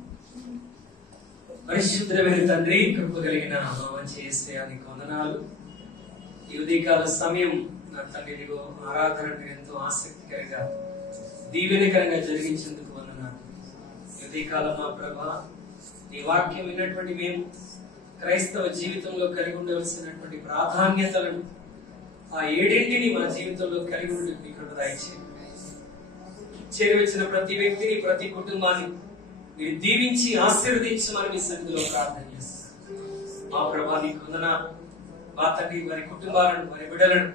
పరిశుద్ధమైన తండ్రి, కృప కలిగిన మంచి యేసయ్యానికి వందనాలు. ఈ ఉదయకాల సమయం నా తండ్రిలో ఆరాధన ఎంతో ఆసక్తికరంగా దీవెనకరంగా జరిగించేందుకు వందనాలు. ఈ ఉదయకాలం మా ప్రభా, నీ వాక్యం విన్నటువంటి మేము క్రైస్తవ జీవితంలో కలిగి ఉండవలసినటువంటి ప్రాధాన్యతలను ఆ ఏడింటిని మా జీవితంలో కలిగి ఉండి కృప దయచేయండి. చేరువచ్చిన ప్రతి వ్యక్తిని, ప్రతి కుటుంబాన్ని మీరు దీవించి ఆశీర్వదించమని మీ సన్నిధిలో ప్రార్థన చేస్తాను. మా ప్రభా నీకు వందనాలు. మా తండ్రి వారి కుటుంబాలను, వారి బిడ్డలను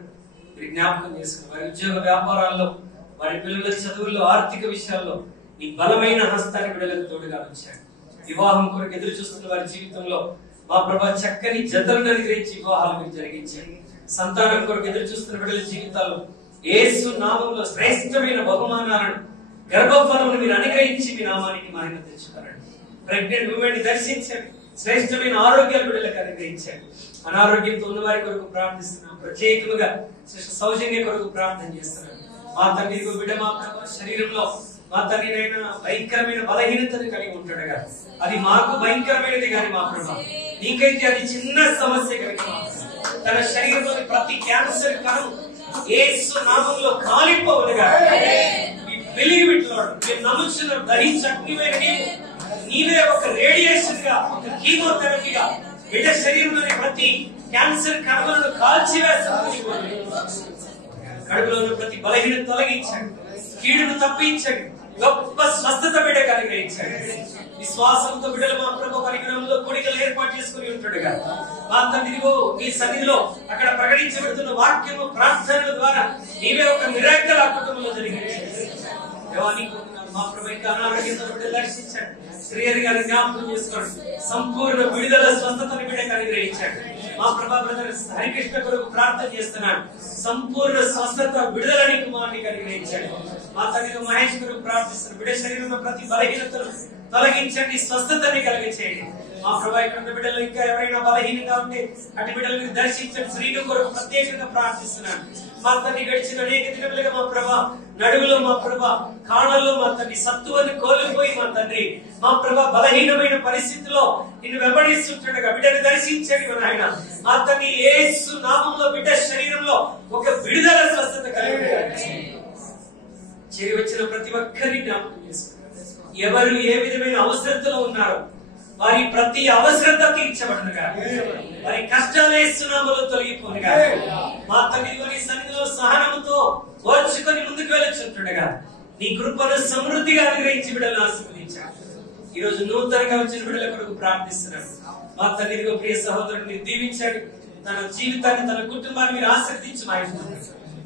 మీరు జ్ఞాపకం చేసుకుని, వారి ఉద్యోగ వ్యాపారాల్లో, వారి పిల్లల చదువుల్లో, ఆర్థిక విషయాల్లో నీ బలమైన హస్తాన్ని బిడ్డలకు తోడుగా ఉంచాడు. వివాహం కొరకు ఎదురు చూస్తున్న వారి జీవితంలో మా ప్రభా చక్కని జతలను అనుగ్రహించి వివాహాలు మీరు జరిగించండి. సంతానం కొరకు ఎదురు చూస్తున్న బిడ్డల జీవితాల్లో యేసు నామంలో శ్రేష్టమైన బహుమానాలను, గర్భఫలమును మీరు అనుగ్రహించి మీ నామానికి మహిమ తెచ్చుకోరండి. ప్రెగ్నెంట్ ఉమెన్ ని దర్శించండి. శ్రేష్టమైన ఆరోగ్యాలు బిడ్డలకు అనుగ్రహించండి. అనారోగ్యంతో ఉన్న వారి కొరకు ప్రార్థిస్తున్నాం. ప్రత్యేకంగా సౌజన్య కొరకు ప్రార్థన చేస్తున్నాం. మా తండ్రి బిడ్డ మా ప్రభా శరీరంలో మా తండ్రి భయంకరమైన బలహీనతను కలిగి ఉంటాడుగా, అది మాకు భయంకరమైనది కానీ మా ప్రభా నీకైతే అది చిన్న సమస్య కలిగి తన శరీరంలోని ప్రతి క్యాన్సర్ కణం యేసు నామములో కాలిపోవునుగా. Believe it lord. మీరు నమ్ముచున్న ధరించి అగ్నివైన నీవే ఒక రేడియేషన్ గా, ఒక కీమోథెరపీగా బిడ్డ శరీరంలోని ప్రతి క్యాన్సర్ కణములను కాల్చివేసి కడుపులో ఉన్న ప్రతి బలహీనత తొలగించండి, కీడును తప్పించండి, గొప్ప స్వస్థత బిడ్డకు అనుగ్రహించండి. విశ్వాసంతో బిడ్డలు మా ప్రభు పరిగ్రహంలో కోడికలు ఏర్పాటు చేసుకుని ఉంటాడుగా. మా తండ్రిలో నీ సన్నిధిలో అక్కడ ప్రకటించబడుతున్న వాక్యము, ప్రార్థనల ద్వారా నీవే ఒక మిరాకిల్ ఆ కుటుంబంలో జరిగించండి. మా ప్రభు ఇంకా అనారోగ్యంతో బిడ్డలు దర్శించండి. శ్రీహరి గారిని జ్ఞాపకం చేసుకోండి. సంపూర్ణ విడుదల స్వస్థతని బిడ్డకు అనుగ్రహించండి. మా ప్రభా బ్రదర్ హరికృష్ణ కొరకు ప్రార్థన చేస్తున్నాను. సంపూర్ణ స్వస్థత విడుదలని కుమారునికి అనుగ్రహించండి. మా తండ్రి మహేష్ కొరకు ప్రార్థిస్తున్నాను. బిడ్డ శరీరంలో ప్రతి బలహీనతను తొలగించండి, స్వస్థతని కలిగించేయండి. మా ప్రభా ఇక్కడ బిడ్డలు ఇంకా ఎవరైనా బలహీనంగా ఉంటే అటు బిడ్డలు మీరు దర్శించండి. శ్రీను కొరకు ప్రత్యేకంగా ప్రార్థిస్తున్నాను. మా తండ్రి గడిచిన అనేక దినములుగా మా ప్రభా నడువులో మా ప్రభా కాళ్ళల్లో మా తండ్రి సత్తువని కోల్పోయి మా తండ్రి మా ప్రభా బలహీనమైన పరిస్థితిలో నిన్ను వెంబడిస్తుండగా బిడ్డను దర్శించండి మా నాయన. మా తండ్రి యేసు నామంలో బిడ్డ శరీరంలో ఒక విడుదల స్వస్థత కలిగి చేరి వచ్చిన ప్రతి ఒక్కరిని జ్ఞాపకం చేసుకున్నారు. ఎవరు ఏ విధమైన అవసరతలో ఉన్నారో వారి ప్రతి అవసరత తీర్చబడునుగా, వారి కష్టాలు యేసునామములో తొలగిపోనుగా. మా తండ్రి నీ సన్నిధిలో సహనముతో ఓర్చుకొని ముందుకు వెళ్ళుచుంటుండగా నీ కృపను సమృద్ధిగా అనుగ్రహించి బిడ్డలను ఆశీర్వదించాడు. ఈ రోజు నూతనంగా వచ్చిన బిడ్డల కొరకు ప్రార్థిస్తున్నాడు. మా తండ్రి ప్రియ సహోదరుడిని దీవించాడు. తన జీవితాన్ని తన కుటుంబాన్ని మీరు ఆశీర్వదించి మా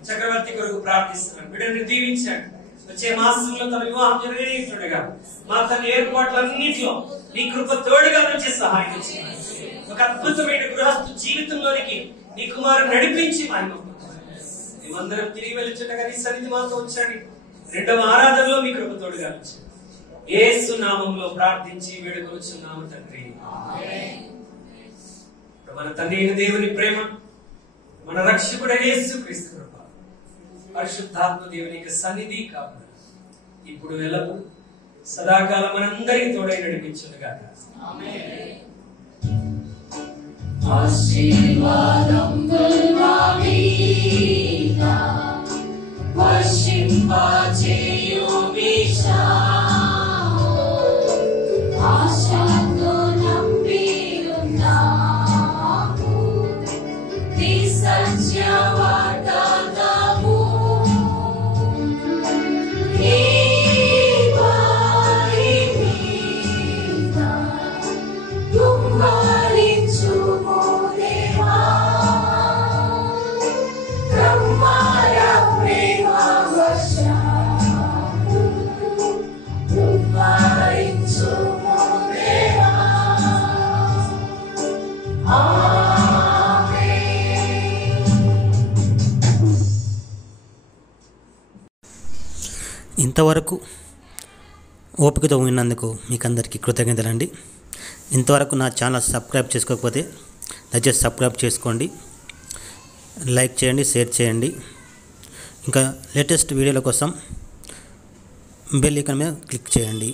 చక్రవర్తి కొరకు ప్రార్థిస్తున్నాడు. బిడ్డని దీవించాడు. వచ్చే మాసంలో తన వివాహం జరిగేటుండగా మా తన ఏర్పాట్లన్నింటిలో నీ కృప తోడుగా నుంచి సహాయం ఇచ్చింది. ఒక అద్భుతమైన గృహస్థు జీవితంలోనికి నీ కుమారుడు నడిపించి మేమందరం తిరిగి వెళ్ళుచుండగా నీ సన్నిధి మాతో ఉంచండి. రెండవ ఆరాధనలో మీ కృప తోడుగా ఉంచండి. యేసు నామములో ప్రార్థించి వేడుకొనుచున్నాము తండ్రి. మన తండ్రి అయిన దేవుని ప్రేమ, మన రక్షకుడైన యేసుక్రీస్తు కృప, పరిశుద్ధాత్మ దేవుని యొక్క సన్నిధి కాదు ఇప్పుడు ఎల్లప్పుడూ సదాకాలం మనందరికీ తోడై నడిపించునుగా. ఆశీర్వాదం ఆశతో నంబియున్నాము నీ సత్యవాగ్దానము నీ వారి మీద కుమ్మరించుము దేవా బ్రహ్మాయ ప్రేమ వర్షము కుమ్మరించుము దేవా. ఇంతవరకు ఓపికతో విన్నందుకు మీకు అందరికీ కృతజ్ఞతలండి. ఇంతవరకు నా ఛానల్ సబ్స్క్రైబ్ చేసుకోకపోతే దయచేసి సబ్స్క్రైబ్ చేసుకోండి, లైక్ చేయండి, షేర్ చేయండి. ఇంకా లేటెస్ట్ వీడియోల కోసం బెల్ ఐకాన్ మీద క్లిక్ చేయండి.